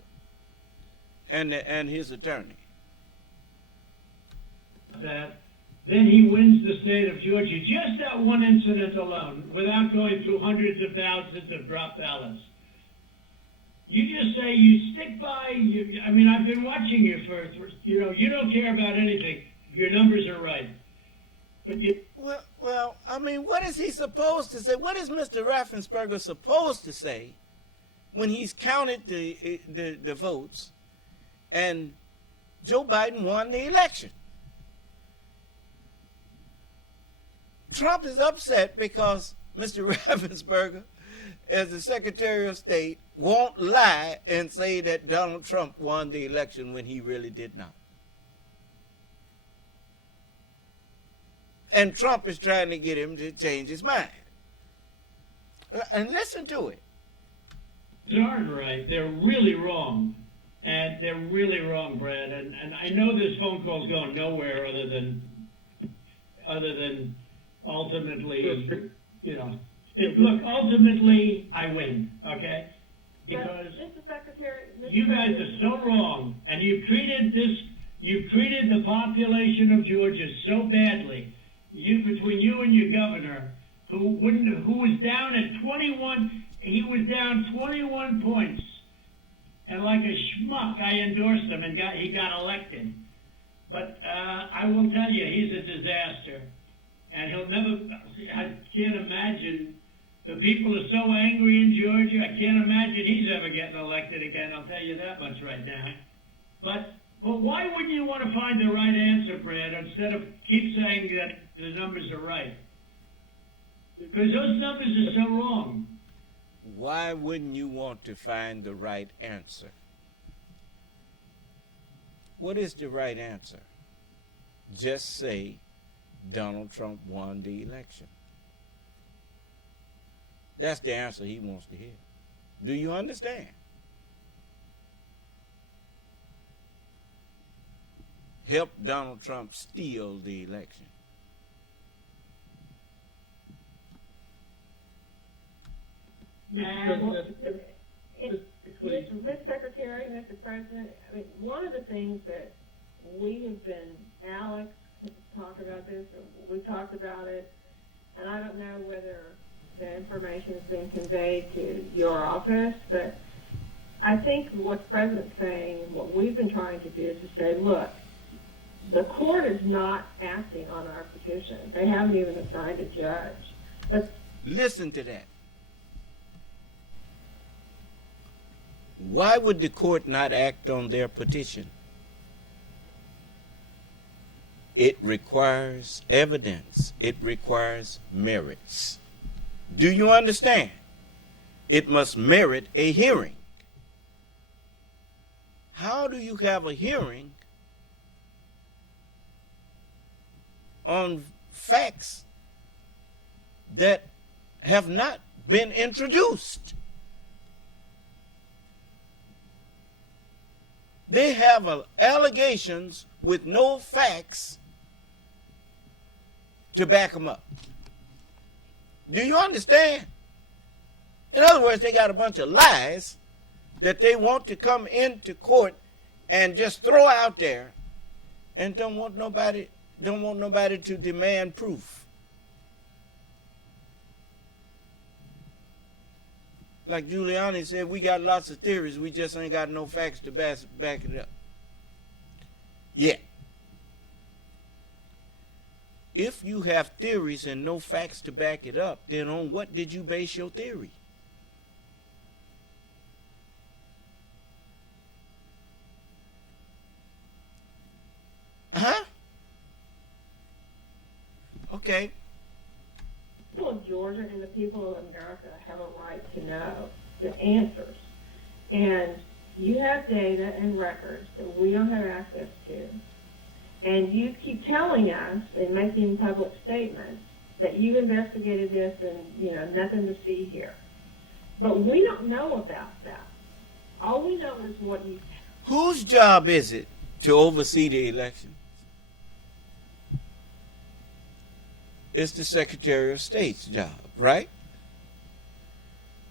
and his attorney. That then he wins the state of Georgia, just that one incident alone, without going through hundreds of thousands of drop ballots. You just say you stick by. I mean, I've been watching you for, you don't care about anything. Your numbers are right. But you. Well, I mean, what is he supposed to say? What is Mr. Raffensperger supposed to say when he's counted the votes and Joe Biden won the election? Trump is upset because Mr. Raffensperger, as the Secretary of State, won't lie and say that Donald Trump won the election when he really did not. And Trump is trying to get him to change his mind. And listen to it. They aren't right. They're really wrong. And they're really wrong, Brad. And I know this phone call's going nowhere other than ultimately, look, ultimately I win, okay? Because Mr. Secretary, you guys are so wrong, and you've treated the population of Georgia so badly. Between you and your governor, who was down at 21, he was down 21 points, and like a schmuck, I endorsed him and he got elected. But I will tell you, he's a disaster, and he'll never. I can't imagine. The people are so angry in Georgia. I can't imagine he's ever getting elected again. I'll tell you that much right now. But why wouldn't you want to find the right answer, Brad, instead of keep saying that the numbers are right? Because those numbers are so wrong. Why wouldn't you want to find the right answer? What is the right answer? Just say Donald Trump won the election. That's the answer he wants to hear. Do you understand? Help Donald Trump steal the election. Mr. Secretary, Mr. President, I mean, one of the things that we have been, Alex talked about this, we talked about it, and I don't know whether the information has been conveyed to your office, but I think what the President's saying, what we've been trying to do is to say, look, the court is not acting on our petition. They haven't even assigned a judge. But listen to that. Why would the court not act on their petition? It requires evidence. It requires merits. Do you understand? It must merit a hearing. How do you have a hearing on facts that have not been introduced? They have allegations with no facts to back them up. Do you understand? In other words, they got a bunch of lies that they want to come into court and just throw out there and don't want nobody to demand proof. Like Giuliani said, we got lots of theories, we just ain't got no facts to back it up. Yeah. If you have theories and no facts to back it up, then on what did you base your theory? Huh? Okay. The people of Georgia and the people of America have a right to know the answers. And you have data and records that we don't have access to. And you keep telling us and making public statements that you investigated this and, nothing to see here. But we don't know about that. All we know is what you... Whose job is it to oversee the election? It's the Secretary of State's job, right?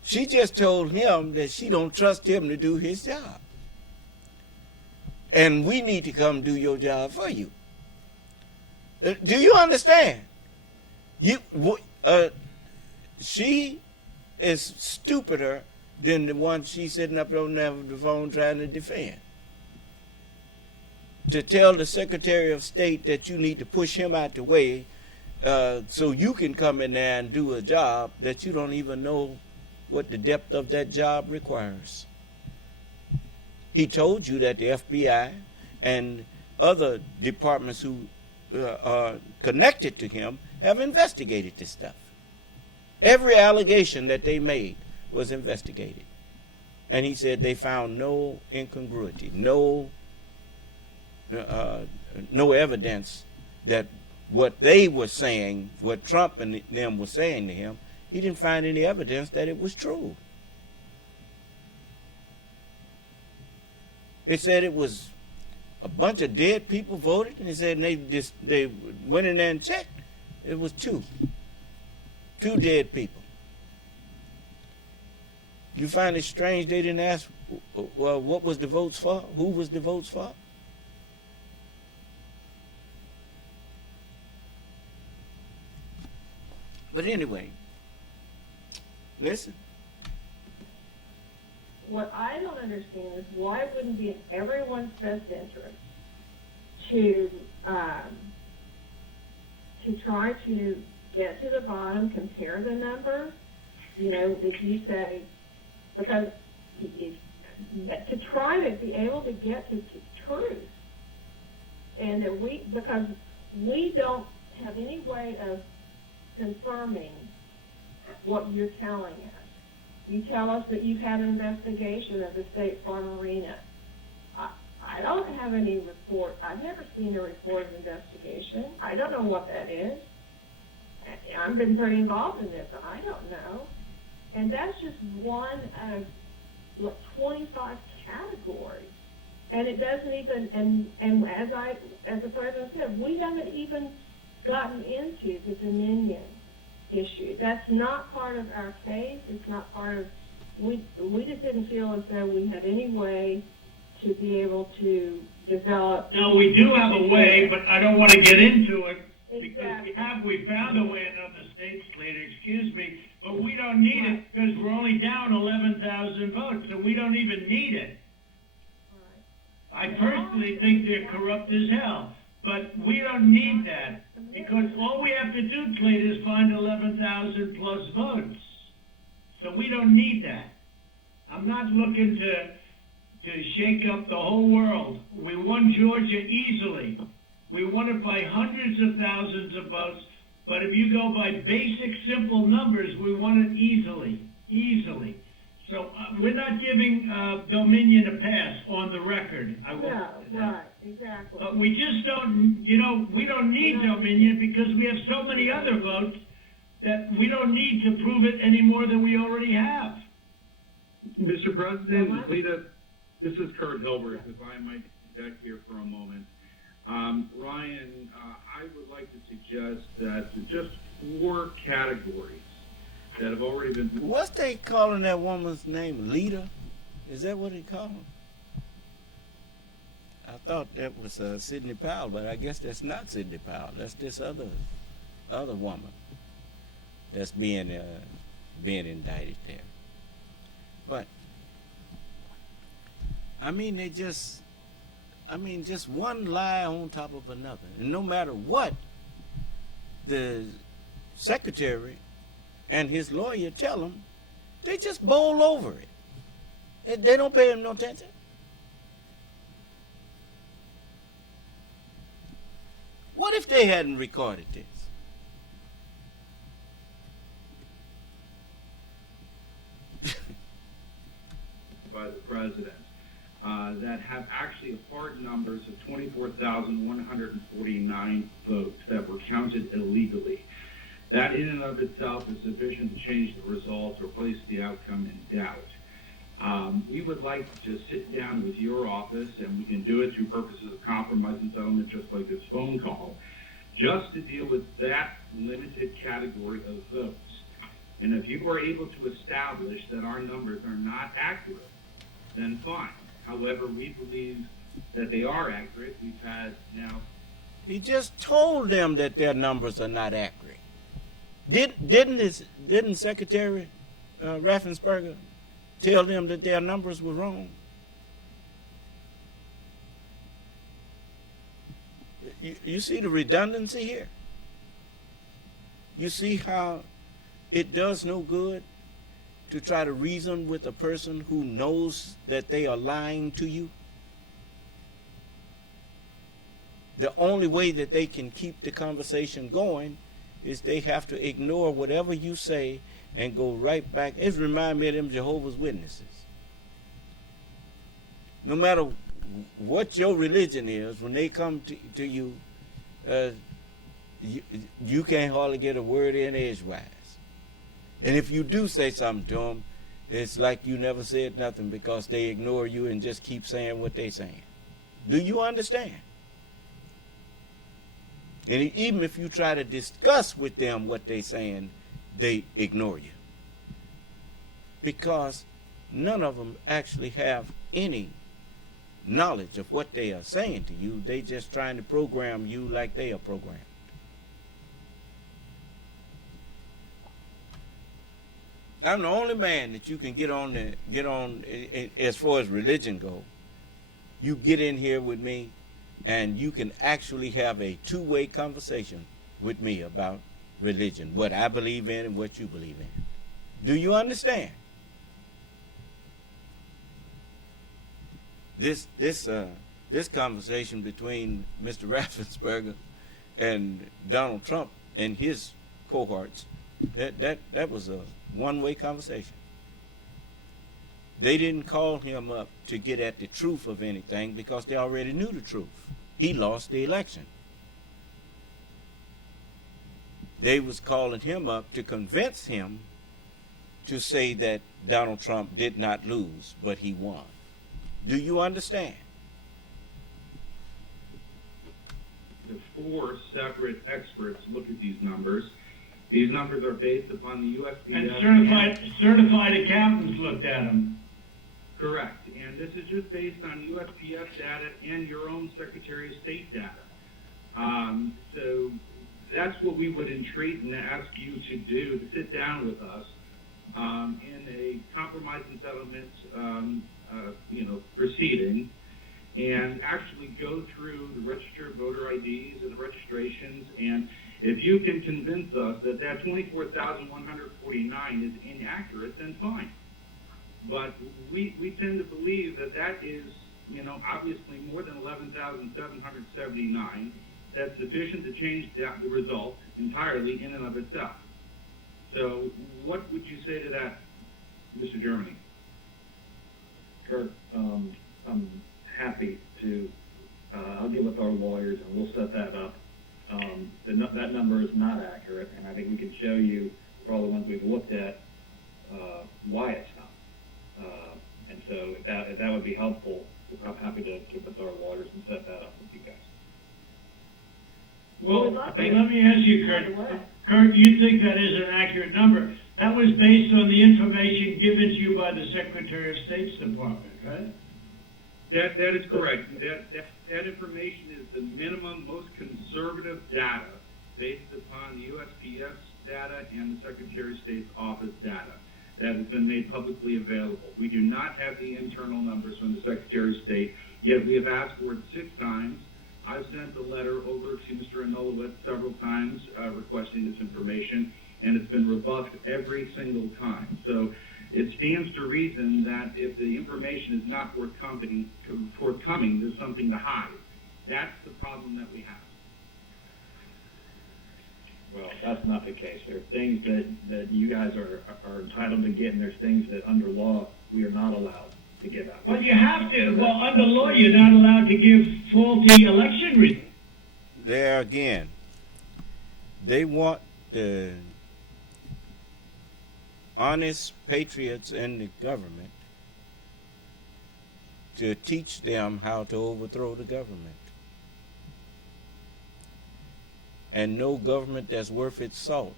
She just told him that she don't trust him to do his job. And we need to come do your job for you. Do you understand? She is stupider than the one she's sitting up on the phone trying to defend. To tell the Secretary of State that you need to push him out the way so you can come in there and do a job that you don't even know what the depth of that job requires. He told you that the FBI and other departments who are connected to him have investigated this stuff. Every allegation that they made was investigated. And he said they found no incongruity, no evidence that what they were saying, what Trump and them were saying to him, he didn't find any evidence that it was true. He said it was a bunch of dead people voted, and he said they went in there and checked. It was two dead people. You find it strange they didn't ask, well, what was the votes for? Who was the votes for? But anyway, listen. What I don't understand is why it wouldn't be in everyone's best interest to try to get to the bottom, compare the numbers. If you say, because to try to be able to get to truth, and that because we don't have any way of confirming what you're telling us. You tell us that you've had an investigation of the State Farm Arena. I don't have any report. I've never seen a report of investigation. I don't know what that is. I've been pretty involved in this, and I don't know. And that's just one of 25 categories. And it doesn't even, and as the President said, we haven't even gotten into the Dominion issue. That's not part of our case. It's not part of, we just didn't feel as though we had any way to be able to develop. No, we do have a way, but I don't want to get into it because we found a way in other states, later, excuse me, but we don't need it because we're only down 11,000 votes, so we don't even need it. I personally think they're corrupt as hell, but we don't need that because all we have to do, Slater, is find 11,000 plus votes. So we don't need that. I'm not looking to shake up the whole world. We won Georgia easily. We won it by hundreds of thousands of votes, but if you go by basic, simple numbers, we won it easily. So we're not giving Dominion a pass on the record. No, right, exactly. But we just don't, we don't need Dominion because we have so many other votes that we don't need to prove it any more than we already have. Mr. President, Lita, this is Kurt Hilbert, if I might interject here for a moment. Ryan, I would like to suggest that just 4 categories that have already been... What's they calling that woman's name? Lita? Is that what they call her? I thought that was Sidney Powell, but I guess that's not Sidney Powell. That's this other woman that's being indicted there. But I mean, just one lie on top of another, and no matter what the secretary and his lawyer tell them, they just bowl over it. They don't pay him no attention. What if they hadn't recorded this? By the president that have actually hard numbers of 24,149 votes that were counted illegally. That in and of itself is sufficient to change the result or place the outcome in doubt. We would like to just sit down with your office, and we can do it through purposes of compromise and settlement, just like this phone call, just to deal with that limited category of votes. And if you are able to establish that our numbers are not accurate, then fine. However, we believe that they are accurate. We've had now... He just told them that their numbers are not accurate. Didn't Secretary Raffensperger tell them that their numbers were wrong? You see the redundancy here? You see how it does no good to try to reason with a person who knows that they are lying to you? The only way that they can keep the conversation going is they have to ignore whatever you say and go right back. It reminds me of them Jehovah's Witnesses. No matter what your religion is, when they come to you, you can't hardly get a word in edgewise. And if you do say something to them, it's like you never said nothing because they ignore you and just keep saying what they're saying. Do you understand? And even if you try to discuss with them what they're saying, they ignore you. Because none of them actually have any knowledge of what they are saying to you. They just trying to program you like they are programmed. I'm the only man that you can get on as far as religion go. You get in here with me and you can actually have a two-way conversation with me about religion, what I believe in and what you believe in. Do you understand? This conversation between Mr. Raffensperger and Donald Trump and his cohorts, that was a one-way conversation. They didn't call him up to get at the truth of anything because they already knew the truth. He lost the election. They was calling him up to convince him to say that Donald Trump did not lose, but he won. Do you understand? The four separate experts look at these numbers. These numbers are based upon the USPS. And certified accountants looked at them. Correct. And this is just based on USPS data and your own Secretary of State data. So that's what we would entreat and ask you to do, to sit down with us in a compromise and settlement proceeding and actually go through the registered voter IDs and the registrations. And if you can convince us that that 24,149 is inaccurate, then fine. But we tend to believe that that is, obviously more than 11,779. That's sufficient to change the result entirely in and of itself. So what would you say to that, Mr. Germany? Kurt, I'm happy to, I'll get with our lawyers and we'll set that up. That number is not accurate, and I think we can show you, for all the ones we've looked at, why it's not. And so if that would be helpful, I'm happy to get with our lawyers and set that up with you guys. Well, let me ask you, Kurt. Kurt, you think that is an accurate number? That was based on the information given to you by the Secretary of State's Department, right? That is correct. That information is the minimum, most conservative data based upon the USPS data and the Secretary of State's office data that has been made publicly available. We do not have the internal numbers from the Secretary of State, yet we have asked for it 6 times. I've sent a letter over to Mr. Anulowitz several times requesting this information, and it's been rebuffed every single time. So it stands to reason that if the information is not forthcoming, there's something to hide. That's the problem that we have. Well, that's not the case. There are things that you guys are entitled to get, and there's things that under law we are not allowed to give out. Well, you have to. Well, under law, you're not allowed to give faulty election results. There again, they want the honest patriots in the government to teach them how to overthrow the government. And no government that's worth its salt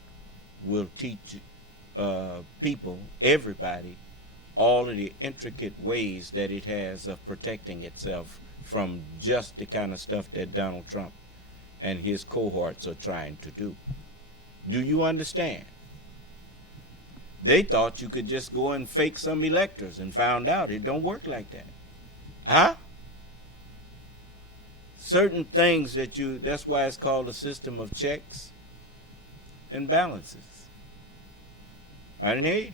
will teach people, everybody, all of the intricate ways that it has of protecting itself from just the kind of stuff that Donald Trump and his cohorts are trying to do. Do you understand? They thought you could just go and fake some electors and found out it don't work like that. Huh? Certain things that's why it's called a system of checks and balances. I didn't hear you.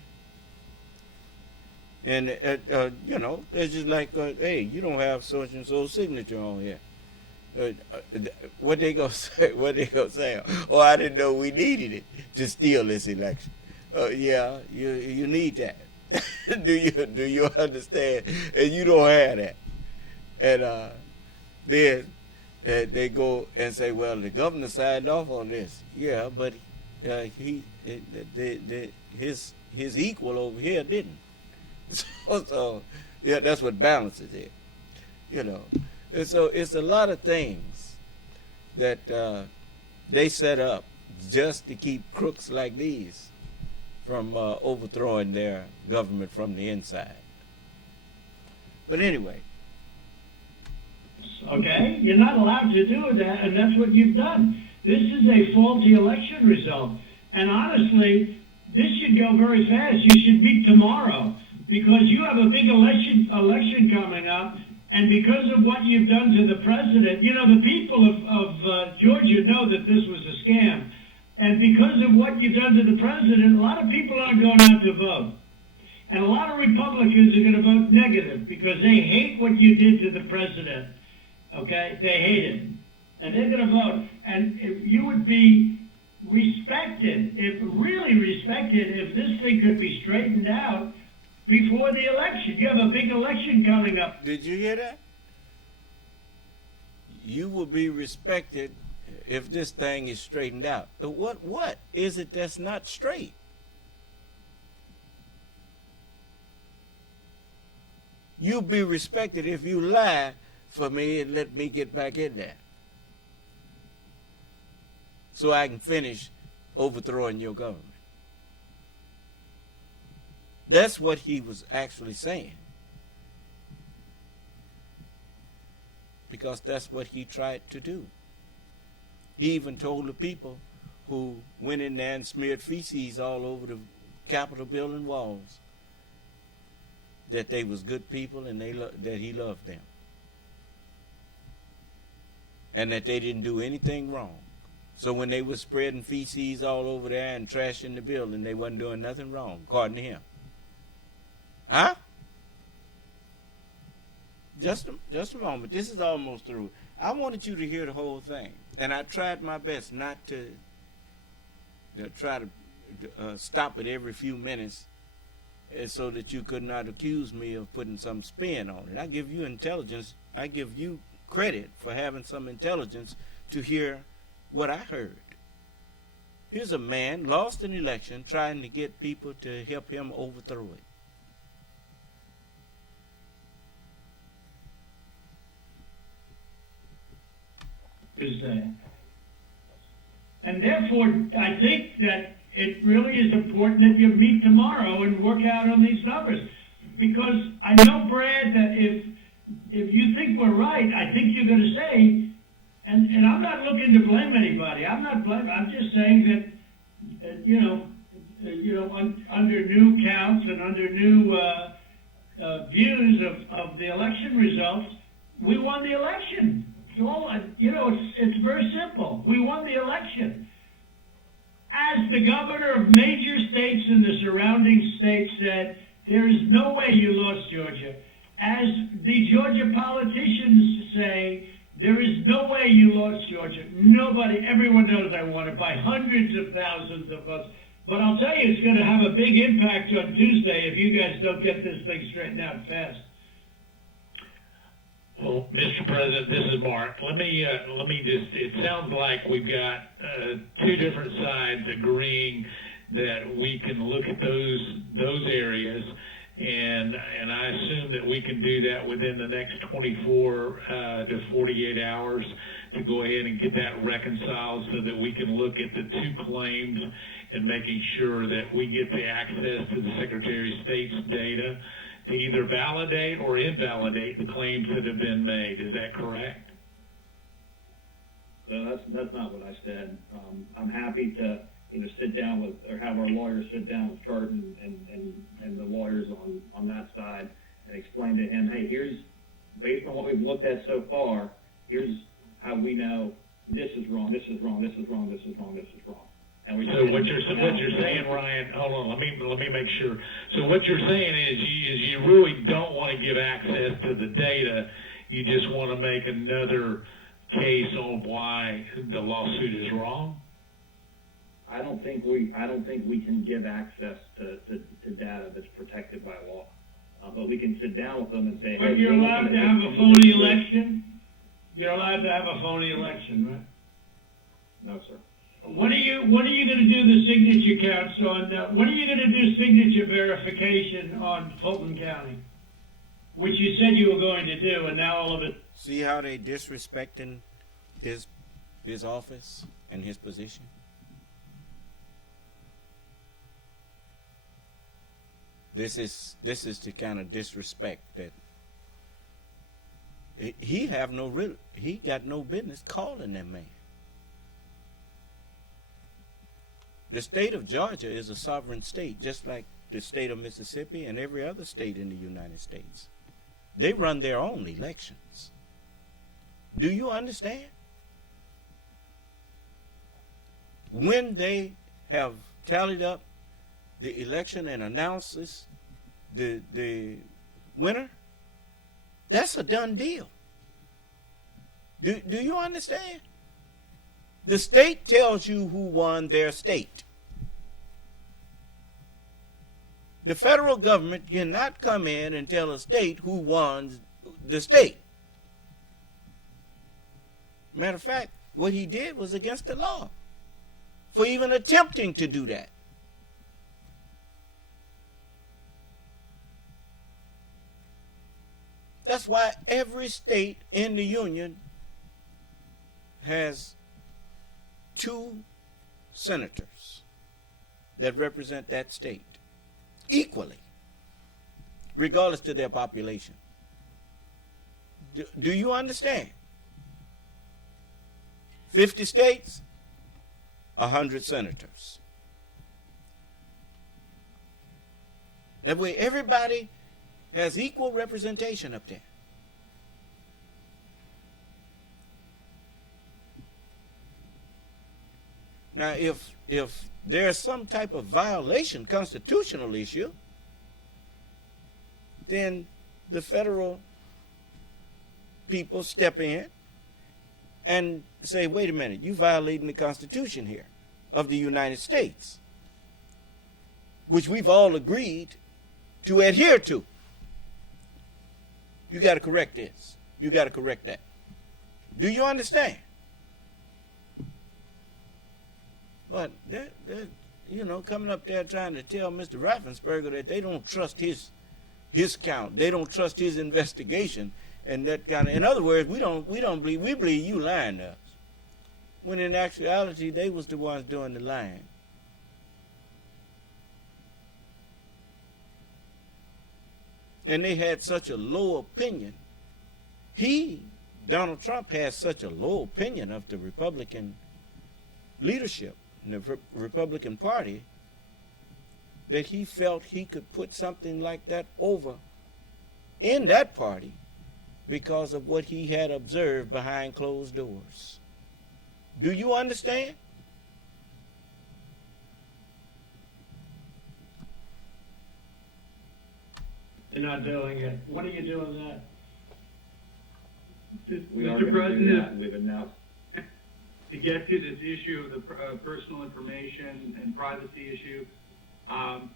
And, it's just like, hey, you don't have such and so signature on here. What they gonna say? Oh, I didn't know we needed it to steal this election. Yeah, you need that. do you understand? And you don't have that. And then they go and say, well, the governor signed off on this. Yeah, but his equal over here didn't. So yeah, that's what balances it. And so it's a lot of things that they set up just to keep crooks like these from overthrowing their government from the inside. But anyway. Okay? You're not allowed to do that, and that's what you've done. This is a faulty election result. And honestly, this should go very fast. You should meet tomorrow, because you have a big election coming up, and because of what you've done to the president, the people of Georgia know that this was a scam. And because of what you've done to the president, a lot of people aren't going out to vote. And a lot of Republicans are going to vote negative because they hate what you did to the president. Okay? They hate it. And they're going to vote. And if you would be respected, really respected, if this thing could be straightened out before the election. You have a big election coming up. Did you hear that? You will be respected if this thing is straightened out. What is it that's not straight? You'll be respected if you lie for me and let me get back in there, so I can finish overthrowing your government. That's what he was actually saying, because that's what he tried to do. He even told the people who went in there and smeared feces all over the Capitol building walls that they was good people and that he loved them, and that they didn't do anything wrong. So when they were spreading feces all over there and trashing the building, they wasn't doing nothing wrong, according to him. Huh? Just a moment. This is almost through. I wanted you to hear the whole thing, and I tried my best not to try to stop it every few minutes, so that you could not accuse me of putting some spin on it. I give you intelligence. I give you credit for having some intelligence to hear what I heard. Here's a man lost an election trying to get people to help him overthrow it. And therefore, I think that it really is important that you meet tomorrow and work out on these numbers. Because I know, Brad, that if if you think we're right, I think you're going to say, and I'm not looking to blame anybody. I'm not blaming. I'm just saying that, under new counts and under new views of the election results, we won the election. So, it's very simple. We won the election. As the governor of major states in the surrounding states said, there is no way you lost Georgia. As the Georgia politicians say, there is no way you lost Georgia. Nobody, everyone knows I won it by hundreds of thousands of votes. But I'll tell you, it's going to have a big impact on Tuesday if you guys don't get this thing straightened out fast. Well, Mr. President, this is Mark. Let me just, it sounds like we've got two different sides agreeing that we can look at those areas, and I assume that we can do that within the next 24 to 48 hours to go ahead and get that reconciled so that we can look at the two claims and making sure that we get the access to the Secretary of State's data to either validate or invalidate the claims that have been made. Is that correct? So that's not what I said. I'm happy to sit down with, or have our lawyers sit down with Kurt and the lawyers on that side and explain to him, hey, here's, based on what we've looked at so far, here's how we know this is wrong, this is wrong, this is wrong, this is wrong, this is wrong. And So what you're saying, Ryan, hold on, let me make sure. So what you're saying is you really don't want to give access to the data. You just want to make another case on why the lawsuit is wrong? I don't think we can give access to data that's protected by law. But we can sit down with them and say, But hey, you're allowed to have a phony election? You're allowed to have a phony election, right? No, sir. When are you going to do the signature counts on, when are you going to do signature verification on Fulton County? Which you said you were going to do, and now all of it. See how they disrespecting his office and his position? This is the kind of disrespect that he got no business calling that man. The state of Georgia is a sovereign state, just like the state of Mississippi and every other state in the United States. They run their own elections. Do you understand? When they have tallied up the election and announces the winner, that's a done deal. Do you understand? The state tells you who won their state. The federal government cannot come in and tell a state who won the state. Matter of fact, what he did was against the law for even attempting to do that. That's why every state in the union has 2 senators that represent that state equally, regardless to their population. Do you understand? 50 states, 100 senators. That way everybody has equal representation up there. Now, if there's some type of violation, constitutional issue, then the federal people step in and say, wait a minute, you violating the Constitution here of the United States, which we've all agreed to adhere to. You got to correct this. You got to correct that. Do you understand? But they're coming up there trying to tell Mr. Raffensperger that they don't trust his count. They don't trust his investigation, and that kind of. In other words, we believe you lying to us. When in actuality, they was the ones doing the lying. And they had such a low opinion Donald Trump, has such a low opinion of the Republican leadership and the Republican Party that he felt he could put something like that over in that party because of what he had observed behind closed doors. Do you understand? You're not doing it. When are you doing that? We are Mr. going to do President, that. We've announced. to get to this issue of the personal information and privacy issue,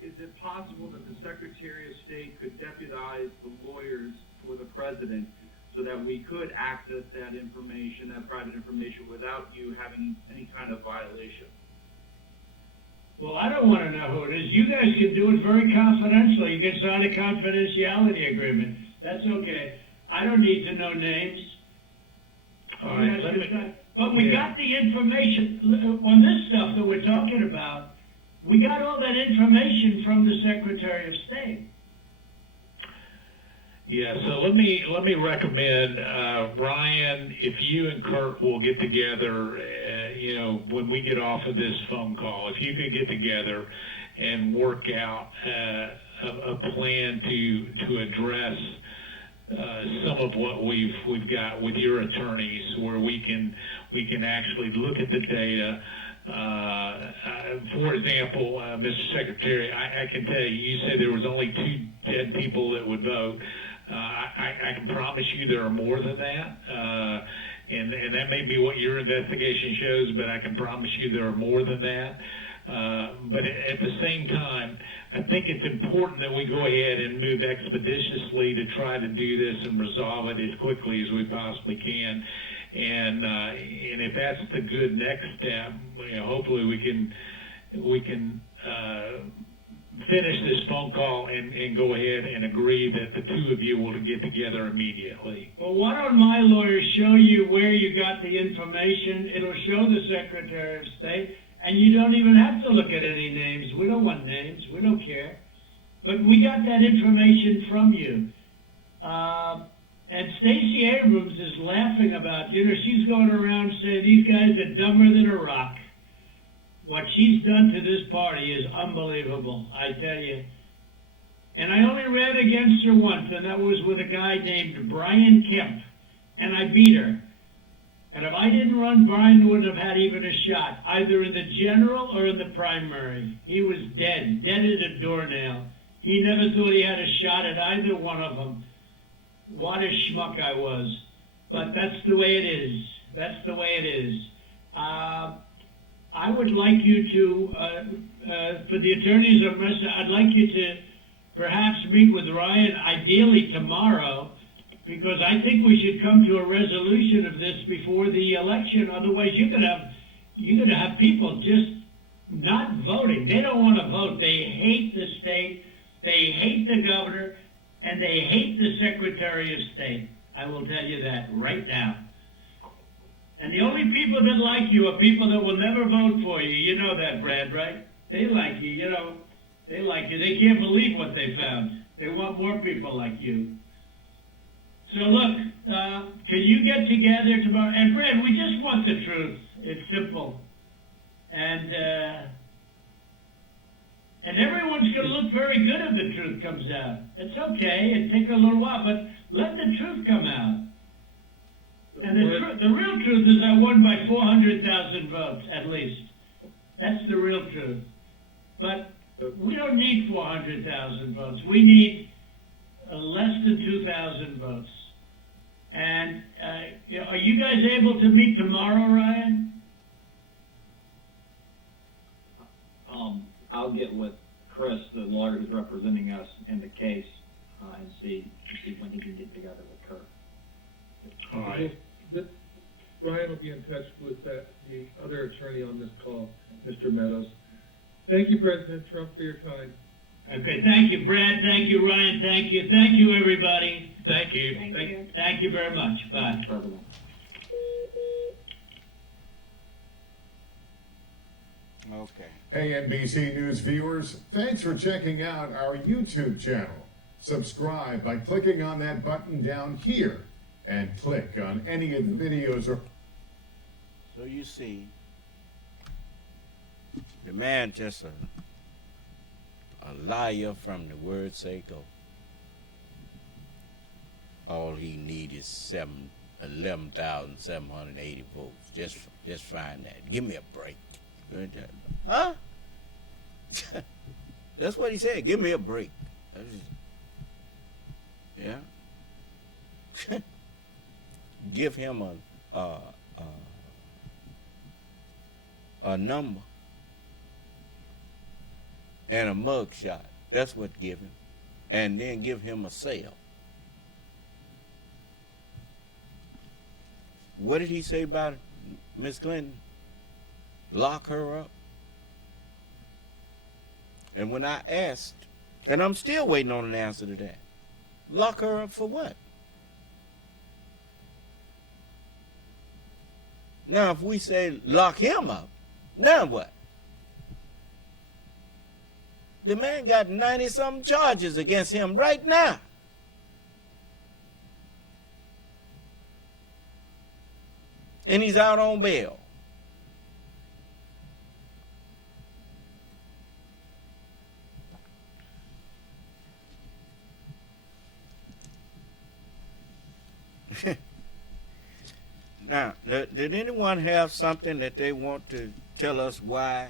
is it possible that the Secretary of State could deputize the lawyers for the President so that we could access that information, that private information, without you having any kind of violation? Well, I don't want to know who it is. You guys can do it very confidentially. You can sign a confidentiality agreement. That's okay. I don't need to know names. All right, But we got the information on this stuff that we're talking about. We got all that information from the Secretary of State. Yeah, so let me recommend, Ryan, if you and Kurt will get together, when we get off of this phone call, if you could get together and work out a plan to address some of what we've got with your attorneys, where we can actually look at the data. For example, Mr. Secretary, I can tell you, you said there was only 2 dead people that would vote. I can promise you there are more than that, and that may be what your investigation shows, but I can promise you there are more than that. But at the same time, I think it's important that we go ahead and move expeditiously to try to do this and resolve it as quickly as we possibly can. And if that's the good next step, hopefully we can finish this phone call and go ahead and agree that the 2 of you will get together immediately. Well, why don't my lawyers show you where you got the information? It'll show the Secretary of State, and you don't even have to look at any names. We don't want names. We don't care. But we got that information from you. And Stacey Abrams is laughing about, she's going around saying these guys are dumber than a rock. What she's done to this party is unbelievable, I tell you. And I only ran against her once, and that was with a guy named Brian Kemp, and I beat her. And if I didn't run, Brian wouldn't have had even a shot, either in the general or in the primary. He was dead as a doornail. He never thought he had a shot at either one of them. What a schmuck I was. But that's the way it is. That's the way it is. I would like you to, for the attorneys of Mercer, I'd like you to perhaps meet with Ryan, ideally tomorrow, because I think we should come to a resolution of this before the election. Otherwise, you're gonna have people just not voting. They don't want to vote. They hate the state. They hate the governor, and they hate the Secretary of State. I will tell you that right now. And the only people that like you are people that will never vote for you. You know that, Brad, right? They like you, They like you. They can't believe what they found. They want more people like you. So look, can you get together tomorrow? And Brad, we just want the truth. It's simple. And everyone's going to look very good if the truth comes out. It's okay. It takes a little while, but let the truth come out. And the real truth is I won by 400,000 votes, at least. That's the real truth. But we don't need 400,000 votes. We need less than 2,000 votes. And are you guys able to meet tomorrow, Ryan? I'll get with Chris, the lawyer who's representing us in the case, and see when he can get together with Kurt. All right. Ryan will be in touch with the other attorney on this call, Mr. Meadows. Thank you, President Trump, for your time. Okay, thank you, Brad. Thank you, Ryan. Thank you. Thank you, everybody. Thank you. Thank you very much. Bye. Okay. Hey, NBC News viewers, thanks for checking out our YouTube channel. Subscribe by clicking on that button down here and click on any of the videos or... So you see, the man just a liar from the word say go. All he need is 11,780 votes. Just find that. Give me a break. Huh? That's what he said. Give me a break. Yeah. Give him a number and a mug shot. That's what give him. And then give him a sale. What did he say about Miss Clinton? Lock her up. And when I asked, and I'm still waiting on an answer to that, lock her up for what? Now, if we say lock him up, now what? The man got 90-something charges against him right now. And he's out on bail. Now, did anyone have something that they want to tell us why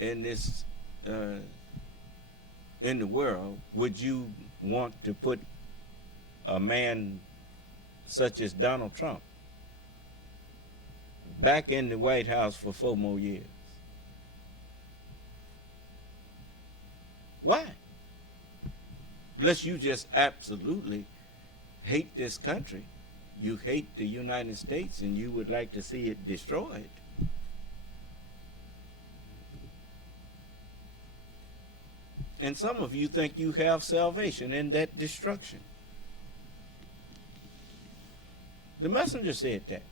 in this in the world would you want to put a man such as Donald Trump back in the White House for 4 more years? Why? Unless you just absolutely hate this country. You hate the United States and you would like to see it destroyed. And some of you think you have salvation in that destruction. The messenger said that.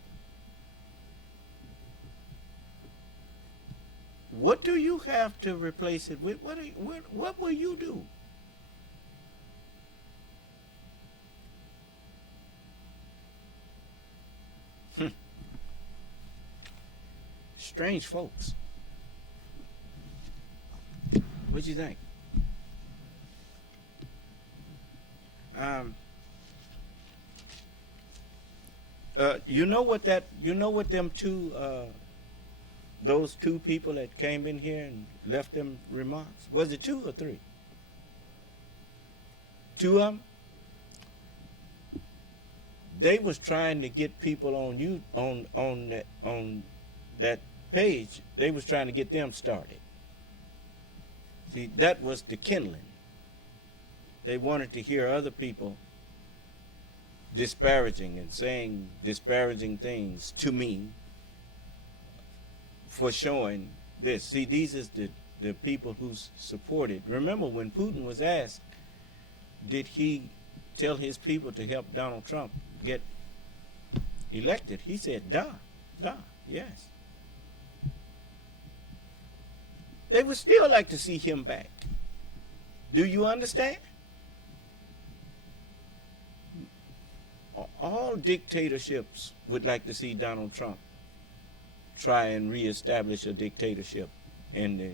What do you have to replace it with? What will you do? Strange folks. What do you think? You know what them two, those two people that came in here and left them remarks? Was it 2 or 3? 2 of them? They was trying to get people on that page. They was trying to get them started. See, that was the kindling. They wanted to hear other people disparaging and saying disparaging things to me for showing this. See, these is the people who supported. Remember when Putin was asked, did he tell his people to help Donald Trump get elected? He said, yes. They would still like to see him back. Do you understand? All dictatorships would like to see Donald Trump try and reestablish a dictatorship in the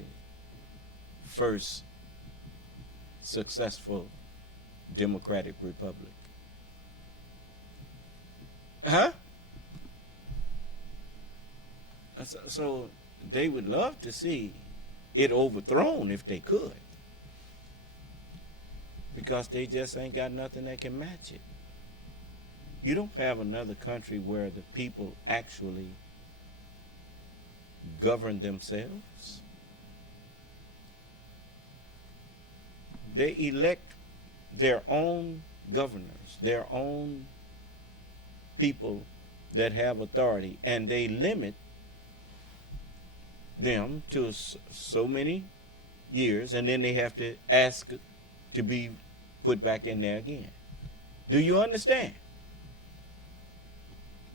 first successful democratic republic. Huh? So they would love to see it overthrown if they could, because they just ain't got nothing that can match it. You don't have another country where the people actually govern themselves. They elect their own governors, their own people that have authority, and they limit them to so many years, and then they have to ask to be put back in there again. Do you understand?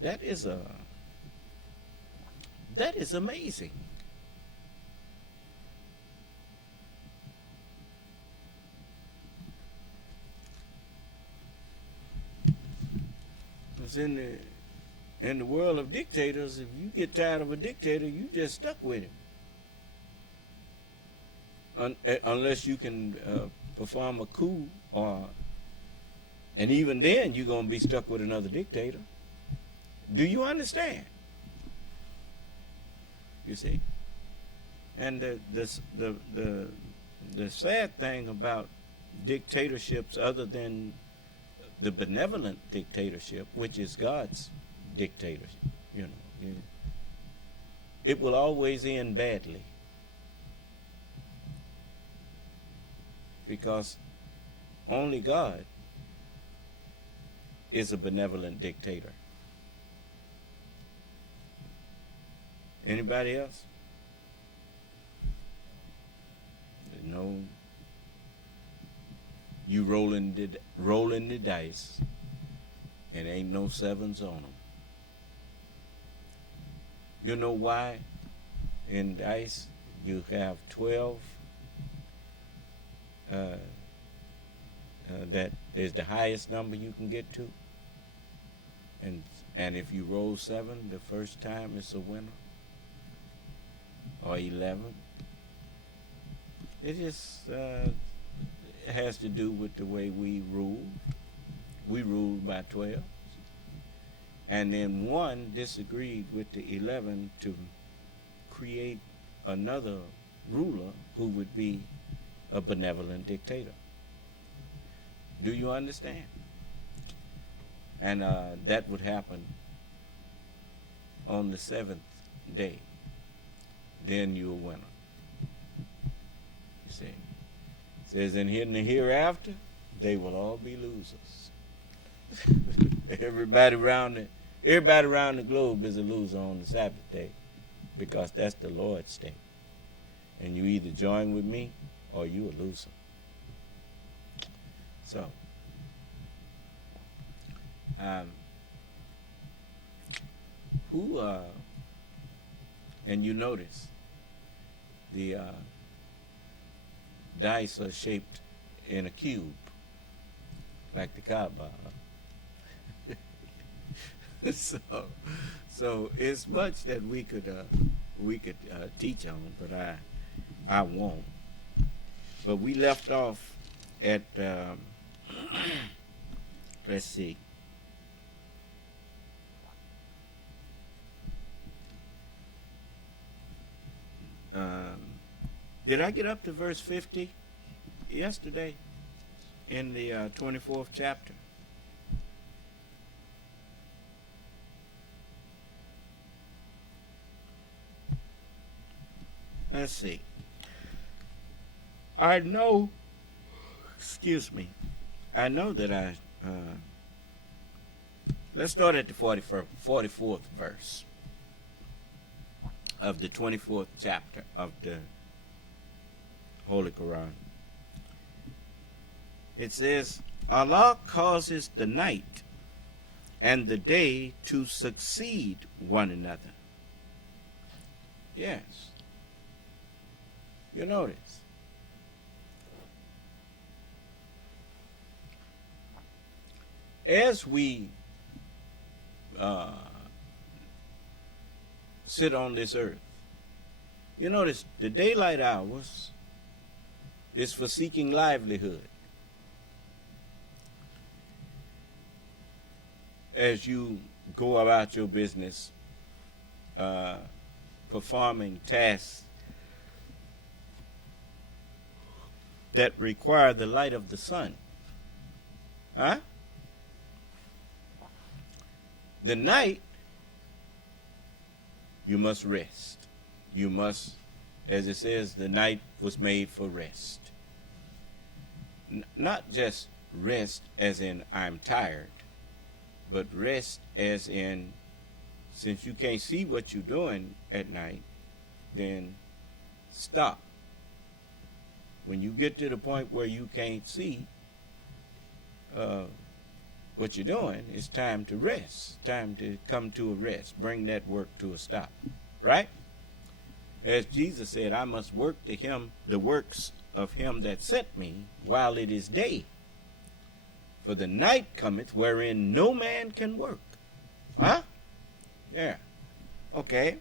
That is amazing. Because in the world of dictators, if you get tired of a dictator, you just stuck with him. Unless you can perform a coup, and even then you're going to be stuck with another dictator. Do you understand? You see? And the sad thing about dictatorships, other than the benevolent dictatorship, which is God's dictatorship, it will always end badly. Because only God is a benevolent dictator. Anybody else? No. You rolling the dice, and ain't no sevens on them. You know why? In dice, you have 12. That is the highest number you can get to, and if you roll 7 the first time, it's a winner. Or 11. It just has to do with the way we rule. We ruled by 12, and then 1 disagreed with the 11 to create another ruler who would be a benevolent dictator. Do you understand? And that would happen on the 7th day. Then you're a winner. You see? It says, and in the hereafter, they will all be losers. Everybody around the globe is a loser on the Sabbath day, because that's the Lord's day. And you either join with me or you a loser. So, and you notice the dice are shaped in a cube, like the Kaaba. So it's much that we could teach on, but I won't. But we left off at let's see. Did I get up to verse 50 yesterday in the 24th chapter? Let's see. I know that let's start at the 44th verse of the 24th chapter of the Holy Quran. It says, Allah causes the night and the day to succeed one another. Yes. You notice. As we sit on this earth, you notice the daylight hours is for seeking livelihood. As you go about your business, performing tasks that require the light of the sun. Huh? The night, you must rest. You must, as it says, the night was made for rest. Not just rest as in I'm tired, but rest as in, since you can't see what you're doing at night, then stop. When you get to the point where you can't see what you're doing, it's time to rest. Time to come to a rest. Bring that work to a stop. Right? As Jesus said, I must work to him the works of him that sent me while it is day. For the night cometh wherein no man can work. Huh? Yeah. Okay.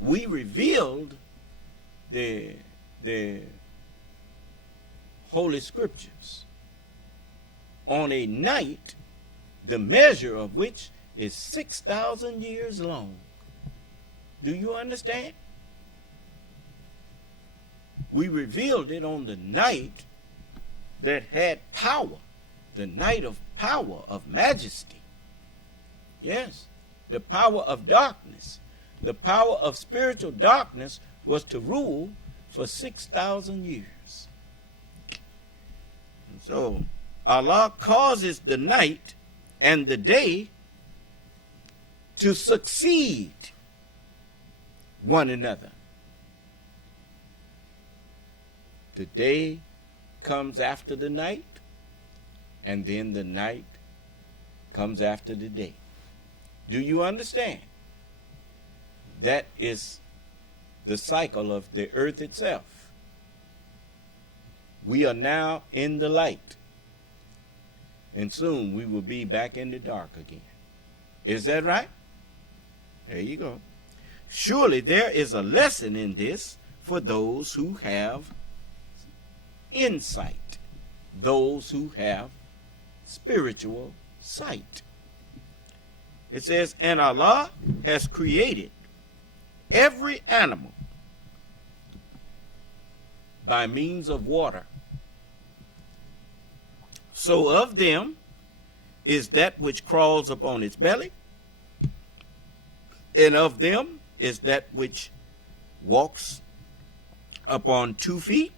We revealed the Holy Scriptures on a night, the measure of which is 6,000 years long. Do you understand? We revealed it on the night that had power, the night of power, of majesty. Yes, the power of darkness. The power of spiritual darkness was to rule for 6,000 years. And so Allah causes the night and the day to succeed one another. The day comes after the night, and then the night comes after the day. Do you understand? That is the cycle of the earth itself. We are now in the light, and soon we will be back in the dark again. Is that right? There you go. Surely there is a lesson in this for those who have insight, those who have spiritual sight. It says, and Allah has created every animal by means of water. So of them is that which crawls upon its belly, and of them is that which walks upon 2 feet,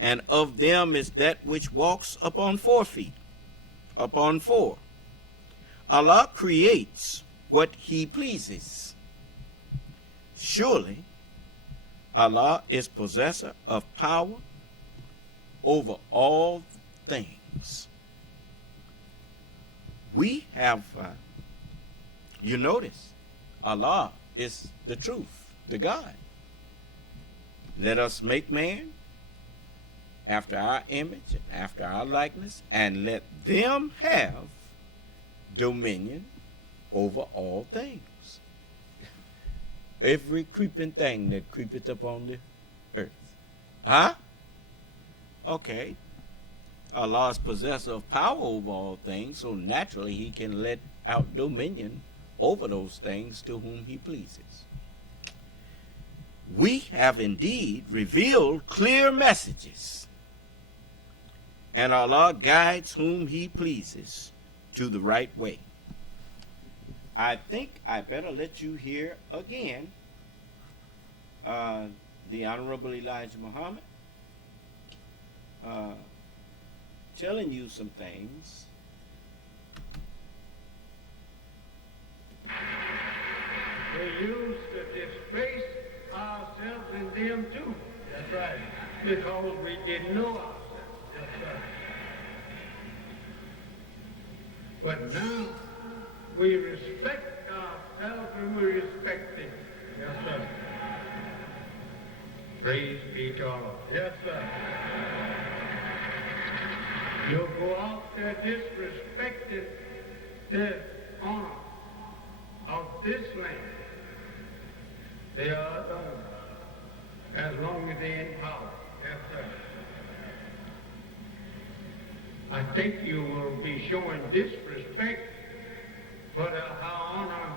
and of them is that which walks upon 4 feet, upon 4. Allah creates what He pleases. Surely Allah is possessor of power over all things. We have, you notice, Allah is the truth, the God. Let us make man after our image and after our likeness, and let them have dominion over all things. Every creeping thing that creepeth upon the earth. Huh? Okay. Allah is possessor of power over all things, so naturally He can let out dominion over those things to whom He pleases. We have indeed revealed clear messages, and Allah guides whom He pleases to the right way. I think I better let you hear again the Honorable Elijah Muhammad telling you some things. We used to disgrace ourselves and them too. That's right. Because we didn't know ourselves. That's right. But now we respect ourselves and we respect them. Yes, sir. Praise be to Allah. Yes, sir. You'll go out there disrespecting the honor of this land. They are done as long as they're in power. Yes, sir. I think you will be showing disrespect for the high honor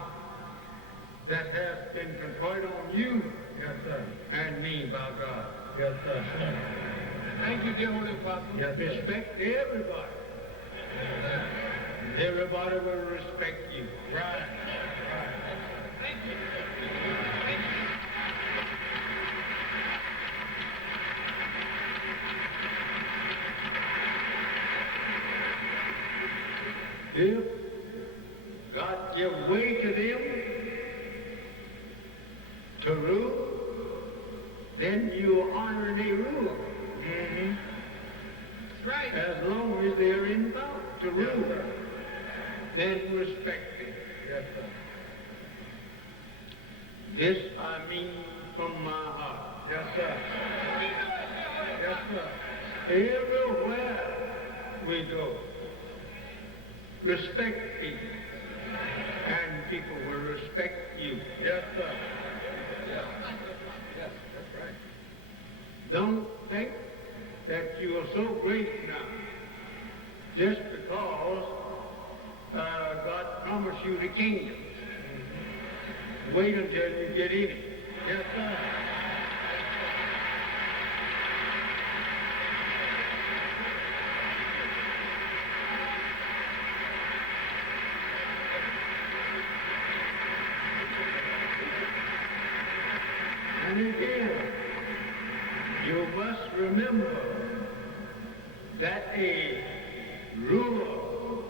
that has been conferred on you, yes, sir, and me by God. Yes, sir. Thank you, dear Holy Apostle. Yes, respect everybody. Everybody will respect you. Right. Thank you. Thank you. If God give way to them to rule, then you honor their rule. Mm-hmm. That's right. As long as they're in power to rule, yes, then respect them. Yes, sir. This I mean from my heart. Yes, sir. Yes, sir. Everywhere we go, respect people. And people will respect you. Yes, sir. Yes, that's right. Don't think that you are so great now just because God promised you the kingdom. Wait until you get in it. Yes, sir. And again, you must remember that a ruler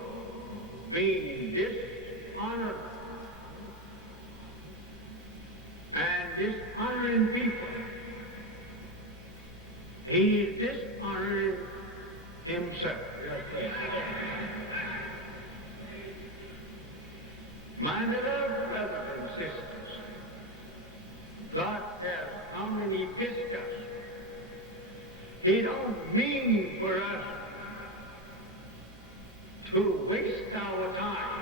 being dishonored and dishonoring people, he is dishonoring himself. My beloved brothers and sisters, God has come and he visited us. He don't mean for us to waste our time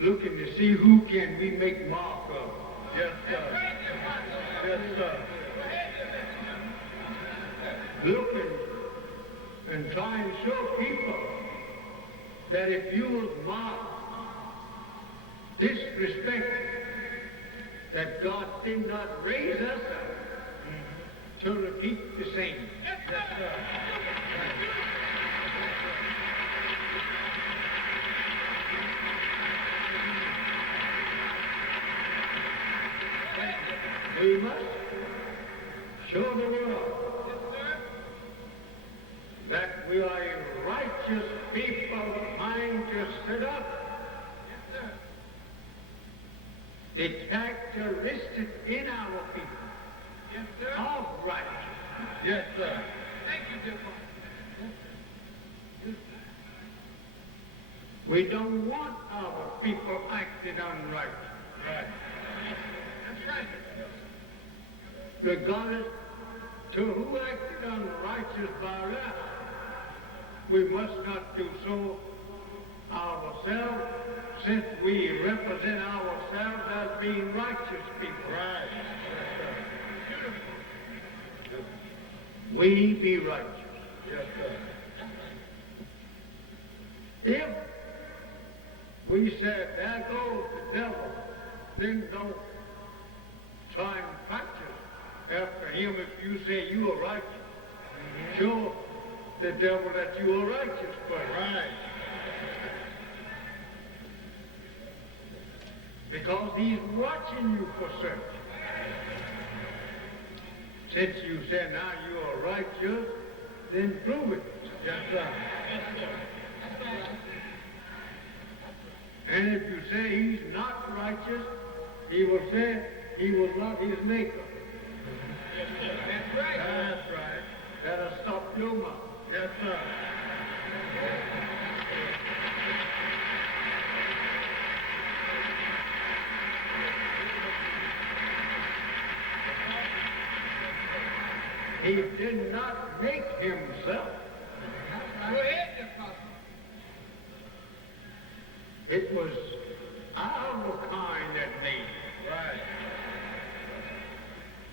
looking to see who can we make mark of. Yes, sir. Yes, sir. Looking and trying to show people that if you will mark disrespect, that God did not raise us up to repeat the same. Yes, sir. We must show the world that we are a righteous people trying to set up the characteristic in our people of righteousness. Yes, sir. Thank you, dear Father. We don't want our people acting unrighteous. Right. That's right. Regardless to who acted unrighteous by us, we must not do so ourselves, since we represent ourselves as being righteous people. Right. We be righteous. Yes, sir. If we said, there goes the devil, then don't try and practice after him. If you say you are righteous, show the devil that you are righteous. But right. Because he's watching you for certain. Since you say now you are righteous, then prove it. Yes, sir. And if you say he's not righteous, he will say he was not his maker. Yes, sir. That's right. That's right. That'll stop your mouth. Yes, sir. He did not make himself. Go ahead, Apostle. It was our kind that made it. Right.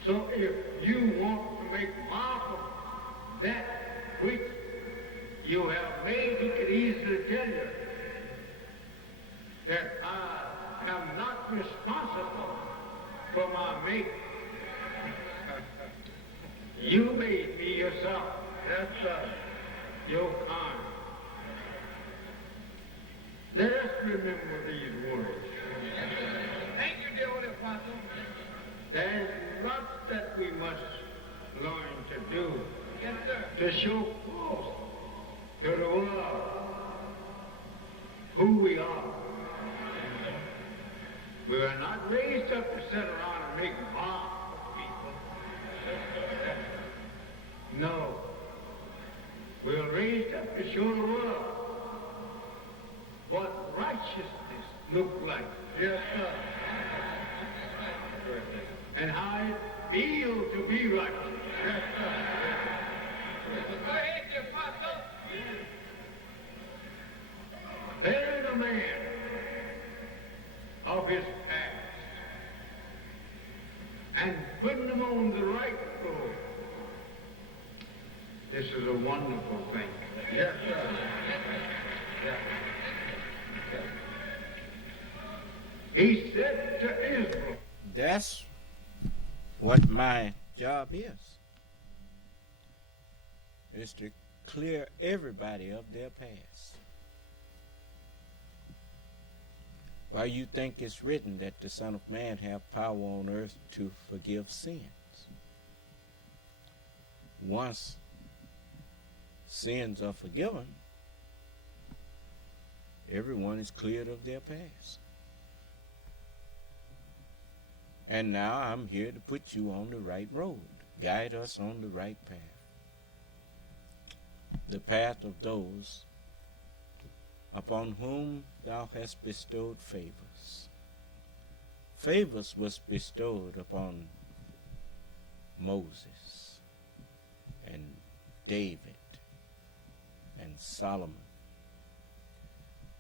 So if you want to make mark of that which you have made, he could easily tell you that I am not responsible for my making. You made me yourself. That's your kind. Let us remember these words. Thank you, dear Holy Apostle. There's lots that we must learn to do. Yes, sir. To show forth to the world who we are. We are not raised up to sit around and make mock of people. No. We are raised up to show the world what righteousness looks like. Yes, sir. And how it feels to be righteous. Yes, sir. Go ahead, dear Apostle. a man of his past and putting him on the right road. This is a wonderful thing. Yes, sir. Yeah. He said to Israel. That's what my job is to clear everybody of their past. Why you think it's written that the Son of Man have power on earth to forgive sins? Once sins are forgiven, everyone is cleared of their past. And now I'm here to put you on the right road, guide us on the right path. The path of those upon whom thou hast bestowed favors. Favors was bestowed upon Moses and David and Solomon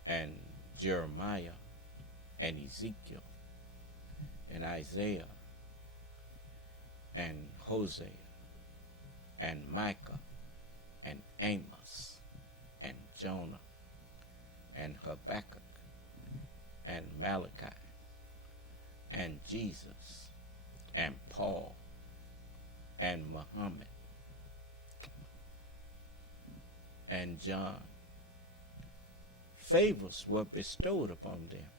and Jeremiah and Ezekiel and Isaiah and Hosea and Micah and Amos and Jonah and Habakkuk and Malachi and Jesus and Paul and Muhammad and John. Favors were bestowed upon them.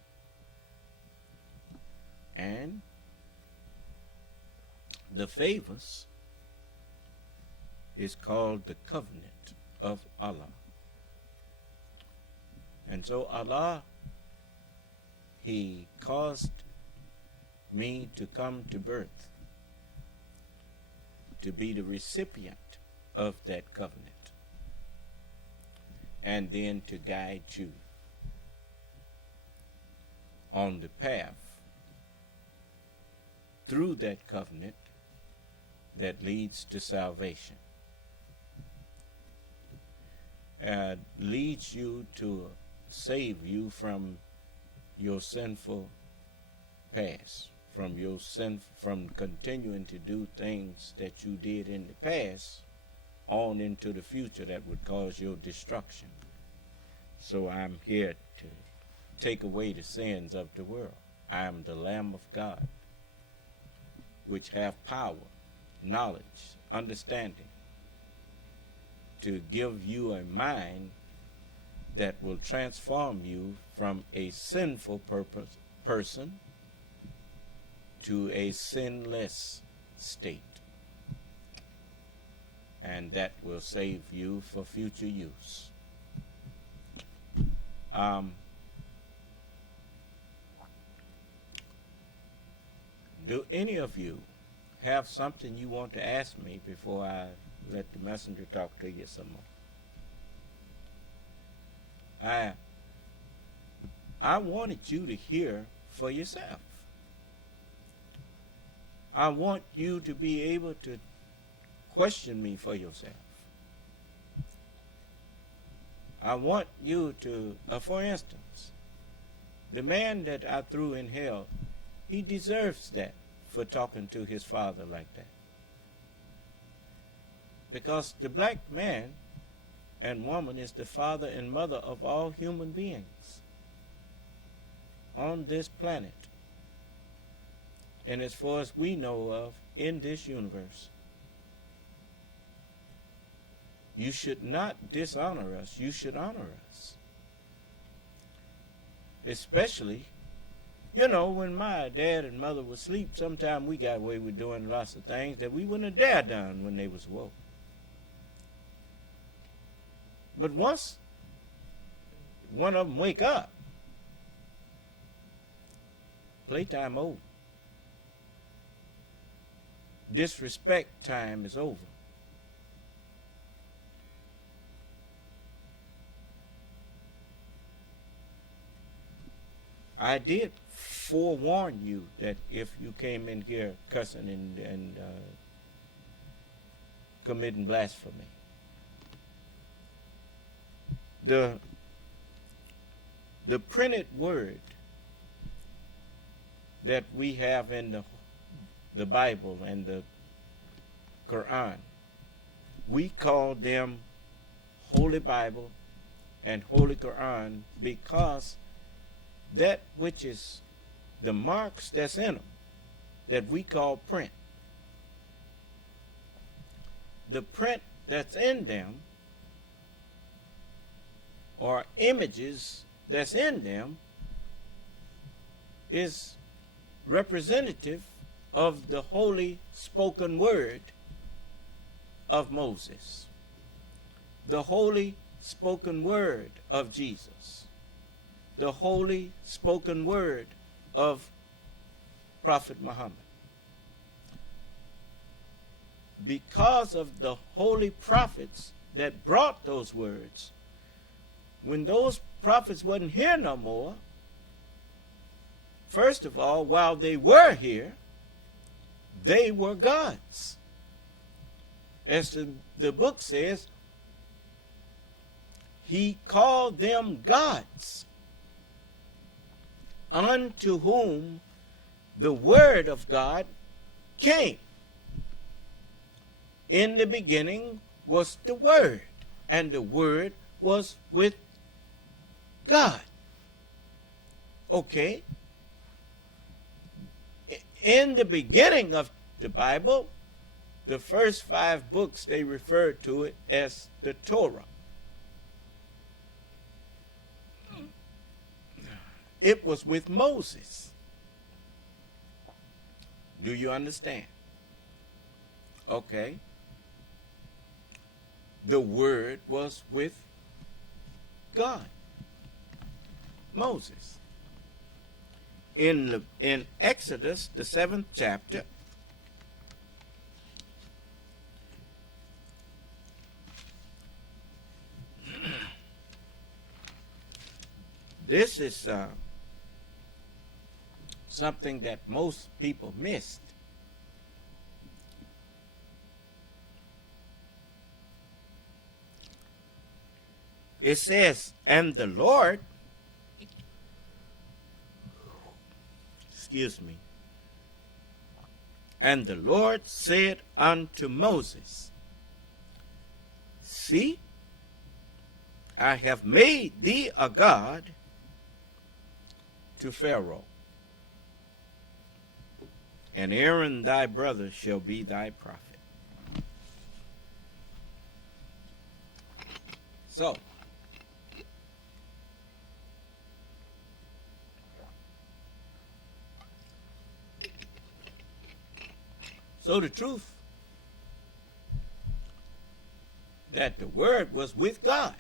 And the favors is called the covenant of Allah. And so Allah, He caused me to come to birth to be the recipient of that covenant and then to guide you on the path through that covenant that leads to salvation, leads you to save you from your sinful past, from continuing to do things that you did in the past on into the future that would cause your destruction. So I'm here to take away the sins of the world. I am the Lamb of God, which have power, knowledge, understanding, to give you a mind that will transform you from a sinful person to a sinless state. And that will save you for future use. Do any of you have something you want to ask me before I let the messenger talk to you some more? I wanted you to hear for yourself. I want you to be able to question me for yourself. I want you to, for instance, the man that I threw in hell, he deserves that for talking to his father like that. Because the black man and woman is the father and mother of all human beings on this planet. And as far as we know of in this universe, you should not dishonor us. You should honor us. Especially, when my dad and mother was asleep, sometimes we got away with doing lots of things that we wouldn't have dared done when they was woke. But once one of them wake up, playtime over. Disrespect time is over. I did forewarn you that if you came in here cussing and committing blasphemy, the printed word that we have in the Bible and the Quran, we call them Holy Bible and Holy Quran because that which is the marks that's in them that we call print, the print that's in them or images that's in them is representative of the holy spoken word of Moses, the holy spoken word of Jesus, the holy spoken word of Prophet Muhammad. Because of the holy prophets that brought those words, when those prophets wasn't here no more, first of all, while they were here, they were gods. As the book says, he called them gods, unto whom the word of God came. In the beginning was the Word, and the Word was with God. Okay? In the beginning of the Bible, the first 5 books, they referred to it as the Torah. It was with Moses. Do you understand? Okay. The Word was with God, Moses. In Exodus, the 7th chapter, this is something that most people missed. It says, and the Lord, and the Lord said unto Moses, see, I have made thee a god to Pharaoh, and Aaron thy brother shall be thy prophet. So, the truth that the Word was with God.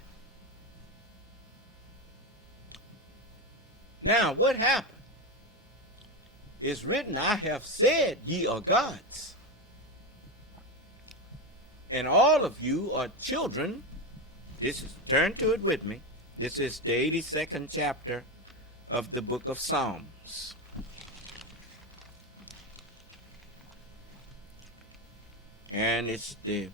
Now, what happened? It's written, I have said ye are gods, and all of you are children. Turn to it with me. This is the 82nd chapter of the book of Psalms. And it's the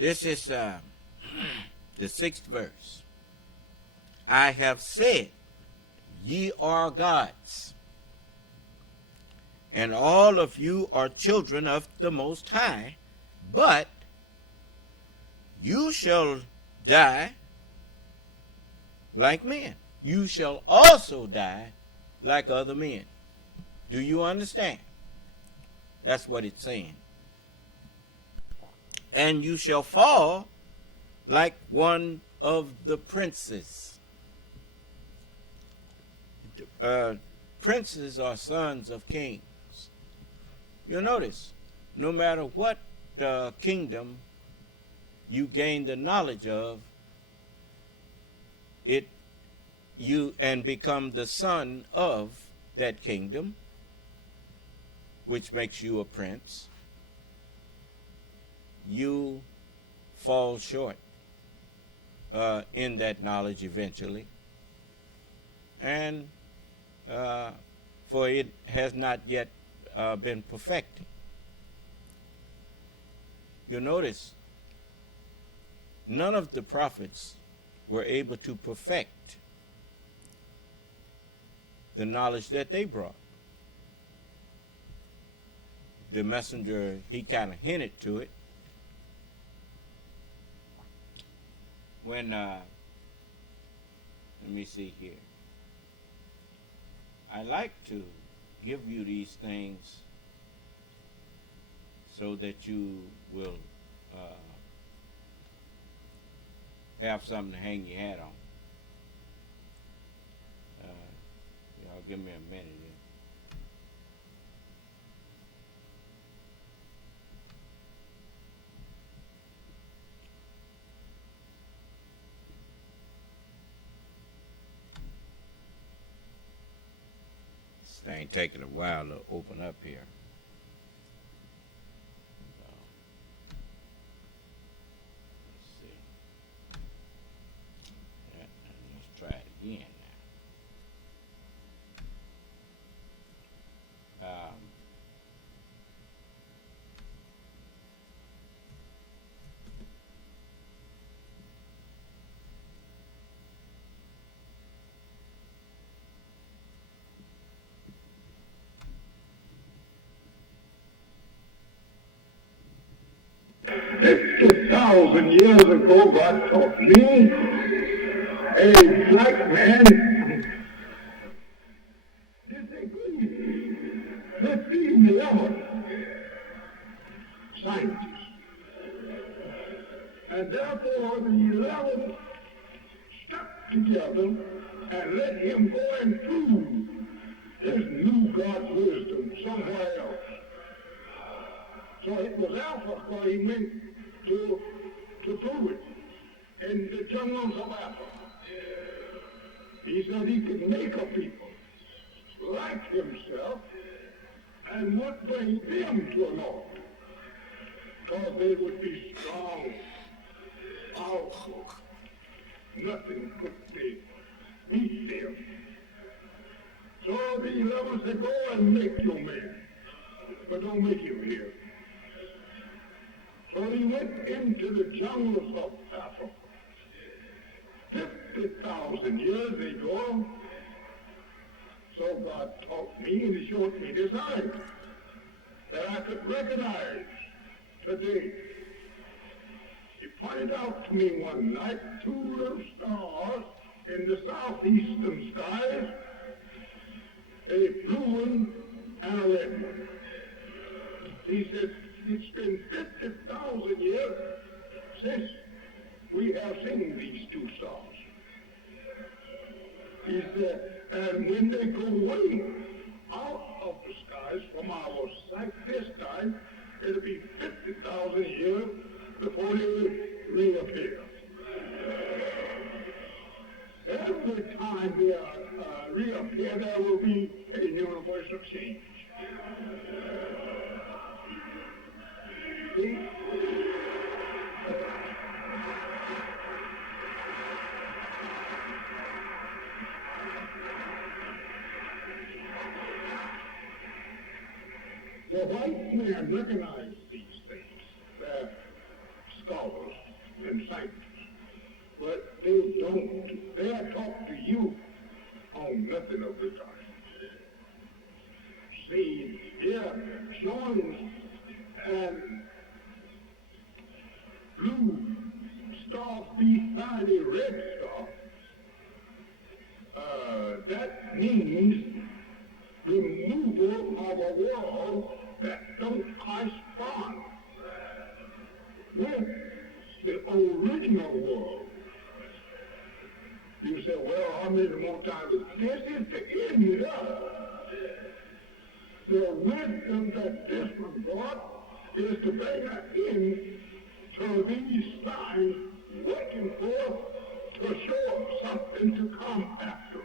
this is the 6th verse. I have said, ye are gods, and all of you are children of the Most High, but you shall die like men. You shall also die like other men. Do you understand? That's what it's saying. And you shall fall like one of the princes. Princes are sons of kings. You'll notice, no matter what kingdom you gain the knowledge of it, and become the son of that kingdom, which makes you a prince, you fall short in that knowledge eventually, and for it has not yet been perfected. You'll notice none of the prophets were able to perfect the knowledge that they brought. The messenger, he kind of hinted to it when, let me see here. I like to give you these things so that you will have something to hang your hat on. Y'all give me a minute here. This thing taking a while to open up here. Try it again now. $50,000 years ago, God taught me, a black man, disagreed with the 11 scientists. And therefore, the 11 stuck together and let him go and prove his new God wisdom somewhere else. So it was Alpha where he went to prove it in the jungles of Africa. He said he could make a people like himself and would bring them to an altar, because they would be strong, powerful. Nothing could beat them. So the 11 said, go and make your man, but don't make him here. So he went into the jungles of Africa 50,000 years ago. So God taught me and he showed me design that I could recognize today. He pointed out to me one night 2 little stars in the southeastern skies, a blue one and a red one. He said, it's been 50,000 years since we have seen these 2 stars. He said, and when they go away out of the skies from our sight this time, it'll be 50,000 years before they reappear. Every time they reappear, there will be a universal change. See? The white man recognized these things, they're scholars and scientists, but they don't dare talk to you on nothing of the time. See, here, showing and blue star beside a red star, that means removal of a world that don't correspond with the original world. You say, well, how many more times? This is the end of the wisdom that this one brought is to bring an end to these signs working for to show us something to come after us.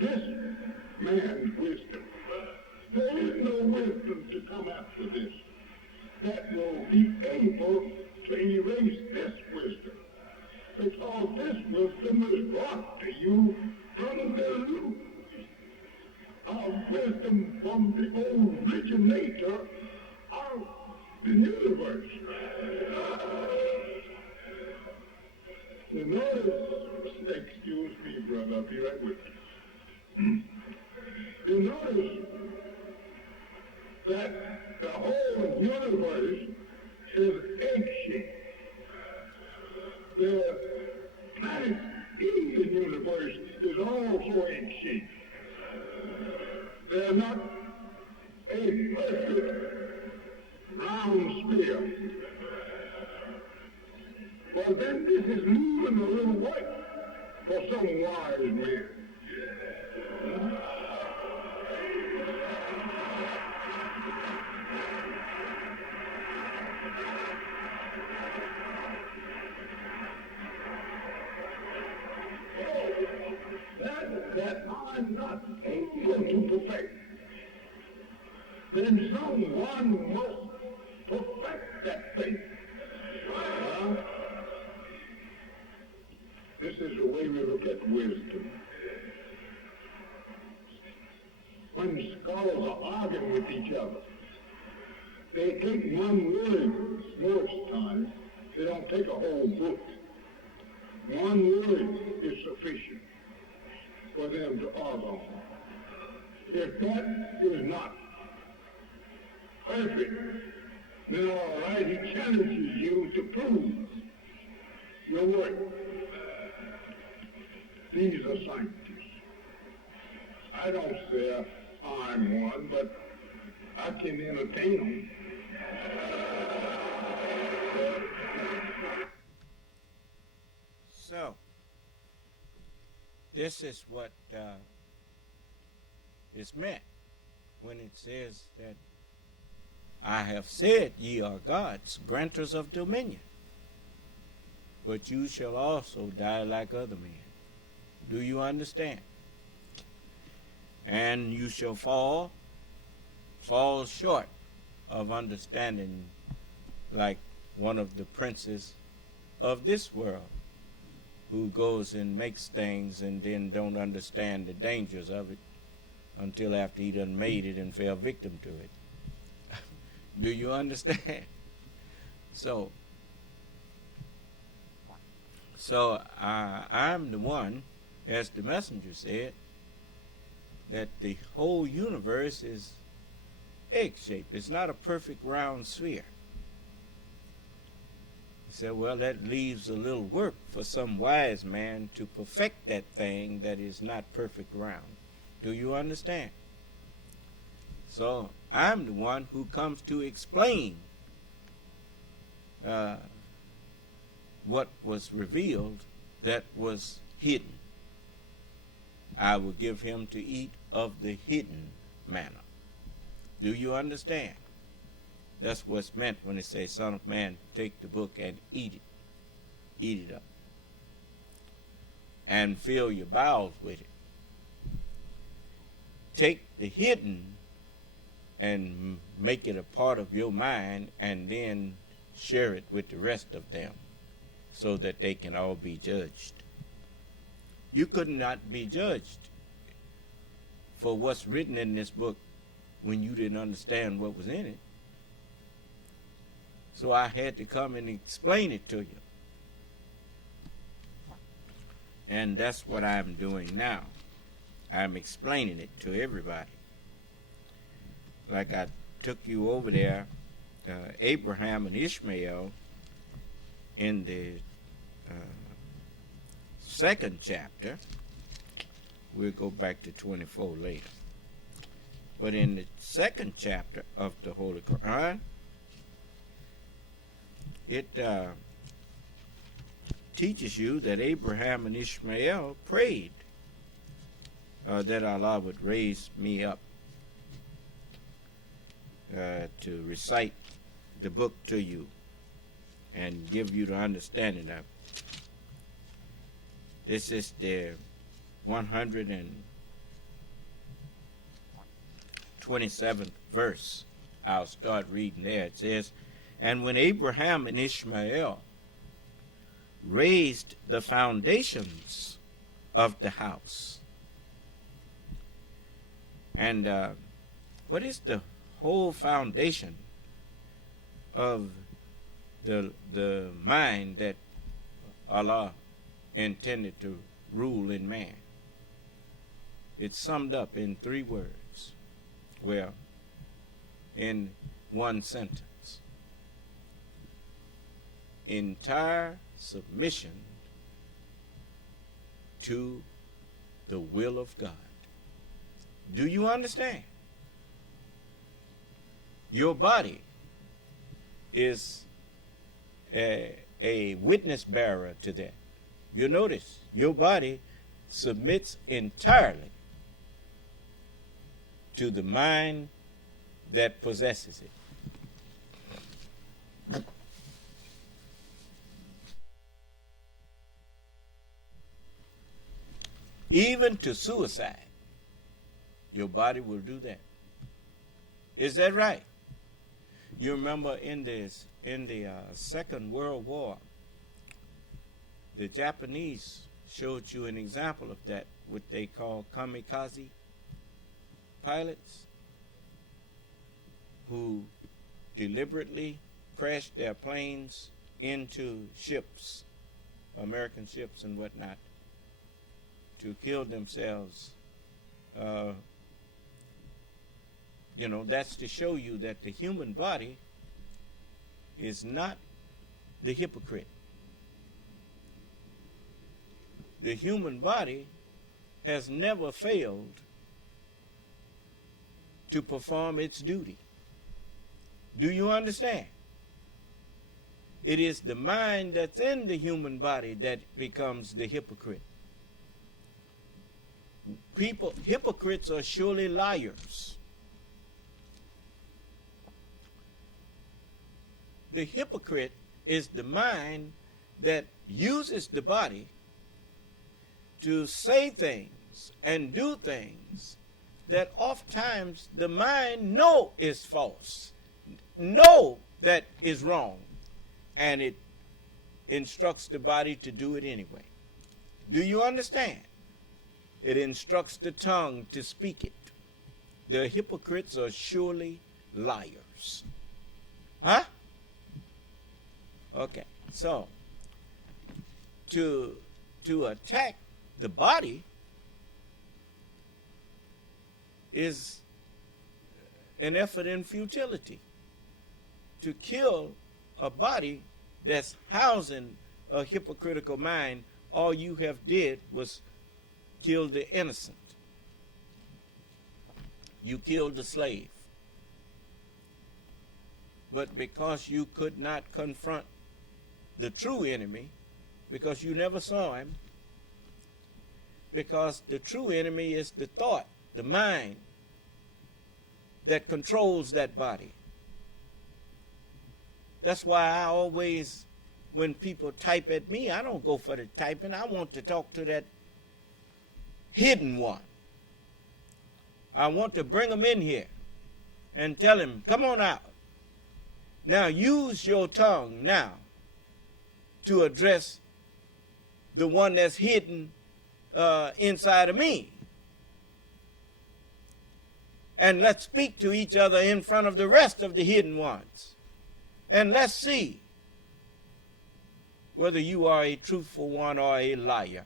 This man's wisdom. There is no wisdom to come after this that will be able to erase this wisdom, because this wisdom is brought to you from the root You notice, excuse me, brother, I'll be right with you. You notice that the whole universe is egg-shaped. The planet in the universe is also egg-shaped. They're not a perfect round sphere. Well, then this is moving a little way for some wise man. That I'm not able to perfect, then someone must perfect that thing. This is the way we look at wisdom. When scholars are arguing with each other, they take one word most times. They don't take a whole book. One word is sufficient for them to argue on. If that is not perfect, then all right, he challenges you to prove your work. These are scientists. I don't say I'm one, but I can entertain them. So, this is what is meant when it says that I have said ye are gods, granters of dominion, but you shall also die like other men. Do you understand? And you shall fall short of understanding like one of the princes of this world, who goes and makes things and then don't understand the dangers of it until after he done made it and fell victim to it. Do you understand? So I'm the one, as the messenger said, that the whole universe is egg-shaped. It's not a perfect round sphere. He said, well, that leaves a little work for some wise man to perfect that thing that is not perfect round. Do you understand? So I'm the one who comes to explain what was revealed that was hidden. I will give him to eat of the hidden manna. Do you understand? That's what's meant when it says, Son of Man, take the book and eat it. Eat it up. And fill your bowels with it. Take the hidden and make it a part of your mind, and then share it with the rest of them so that they can all be judged. You could not be judged for what's written in this book when you didn't understand what was in it. So I had to come and explain it to you. And that's what I'm doing now. I'm explaining it to everybody. Like I took you over there, Abraham and Ishmael, in the second chapter. We'll go back to 24 later. But in the second chapter of the Holy Quran, it teaches you that Abraham and Ishmael prayed that Allah would raise me up to recite the book to you and give you the understanding of it. This is the 127th verse. I'll start reading there. It says, and when Abraham and Ishmael raised the foundations of the house. And what is the whole foundation of the mind that Allah intended to rule in man. It's summed up in 3 words. Well, in one sentence. Entire submission to the will of God. Do you understand? Your body is a witness bearer to that. You notice your body submits entirely to the mind that possesses it. Even to suicide, your body will do that. Is that right? You remember in the Second World War, the Japanese showed you an example of that, what they call kamikaze pilots, who deliberately crashed their planes into ships, American ships and whatnot, to kill themselves. That's to show you that the human body is not the hypocrite. The human body has never failed to perform its duty. Do you understand? It is the mind that's in the human body that becomes the hypocrite. Hypocrites are surely liars. The hypocrite is the mind that uses the body to say things and do things that oftentimes the mind know is false, know that is wrong, and it instructs the body to do it anyway. Do you understand? It instructs the tongue to speak it. The hypocrites are surely liars. Huh? Okay, so to attack the body is an effort in futility. To kill a body that's housing a hypocritical mind, all you have did was kill the innocent. You killed the slave. But because you could not confront the true enemy, because you never saw him, because the true enemy is the thought, the mind that controls that body. That's why I always, when people type at me, I don't go for the typing. I want to talk to that hidden one. I want to bring him in here and tell him, come on out. Now use your tongue now to address the one that's hidden inside of me. And let's speak to each other in front of the rest of the hidden ones. And let's see whether you are a truthful one or a liar.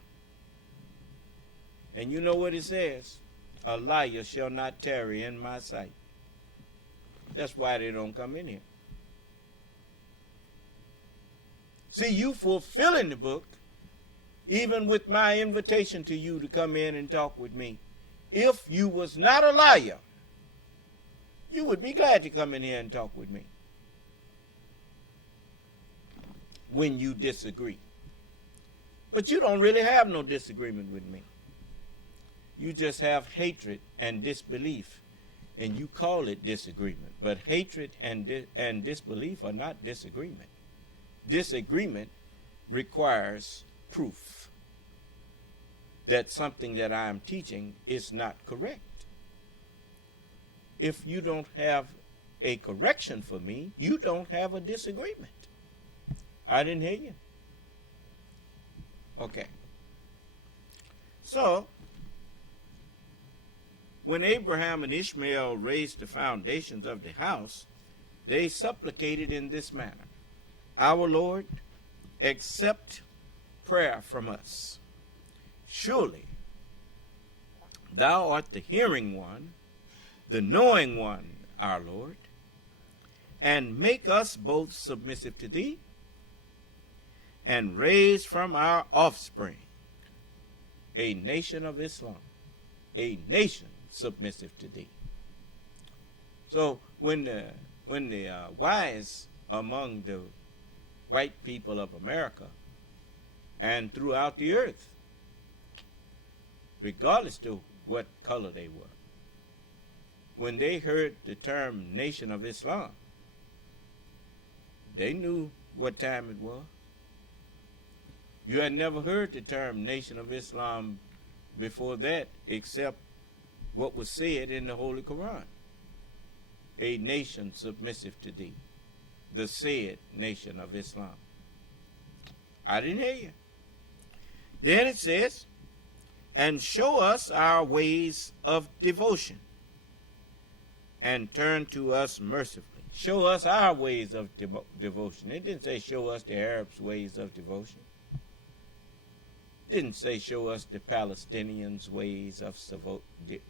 And you know what it says? A liar shall not tarry in my sight. That's why they don't come in here. See, you fulfilling the book, even with my invitation to you to come in and talk with me. If you was not a liar, you would be glad to come in here and talk with me when you disagree. But you don't really have no disagreement with me. You just have hatred and disbelief, and you call it disagreement. But hatred and disbelief are not disagreement. Disagreement requires proof that something that I am teaching is not correct. If you don't have a correction for me, you don't have a disagreement. I didn't hear you. Okay. So, when Abraham and Ishmael raised the foundations of the house, they supplicated in this manner: Our Lord, accept prayer from us. Surely thou art the hearing one, the knowing one, our Lord, and make us both submissive to thee, and raise from our offspring a nation of Islam, a nation submissive to thee. So when the wise among the white people of America and throughout the earth, regardless to what color they were, when they heard the term Nation of Islam, they knew what time it was. You had never heard the term Nation of Islam before that, except what was said in the Holy Quran. A nation submissive to thee, the said Nation of Islam. I didn't hear you. Then it says, and show us our ways of devotion, and turn to us mercifully. Show us our ways of devotion. It didn't say show us the Arabs' ways of devotion. It didn't say show us the Palestinians' ways of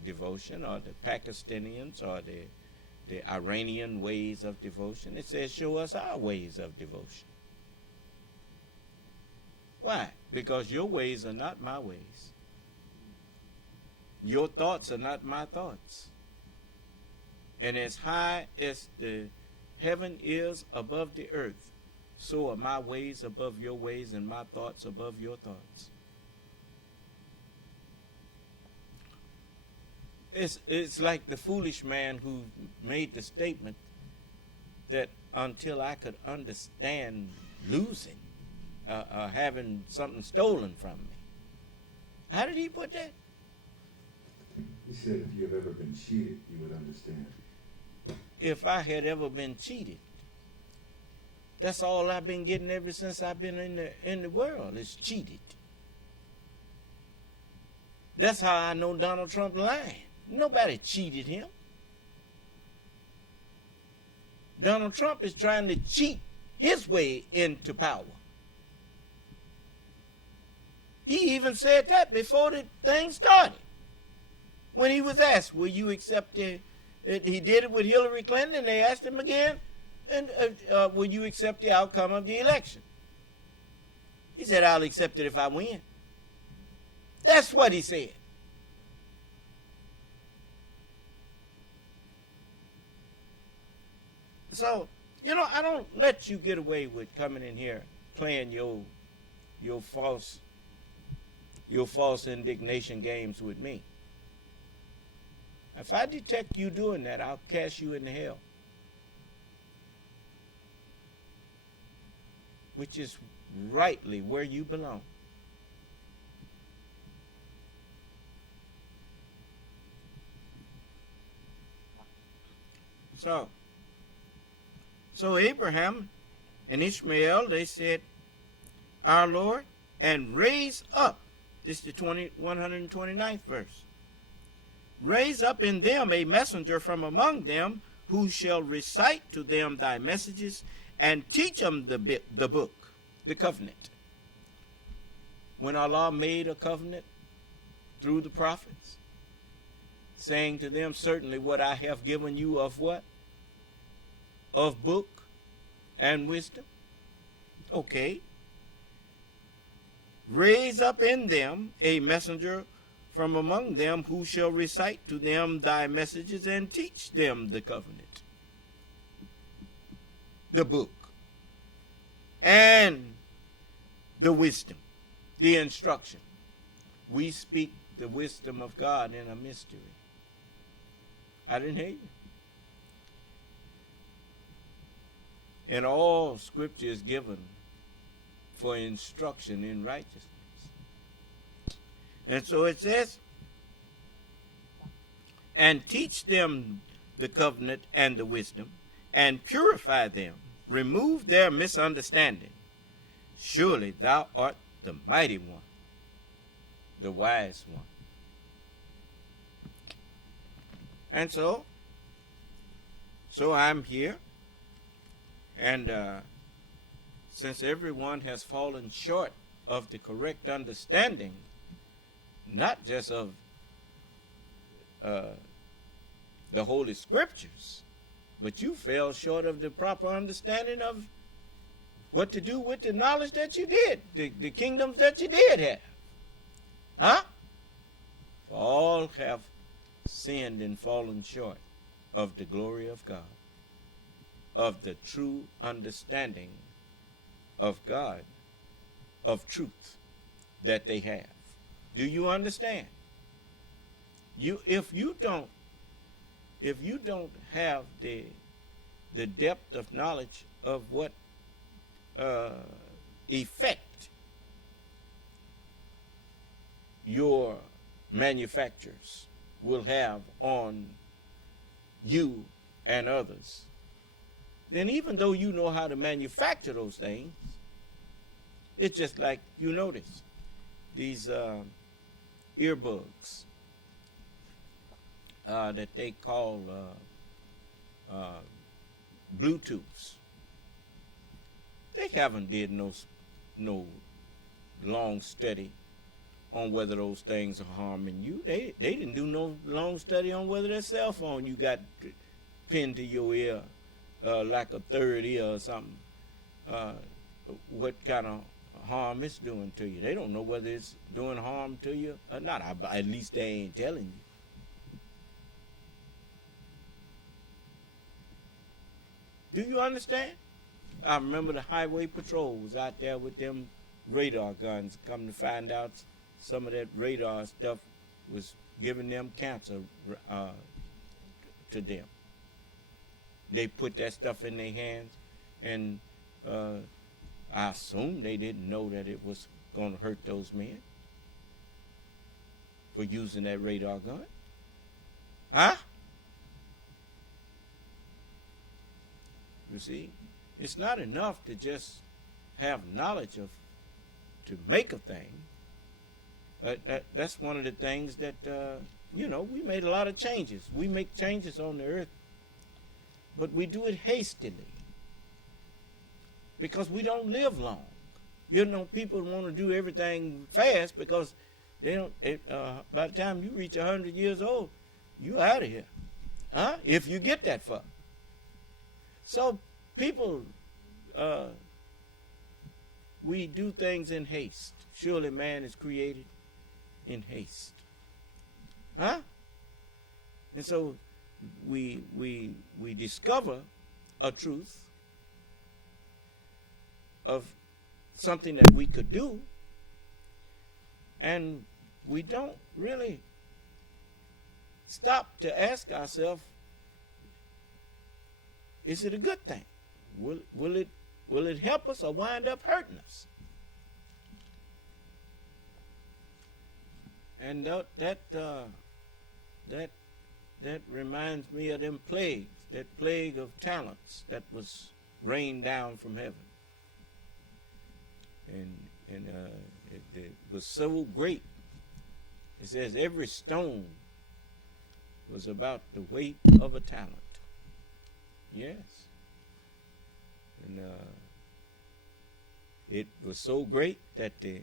devotion, or the Pakistanians, or the Iranian ways of devotion. It says show us our ways of devotion. Why? Because your ways are not my ways. Your thoughts are not my thoughts. And as high as the heaven is above the earth, so are my ways above your ways, and my thoughts above your thoughts. It's like the foolish man who made the statement that until I could understand losing, having something stolen from me. How did he put that? He said if you have ever been cheated, you would understand. If I had ever been cheated, that's all I've been getting ever since I've been in the world, is cheated. That's how I know Donald Trump lying. Nobody cheated him. Donald Trump is trying to cheat his way into power. He even said that before the thing started. When he was asked, will you accept he did it with Hillary Clinton, and they asked him again, and will you accept the outcome of the election? He said, I'll accept it if I win. That's what he said. So, I don't let you get away with coming in here playing your false indignation games with me. If I detect you doing that, I'll cast you into hell, which is rightly where you belong. So Abraham and Ishmael, they said, our Lord, and raise up, this is the 129th verse, raise up in them a messenger from among them, who shall recite to them thy messages, and teach them the book, the covenant. When Allah made a covenant through the prophets, saying to them, certainly what I have given you of what? Of book and wisdom. Okay. Raise up in them a messenger from among them, who shall recite to them thy messages, and teach them the covenant, the book, and the wisdom, the instruction. We speak the wisdom of God in a mystery. I didn't hear you. And all scripture is given for instruction in righteousness. And so it says, and teach them the covenant and the wisdom, and purify them, remove their misunderstanding. Surely thou art the mighty one, the wise one. And so I'm here, and since everyone has fallen short of the correct understanding, not just of the Holy Scriptures, but you fell short of the proper understanding of what to do with the knowledge that you did, the kingdoms that you did have. Huh? For all have sinned and fallen short of the glory of God, of the true understanding of God, of truth that they have. Do you understand? If you don't have the depth of knowledge of what effect your manufacturers will have on you and others, then even though you know how to manufacture those things, it's just like, you notice these earbuds that they call Bluetooths. They haven't did no long study on whether those things are harming you. They didn't do no long study on whether that cell phone you got pinned to your ear like a third ear or something, what kind of harm it's doing to you. They don't know whether it's doing harm to you or not. At least they ain't telling you. Do you understand? I remember the highway patrol was out there with them radar guns. Come to find out, some of that radar stuff was giving them cancer to them. They put that stuff in their hands, and I assume they didn't know that it was going to hurt those men for using that radar gun. Huh? You see, it's not enough to just have knowledge of to make a thing. That's one of the things that we made a lot of changes. We make changes on the earth, but we do it hastily because we don't live long. People want to do everything fast because they don't. By the time you reach 100 years old, you out of here, huh? If you get that far. So people, we do things in haste. Surely man is created in haste, huh? And so we discover a truth of something that we could do, and we don't really stop to ask ourselves, is it a good thing? Will it help us or wind up hurting us? And that reminds me of them plagues, that plague of talents that was rained down from heaven. And it was so great. It says every stone was about the weight of a talent. Yes. And it was so great that the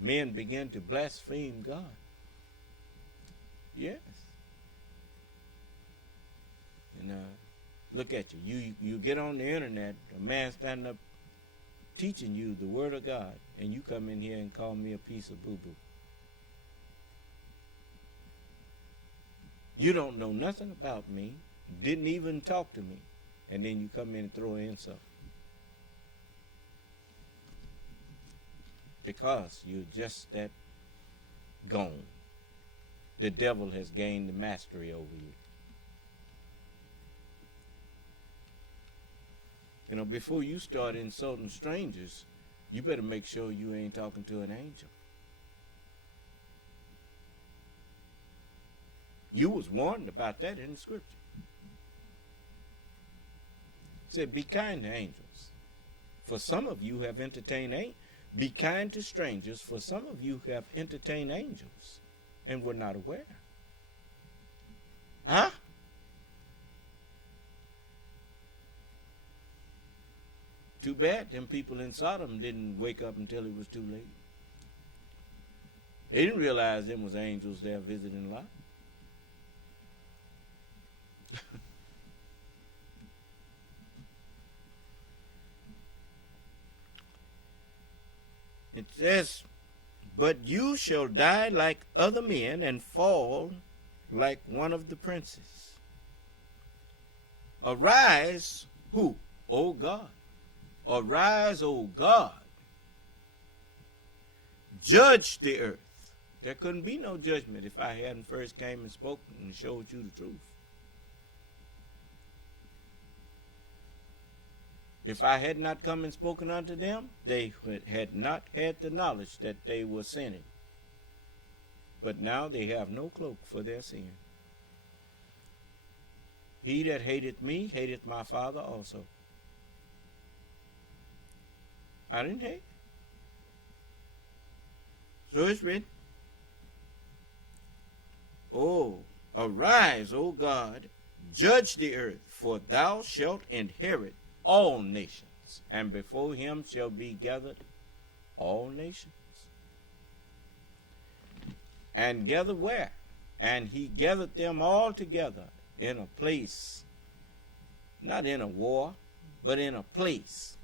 men began to blaspheme God. Yes. And look at you. You get on the internet, a man standing up teaching you the word of God, and you come in here and call me a piece of boo-boo. You don't know nothing about me, didn't even talk to me, and then you come in and throw an insult. Because you're just that gone. The devil has gained the mastery over you. Before you start insulting strangers, you better make sure you ain't talking to an angel. You was warned about that in the scripture. It said, be kind to angels. For some of you have entertained angels. Be kind to strangers, for some of you have entertained angels and were not aware. Huh? Too bad them people in Sodom didn't wake up until it was too late. They didn't realize them was angels there visiting Lot. It says, but you shall die like other men and fall like one of the princes. Arise, who? O God. Arise, O God. Judge the earth. There couldn't be no judgment if I hadn't first came and spoken and showed you the truth. If I had not come and spoken unto them, they had not had the knowledge that they were sinning. But now they have no cloak for their sin. He that hateth me, hateth my Father also. I didn't hate. So it's written, oh, arise, O God, judge the earth, for thou shalt inherit all nations, and before him shall be gathered all nations. And gather where? And he gathered them all together in a place, not in a war, but in a place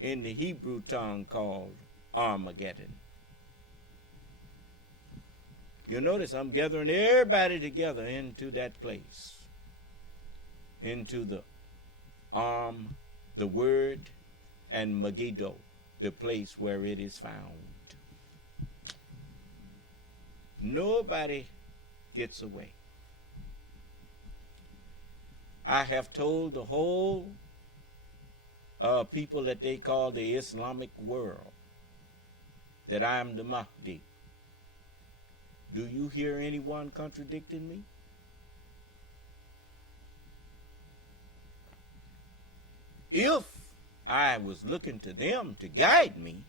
in the Hebrew tongue called Armageddon. You notice I'm gathering everybody together into that place, into the the word, and Megiddo, the place where it is found. Nobody gets away. I have told the whole people that they call the Islamic world that I am the Mahdi. Do you hear anyone contradicting me? If I was looking to them to guide me,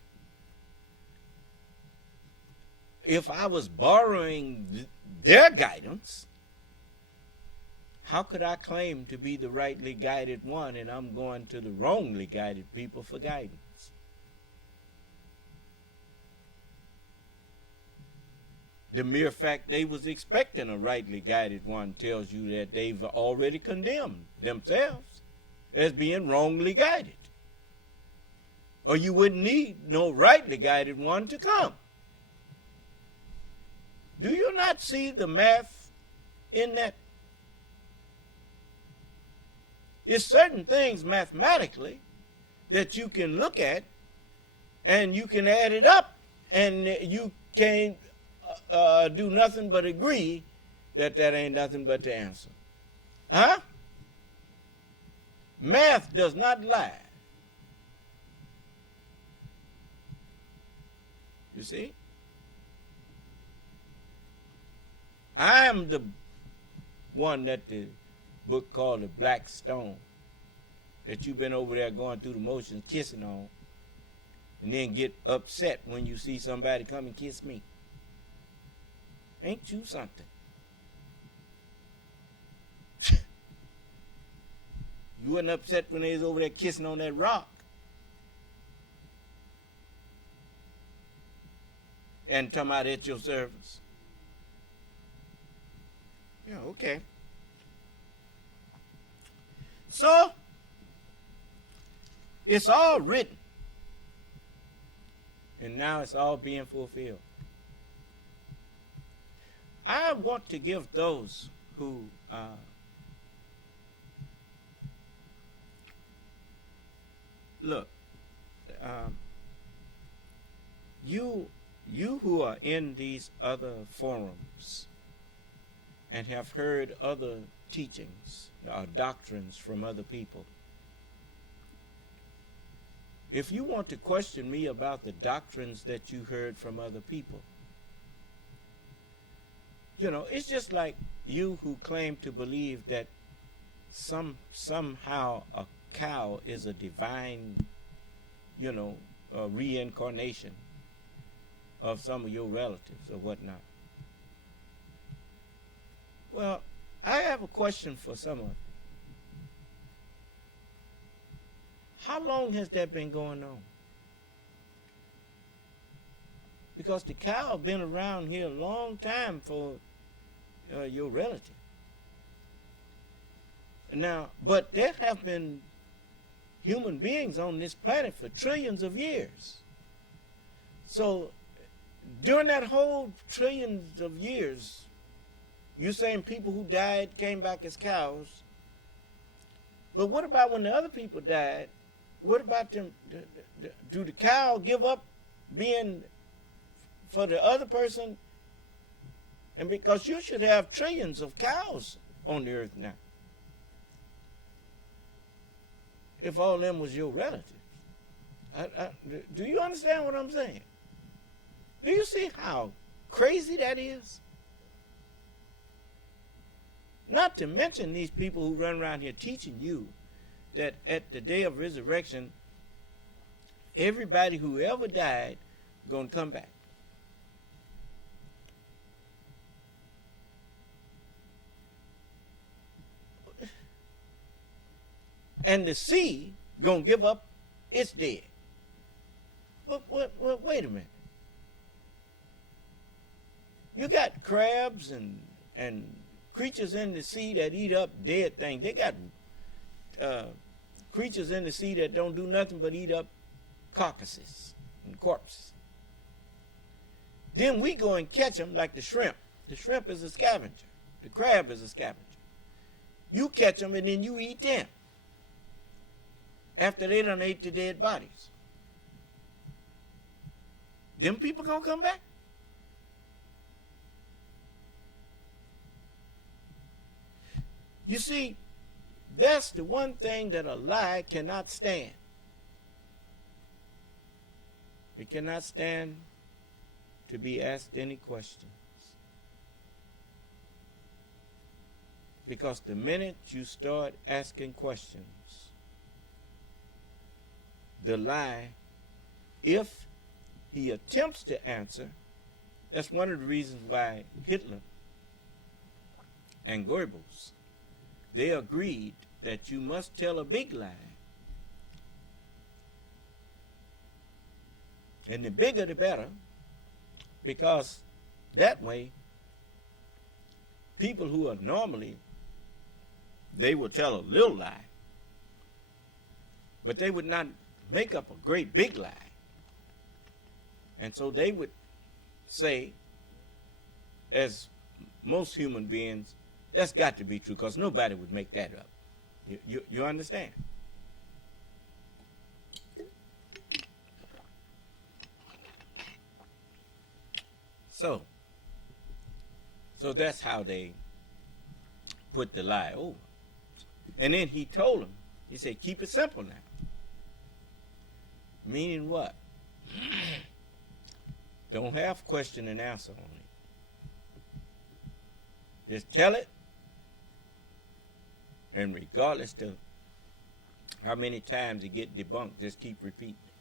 if I was borrowing their guidance, how could I claim to be the rightly guided one and I'm going to the wrongly guided people for guidance? The mere fact they was expecting a rightly guided one tells you that they've already condemned themselves as being wrongly guided. Or you wouldn't need no rightly guided one to come. Do you not see the math in that? It's certain things mathematically that you can look at and you can add it up and you can't do nothing but agree that that ain't nothing but the answer. Huh? Math does not lie. You see? I am the one that the book called the Black Stone, that you've been over there going through the motions, kissing on, and then get upset when you see somebody come and kiss me. Ain't you something? You wasn't upset when they was over there kissing on that rock. And talking about at your service. Yeah, okay. So, it's all written. And now it's all being fulfilled. I want to give those who look, you who are in these other forums and have heard other teachings or doctrines from other people, if you want to question me about the doctrines that you heard from other people, you know, it's just like you who claim to believe that somehow a cow is a divine, you know, reincarnation of some of your relatives or whatnot. Well, I have a question for some of you. How long has that been going on? Because the cow been around here a long time for your relative. Now, but there have been human beings on this planet for trillions of years. So during that whole trillions of years, you saying people who died came back as cows. But what about when the other people died? What about them? Do the cow give up being for the other person? And because you should have trillions of cows on the earth now, if all of them was your relatives. Do you understand what I'm saying? Do you see how crazy that is? Not to mention these people who run around here teaching you that at the day of resurrection, everybody who ever died going to come back. And the sea going to give up its dead. But wait a minute. You got crabs and creatures in the sea that eat up dead things. They got creatures in the sea that don't do nothing but eat up carcasses and corpses. Then we go and catch them like the shrimp. The shrimp is a scavenger. The crab is a scavenger. You catch them and then you eat them after they done ate the dead bodies. Them people gonna come back? You see, that's the one thing that a lie cannot stand. It cannot stand to be asked any questions. Because the minute you start asking questions, the lie, if he attempts to answer, that's one of the reasons why Hitler and Goebbels, they agreed that you must tell a big lie. And the bigger the better, because that way, people who are normally, they will tell a little lie, but they would not make up a great big lie. And so they would say, as most human beings, that's got to be true, because nobody would make that up. You understand? So that's how they put the lie over. And then he told them, he said, keep it simple now. Meaning what? Don't have question and answer on it. Just tell it, and regardless of how many times it get debunked, just keep repeating it.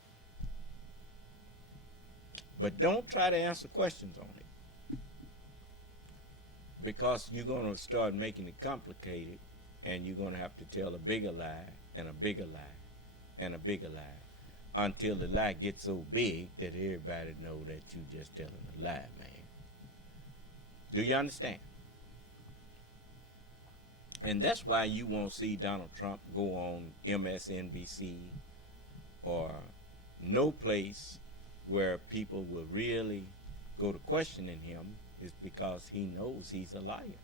But don't try to answer questions on it, because you're going to start making it complicated, and you're going to have to tell a bigger lie and a bigger lie and a bigger lie until the lie gets so big that everybody know that you just telling a lie, man. Do you understand? And that's why you won't see Donald Trump go on MSNBC or no place where people will really go to questioning him, is because he knows he's a liar.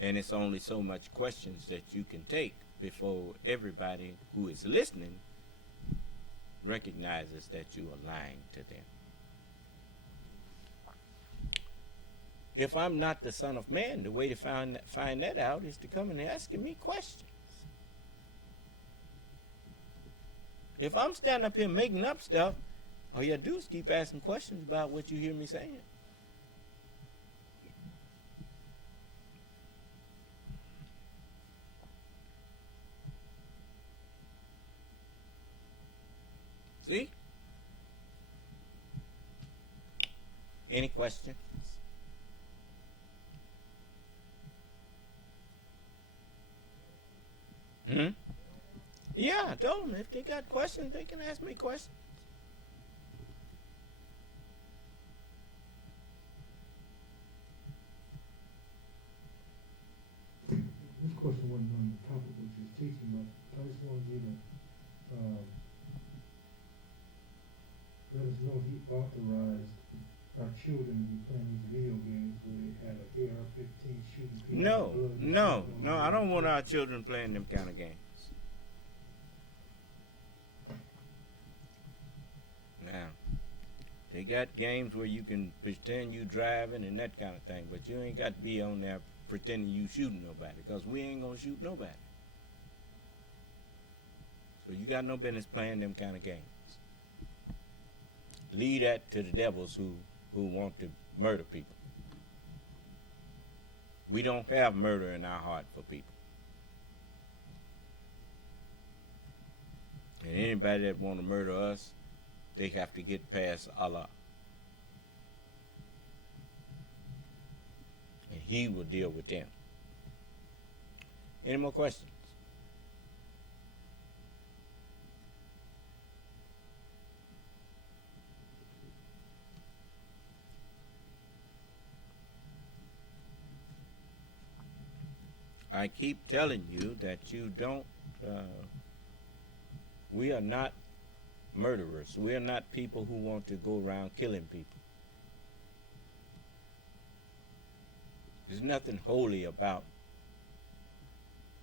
And it's only so much questions that you can take before everybody who is listening recognizes that you are lying to them. If I'm not the Son of Man, the way to find that out is to come and asking me questions. If I'm standing up here making up stuff, all you do is keep asking questions about what you hear me saying. See? Any questions? Yeah, I told them if they got questions, they can ask me questions. This question wasn't on the topic which is teaching, but I just wanted you to let us know he authorized our children to be playing these video games where they have an AR-15 shooting people. No, I don't want our children playing them kind of games. Now, they got games where you can pretend you driving and that kind of thing, but you ain't got to be on there pretending you shooting nobody, because we ain't gonna shoot nobody. So you got no business playing them kind of games. Leave that to the devils who want to murder people. We don't have murder in our heart for people. And anybody that want to murder us, they have to get past Allah. And He will deal with them. Any more questions? I keep telling you that you don't, we are not murderers. We are not people who want to go around killing people. There's nothing holy about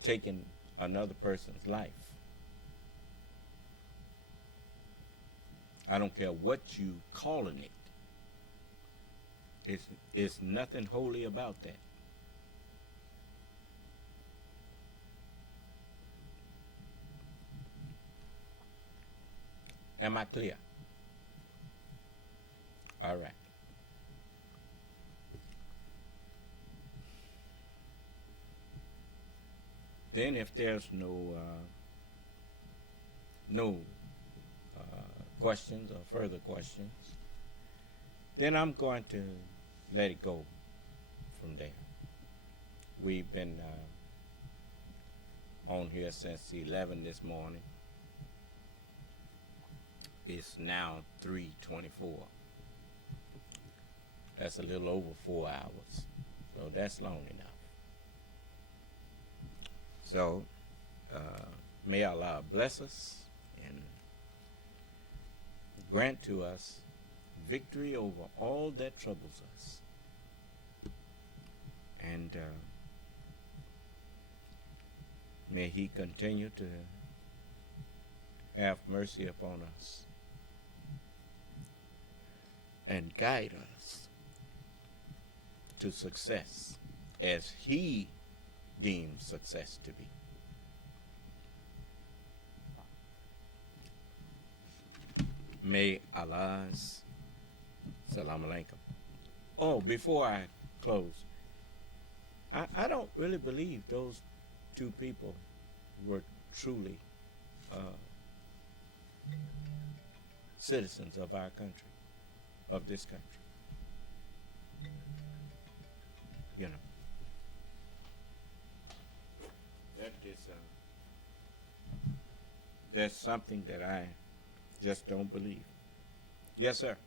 taking another person's life. I don't care what you calling it. It's nothing holy about that. Am I clear? All right. Then if there's no questions or further questions, then I'm going to let it go from there. We've been on here since 11 this morning. It's now 3:24. That's a little over 4 hours. So that's long enough. So may Allah bless us and grant to us victory over all that troubles us. And may He continue to have mercy upon us and guide us to success as He deems success to be. May Allah's salam alaikum. Oh, before I close, I don't really believe those two people were truly citizens of our country, of this country. You know, that is that's something that I just don't believe. Yes, sir.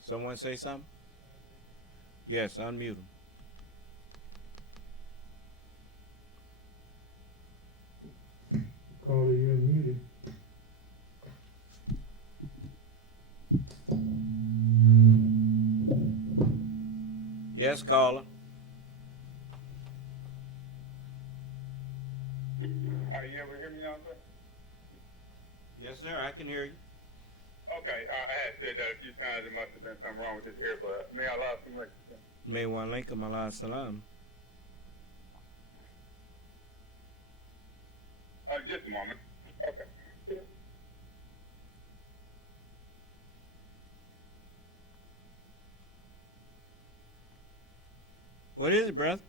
Someone say something? Yes, unmute them. Caller, you're muted. Yes, caller. Are you able to hear me now, sir? Yes, sir, I can hear you. Okay, I had said that a few times. There must have been something wrong with this here, but may Allah some like May wa alaikum Allah salam. just a moment. Okay. What is it, brother?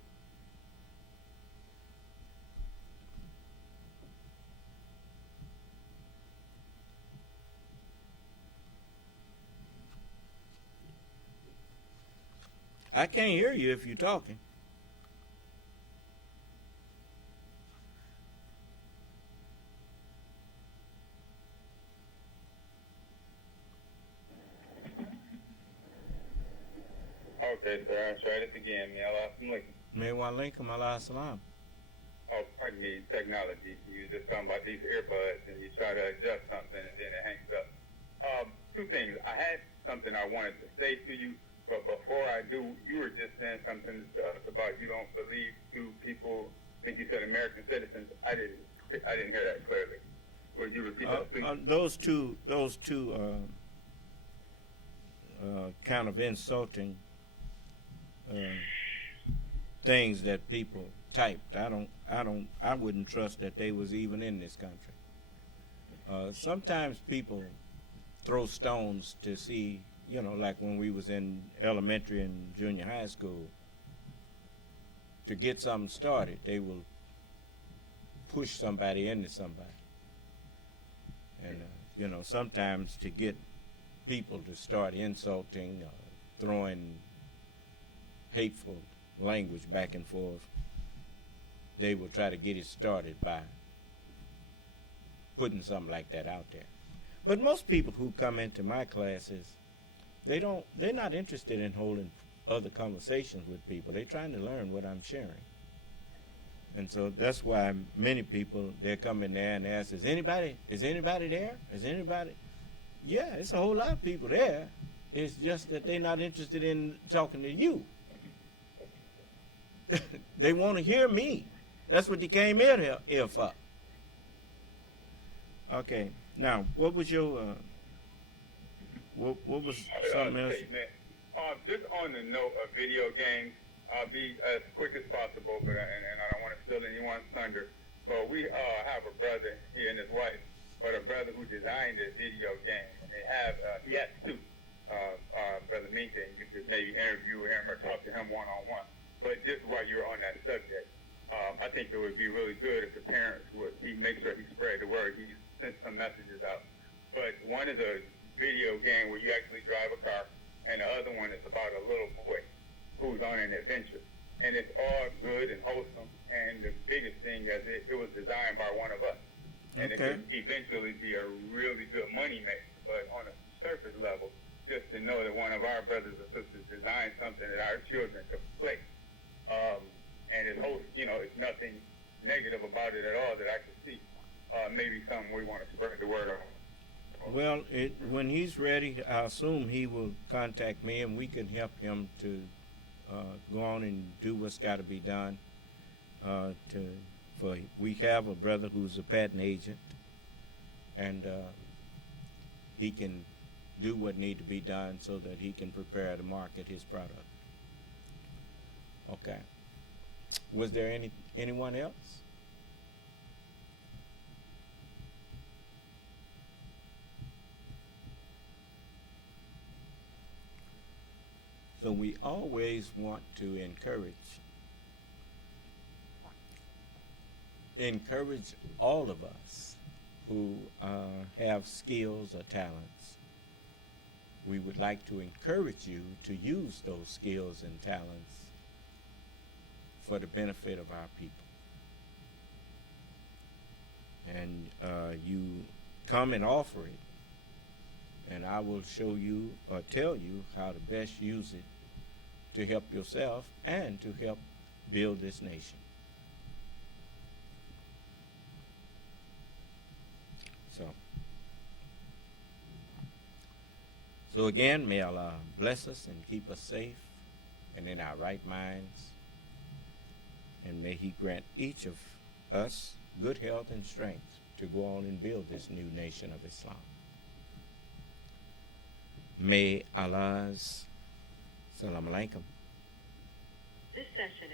I can't hear you if you're talking. Okay, sir, I'll try this again. May Allah alaikum. May wa alaikum ala salam. Oh, pardon me, technology. You were just talking about these earbuds, and you try to adjust something, and then it hangs up. Two things. I had something I wanted to say to you, but before I do, you were just saying something about you don't believe two people. I think you said American citizens. I didn't hear that clearly. Would you repeat that, please? Those two kind of insulting things that people typed. I wouldn't trust that they was even in this country. Sometimes people throw stones to see, like when we was in elementary and junior high school, to get something started, they will push somebody into somebody. And, sometimes to get people to start insulting, throwing hateful language back and forth, they will try to get it started by putting something like that out there. But most people who come into my classes, they're not interested in holding other conversations with people. They're trying to learn what I'm sharing. And so that's why many people, they're coming there and ask, is anybody there? Is anybody? Yeah, it's a whole lot of people there. It's just that they're not interested in talking to you. They want to hear me. That's what they came here for. Okay, now, what was your, what was something else? Just on the note of video games, I'll be as quick as possible, but and I don't want to steal anyone's thunder. But we have a brother, he and his wife, but a brother who designed a video game, and he has two. Brother Minka, and you could maybe interview him or talk to him one-on-one. But just while you're on that subject, I think it would be really good if the parents would make sure he spread the word. He sent some messages out. But one is a video game where you actually drive a car, and the other one is about a little boy who's on an adventure. And it's all good and wholesome. And the biggest thing is it was designed by one of us. And it could eventually be a really good money maker. But on a surface level, just to know that one of our brothers or sisters designed something that our children could play. And it's it's nothing negative about it at all that I could see. Maybe something we want to spread the word on. Well, when he's ready, I assume he will contact me, and we can help him to go on and do what's got to be done. We have a brother who's a patent agent, and he can do what need to be done so that he can prepare to market his product. Okay. Was there anyone else? So we always want to encourage all of us who have skills or talents. We would like to encourage you to use those skills and talents for the benefit of our people. And you come and offer it, and I will show you or tell you how to best use it to help yourself and to help build this nation. So again, may Allah bless us and keep us safe and in our right minds. And may He grant each of us good health and strength to go on and build this new nation of Islam. May Allah's Salam Alaikum. This session is